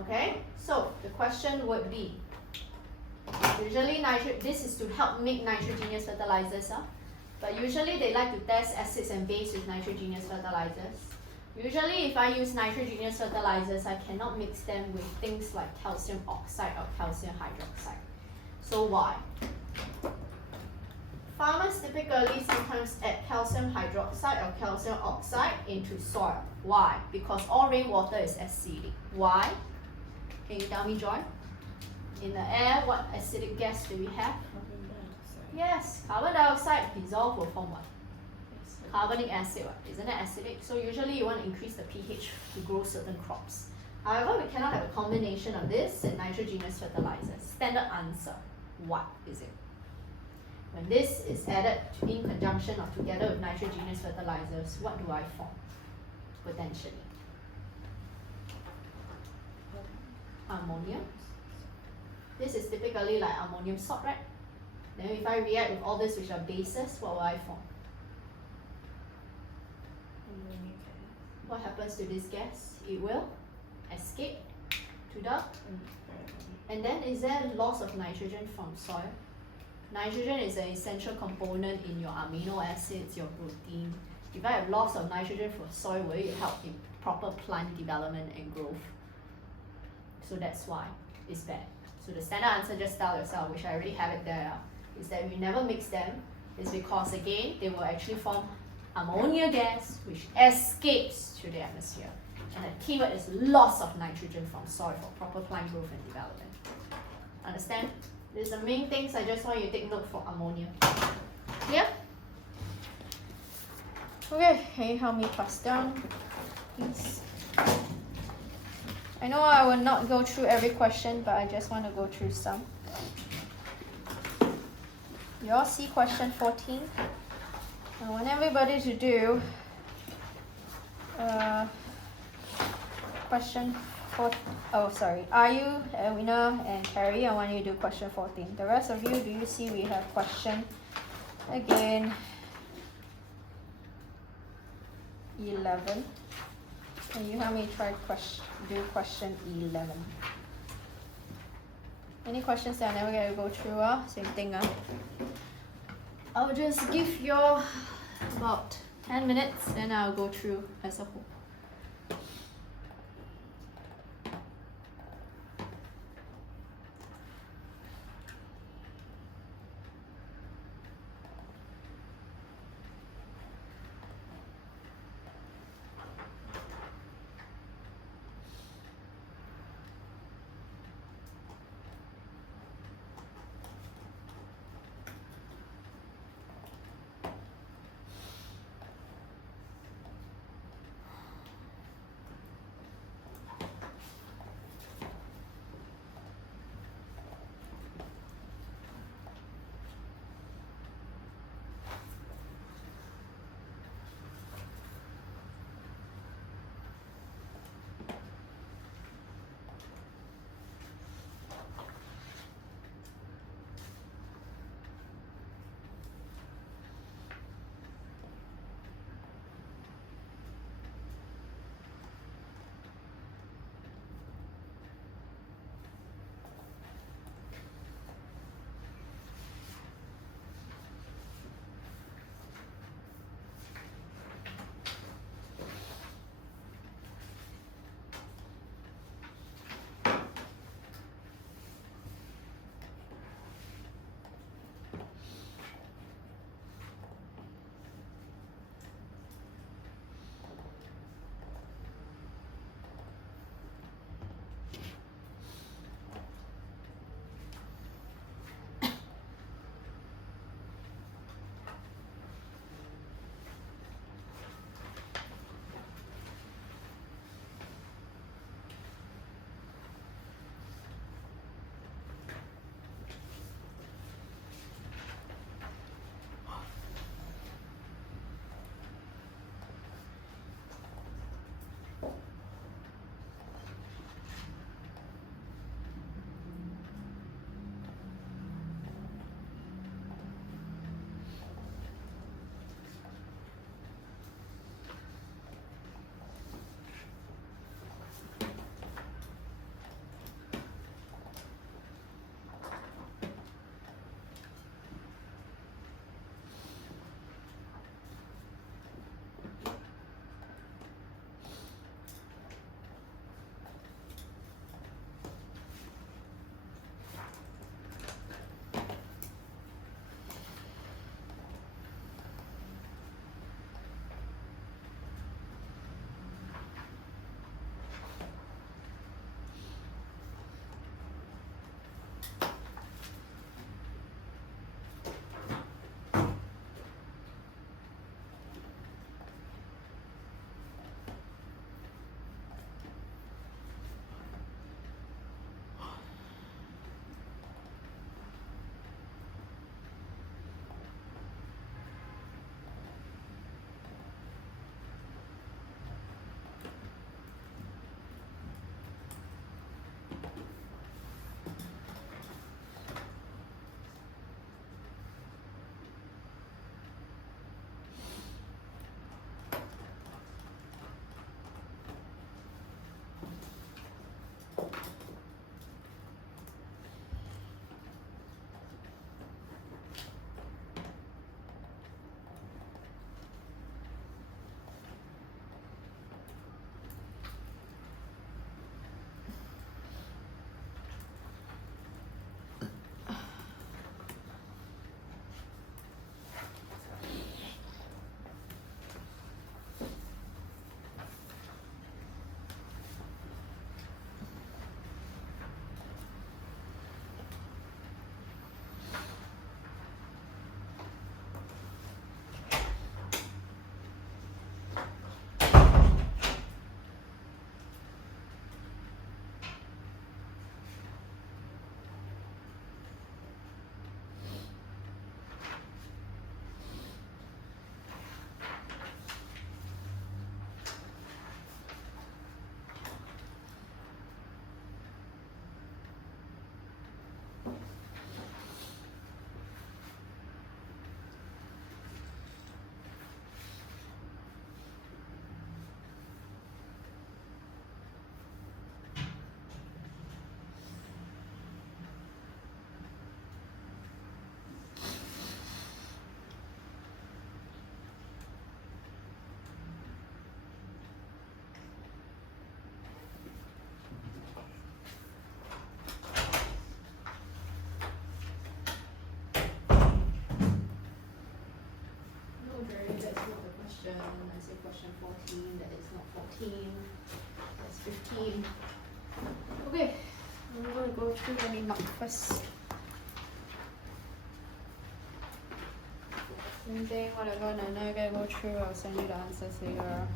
Okay, so the question would be, usually this is to help make nitrogenous fertilizers, but usually they like to test acids and base with nitrogenous fertilizers. Usually if I use nitrogenous fertilizers, I cannot mix them with things like calcium oxide or calcium hydroxide. So why? Farmers typically sometimes add calcium hydroxide or calcium oxide into soil. Why? Because all rainwater is acidic. Why? Can you tell me, Joy? In the air, what acidic gas do we have? Yes, carbon dioxide dissolve will form what? Carbonic acid, what? Isn't it acidic? So usually you want to increase the pH to grow certain crops. However, we cannot have a combination of this and nitrogenous fertilizers. Standard answer, what is it? When this is added in conjunction or together with nitrogenous fertilizers, what do I form? Potentially. Ammonia. This is typically like ammonium salt, right? Then if I react with all this which are bases, what will I form? What happens to this gas? It will escape to the... And then is there loss of nitrogen from soil? Nitrogen is an essential component in your amino acids, your protein. If I have loss of nitrogen from soil, will it help in proper plant development and growth? So that's why it's bad. So the standard answer, just tell yourself, which I already have it there, is that we never mix them. Is because again, they will actually form ammonia gas which escapes to the atmosphere. And the keyword is loss of nitrogen from soil for proper plant growth and development. Understand? These are the main things. I just want you to take note for ammonia. Clear? Okay, can you help me pass down, please? I know I will not go through every question, but I just want to go through some. You all see question 14? I want everybody to do question 4. Oh, sorry. Are you, Edwina and Carrie? I want you to do question 14. The rest of you, do you see we have question again 11? Can you help me try do question 11? Any questions that I never get to go through? Same thing. I'll just give you about 10 minutes, then I'll go through as a whole. No, Jerry, that's not the question. I say question 14, that is not 14. That's 15. Okay, I'm gonna go through let me mark first. Same thing, whatever, Nana, gotta go through, I'll send you the answers later.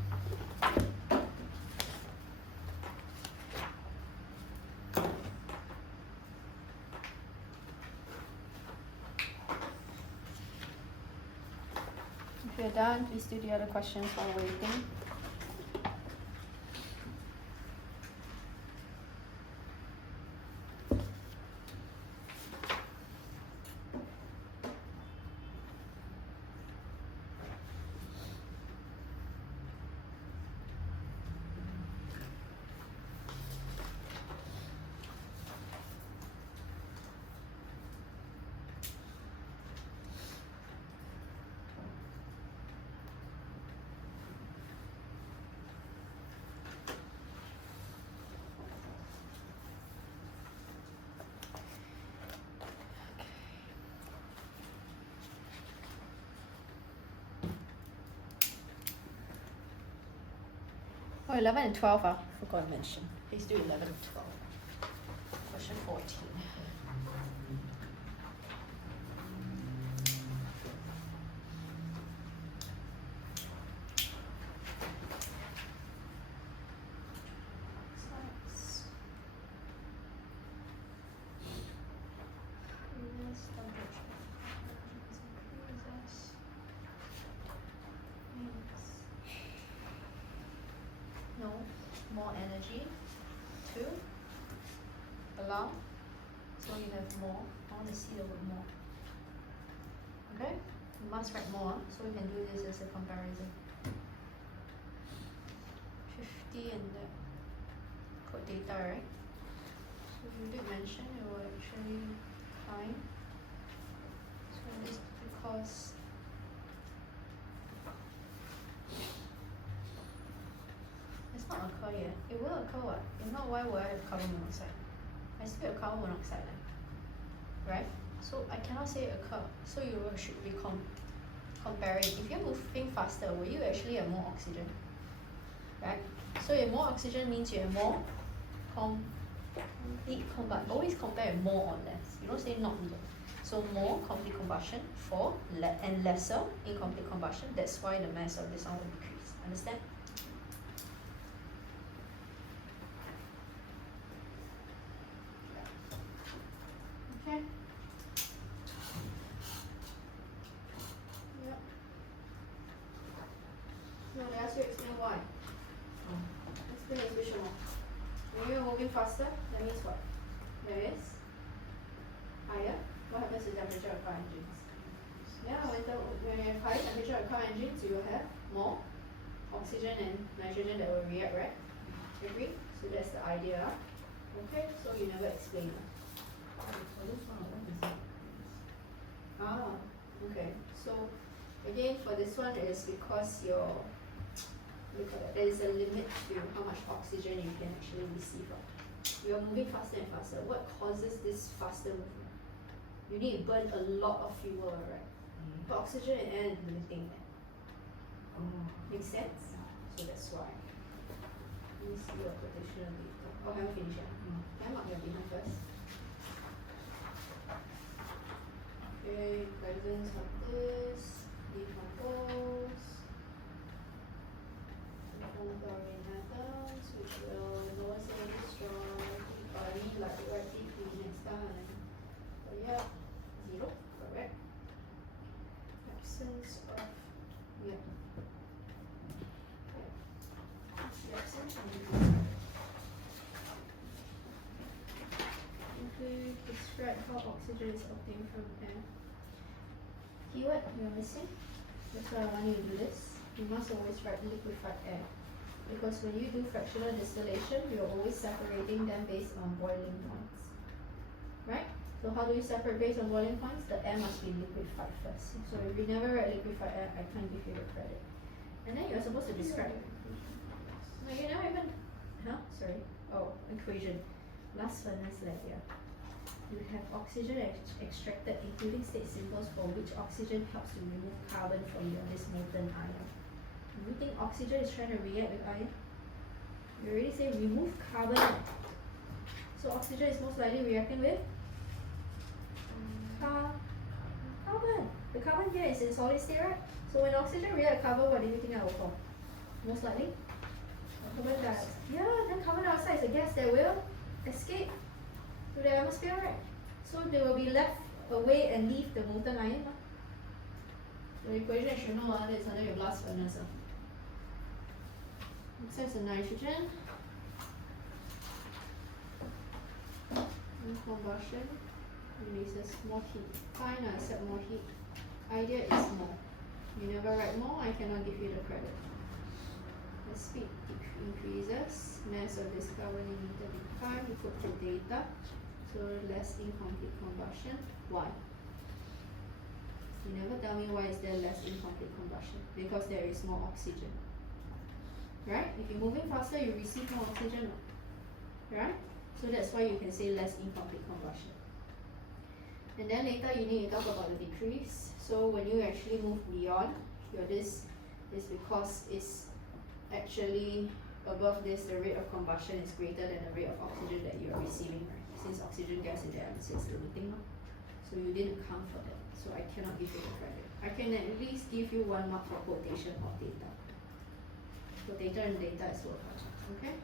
If you're done, please do the other questions while waiting. Oh, 11 and 12, forgot to mention. Please do 11 and 12. Question 14. No, more energy. 2. Allow. So you have more. I want to see the word more. Okay? You must write more, so we can do this as a comparison. 50 and the code data, right? So you did mention it will actually time. So this because it's not occur yet. It will occur what? If not, why would I have carbon monoxide? I still have carbon monoxide then. Right? So I cannot say occur. So you should be comparing. If you're moving faster, will you actually have more oxygen? Right? So if more oxygen means you have more complete combustion. Always compare more or less. You don't say not more. So more complete combustion for and lesser incomplete combustion. That's why the mass of this one will decrease. Understand? Okay. Yep. No, they ask you to explain why. Explain the equation more. When you're moving faster, that means what? There is higher. What happens to the temperature of car engines? Yeah, when you have high temperature of car engines, you will have more oxygen and nitrogen that will react, right? Agree? So that's the idea. Okay, so you never explain. Ah, okay. So again, for this one is because there is a limit to how much oxygen you can actually receive. You are moving faster and faster. What causes this faster movement? You need to burn a lot of fuel, right? But oxygen and air is limiting that. Make sense? So that's why. Let me see your quotation later. Oh, I haven't finished yet. Can I mark your behind first? Okay, presence of this, decompose, inflammatory atoms, which will lower cell destroy, body like rapid next time. So yeah, 0, correct. Absence of, yeah. The absence of inflammatory to describe how oxygen is obtained from air. Keyword you're missing. That's why I want you to do this. You must always write liquefied air. Because when you do fractional distillation, you're always separating them based on boiling points. Right? So how do you separate based on boiling points? The air must be liquefied first. So if you never write liquefied air, I can't give you the credit. And then you're supposed to describe. No, you never even. Huh? Sorry. Oh, equation. Last furnace lab, yeah. You have oxygen extracted, including state symbols for which oxygen helps to remove carbon from this molten ion. Do you think oxygen is trying to react with iron? You already say remove carbon. So oxygen is most likely reacting with carbon. The carbon here is in solid state, right? So when oxygen reacts with carbon, what do you think I will form? Most likely? Carbon dioxide. Yeah, then carbon dioxide is a gas that will escape to the atmosphere, right? So they will be left away and leave the molten iron. The equation you should know it's under your blast furnace. Accepts the nitrogen. In combustion releases more heat. Fine, I accept more heat. Idea is more. You never write more, I cannot give you the credit. The speed increases, mass of this carbon emitted decline, you put the data, so less incomplete combustion. Why? You never tell me why is there less incomplete combustion. Because there is more oxygen. Right? If you're moving faster, you receive more oxygen. Right? So that's why you can say less incomplete combustion. And then later you need to talk about the decrease. So when you actually move beyond, this is because it's actually above this, the rate of combustion is greater than the rate of oxygen that you are receiving, right? Since oxygen gas in the atmosphere is limiting, so you didn't account for that. So I cannot give you the credit. I can at least give you 1 mark for quotation of data. Quotation and data is worth it. Okay?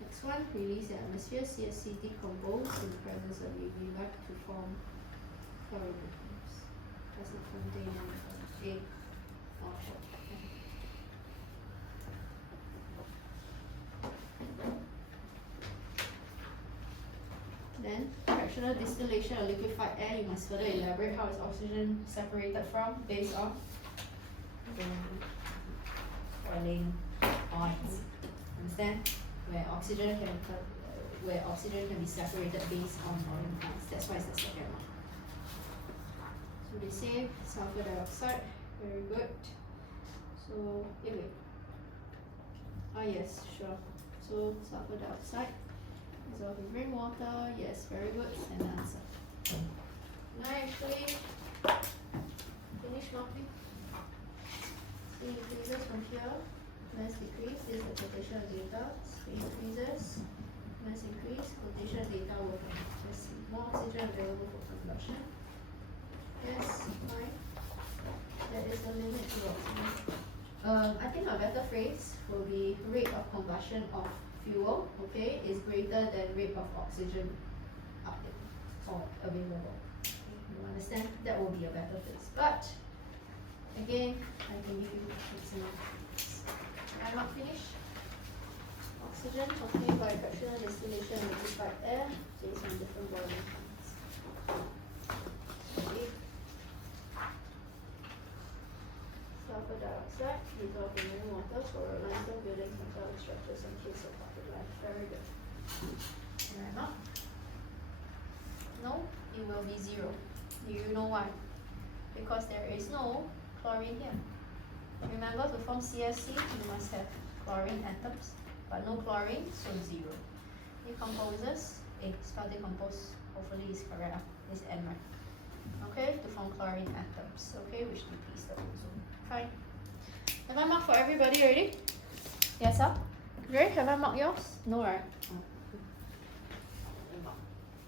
Next one, release the atmosphere. CSC decompose in the presence of UV light to form chloroglyphs. Does not contain any alcohol. Then, fractional distillation of liquefied air, you must further elaborate how is oxygen separated from based on boiling points. Understand? Where oxygen can be separated based on boiling points. That's why it's the second one. So they say sulfur dioxide, very good. So wait. Yes, sure. So sulfur dioxide. Dissolve in rainwater, yes, very good, and answer. Now actually finish marking. So increases from here, mass decrease, this is the quotation of data, speed increases, mass increase, quotation of data will come. There's more oxygen available for combustion. Yes, fine. That is the limit to oxygen. I think a better phrase will be rate of combustion of fuel, okay, is greater than rate of oxygen uptake or available. You understand? That will be a better phrase. But again, I can give you maximum. Am I not finished? Oxygen obtained by fractional distillation of liquefied air based on different boiling points. Okay. Sulfur dioxide, dissolved in rainwater for limestone buildings, metallic structures, and case of pocket life. Very good. Remember? No, it will be 0. Do you know why? Because there is no chlorine here. Remember, to form CSC, you must have chlorine atoms, but no chlorine, so 0. Decomposes, spell decompose, hopefully is correct, is N, right? Okay, to form chlorine atoms, okay, which depletes the ozone. Fine. Have I marked for everybody already? Yes, sir? Great, have I marked yours? No, right?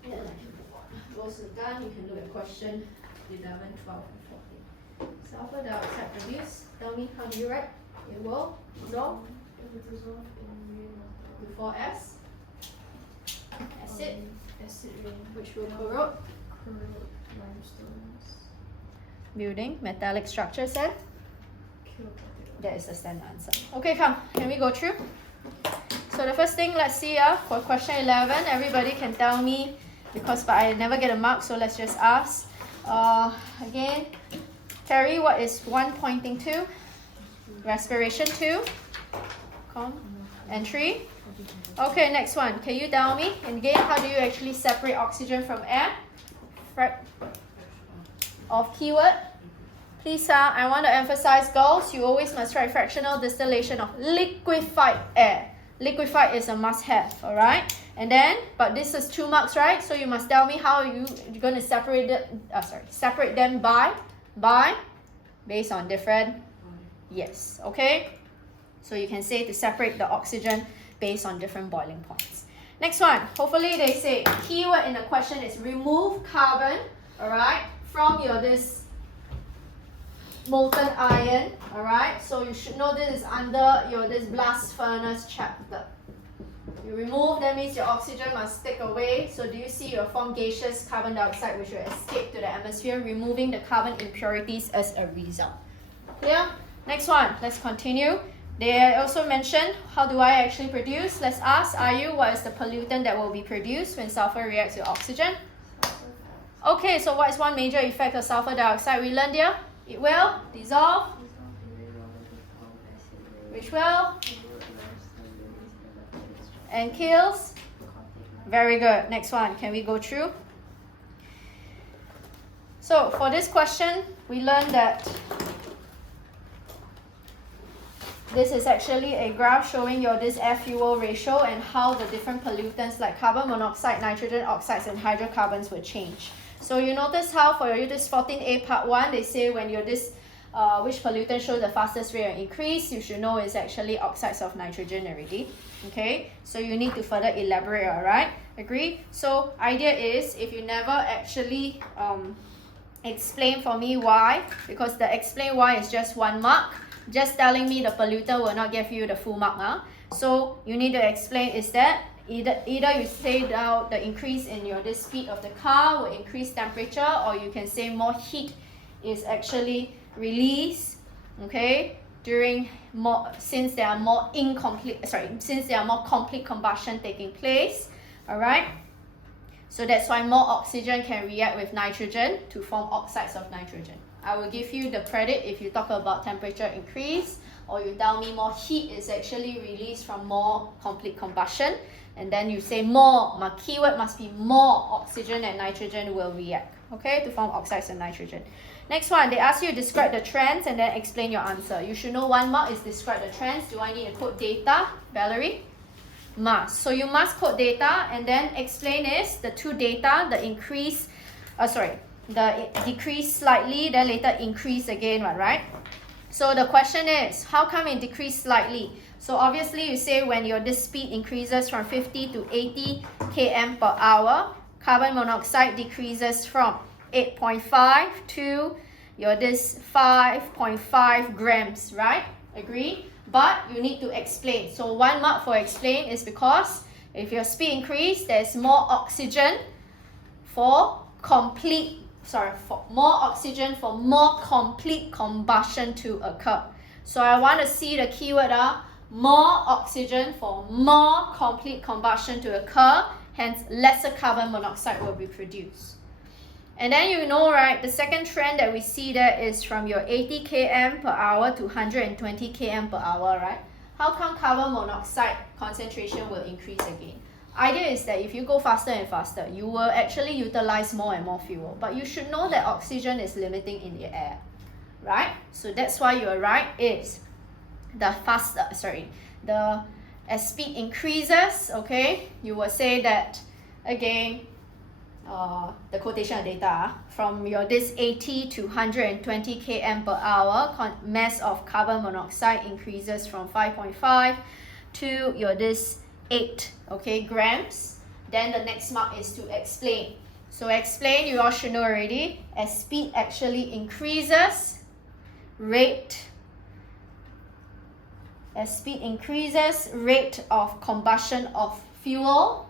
Yeah, those are done, you can look at question 11, 12, and 14. Sulfur dioxide produced. Tell me, how do you write? It will dissolve. It will dissolve in rainwater. Before S. Acid, Acid rain. which will corrode. Corrode limestones. Building, metallic structures, and Kill pocket. that is the standard answer. Okay, come. Can we go through? So the first thing, let's see for question 11, everybody can tell me but I never get a mark, so let's just ask. Again, Carrie, what is 1 pointing to? Respiration. 2, and 3. Okay, next one. Can you tell me again, how do you actually separate oxygen from air? Of keyword. Please, I want to emphasize, girls, you always must write fractional distillation of liquefied air. Liquefied is a must-have, all right? And then, but this is 2 marks, right? So you must tell me how you're going to separate them by based on different, yes, okay? So you can say to separate the oxygen based on different boiling points. Next one, hopefully they say keyword in the question is remove carbon, all right, from your this molten iron, all right? So you should know this is under your this blast furnace chapter. You remove, that means your oxygen must stick away. So do you see your form gaseous carbon dioxide which will escape to the atmosphere, removing the carbon impurities as a result. Clear? Next one, let's continue. They also mentioned, how do I actually produce? Let's ask, what is the pollutant that will be produced when sulfur reacts with oxygen? Okay, so what is one major effect of sulfur dioxide? We learned here, it will dissolve, which will, and kills. Very good. Next one, can we go through? So for this question, we learned that this is actually a graph showing your this air-fuel ratio and how the different pollutants like carbon monoxide, nitrogen oxides, and hydrocarbons will change. So you notice how for your this 14A part 1, they say when you're this which pollutant shows the fastest rate of increase, you should know it's actually oxides of nitrogen already. Okay, so you need to further elaborate, alright? Agree? So idea is, if you never actually explain for me why, because the explain why is just 1 mark, just telling me the pollutant will not give you the full mark. So you need to explain is that either you say that the increase in your this speed of the car will increase temperature, or you can say more heat is actually released, okay, during since there are more complete combustion taking place, all right? So that's why more oxygen can react with nitrogen to form oxides of nitrogen. I will give you the credit if you talk about temperature increase, or you tell me more heat is actually released from more complete combustion, and then you say more, my keyword must be more oxygen and nitrogen will react, okay, to form oxides and nitrogen. Next one, they ask you to describe the trends and then explain your answer. You should know 1 mark is describe the trends. Do I need to quote data, Valerie? Must. So you must quote data and then explain is the 2 data, the decrease slightly, then later increase again, right? So the question is, how come it decreased slightly? So obviously you say when your this speed increases from 50 to 80 km per hour, carbon monoxide decreases from 8.5 to your this 5.5 grams, right? Agree? But you need to explain. So 1 mark for explain is because if your speed increase, there's more oxygen for more complete combustion to occur. So I want to see the keyword more oxygen for more complete combustion to occur, hence lesser carbon monoxide will be produced. And then you know, right, the second trend that we see there is from your 80 km per hour to 120 km per hour, right? How come carbon monoxide concentration will increase again? Idea is that if you go faster and faster, you will actually utilize more and more fuel. But you should know that oxygen is limiting in the air, right? So that's why you're right, is as speed increases, okay, you will say that again, the quotation of data from your this 80 to 120 km per hour, mass of carbon monoxide increases from 5.5 to your this 8, okay, grams. Then the next mark is to explain. So explain, you all should know already, as speed actually increases, rate of combustion of fuel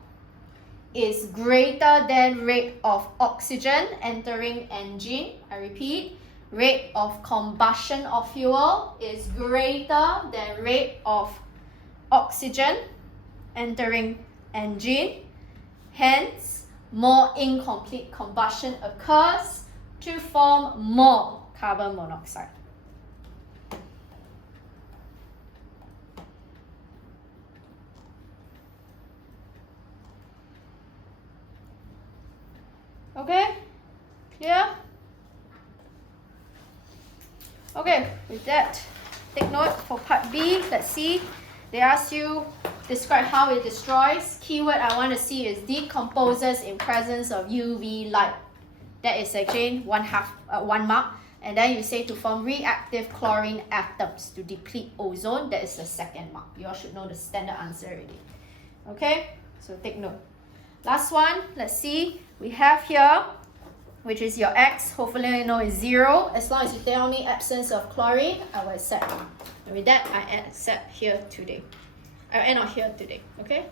is greater than rate of oxygen entering engine. I repeat, rate of combustion of fuel is greater than rate of oxygen entering engine. Hence, more incomplete combustion occurs to form more carbon monoxide. Okay, clear? Okay, with that, take note for part B. Let's see. They ask you describe how it destroys. Keyword I want to see is decomposes in presence of UV light. That is actually one mark. And then you say to form reactive chlorine atoms to deplete ozone. That is the second mark. You all should know the standard answer already. Okay, so take note. Last one, let's see. We have here, which is your X. Hopefully you know is 0. As long as you tell me absence of chlorine, I will accept. And with that, I accept here today. Not here today. Okay.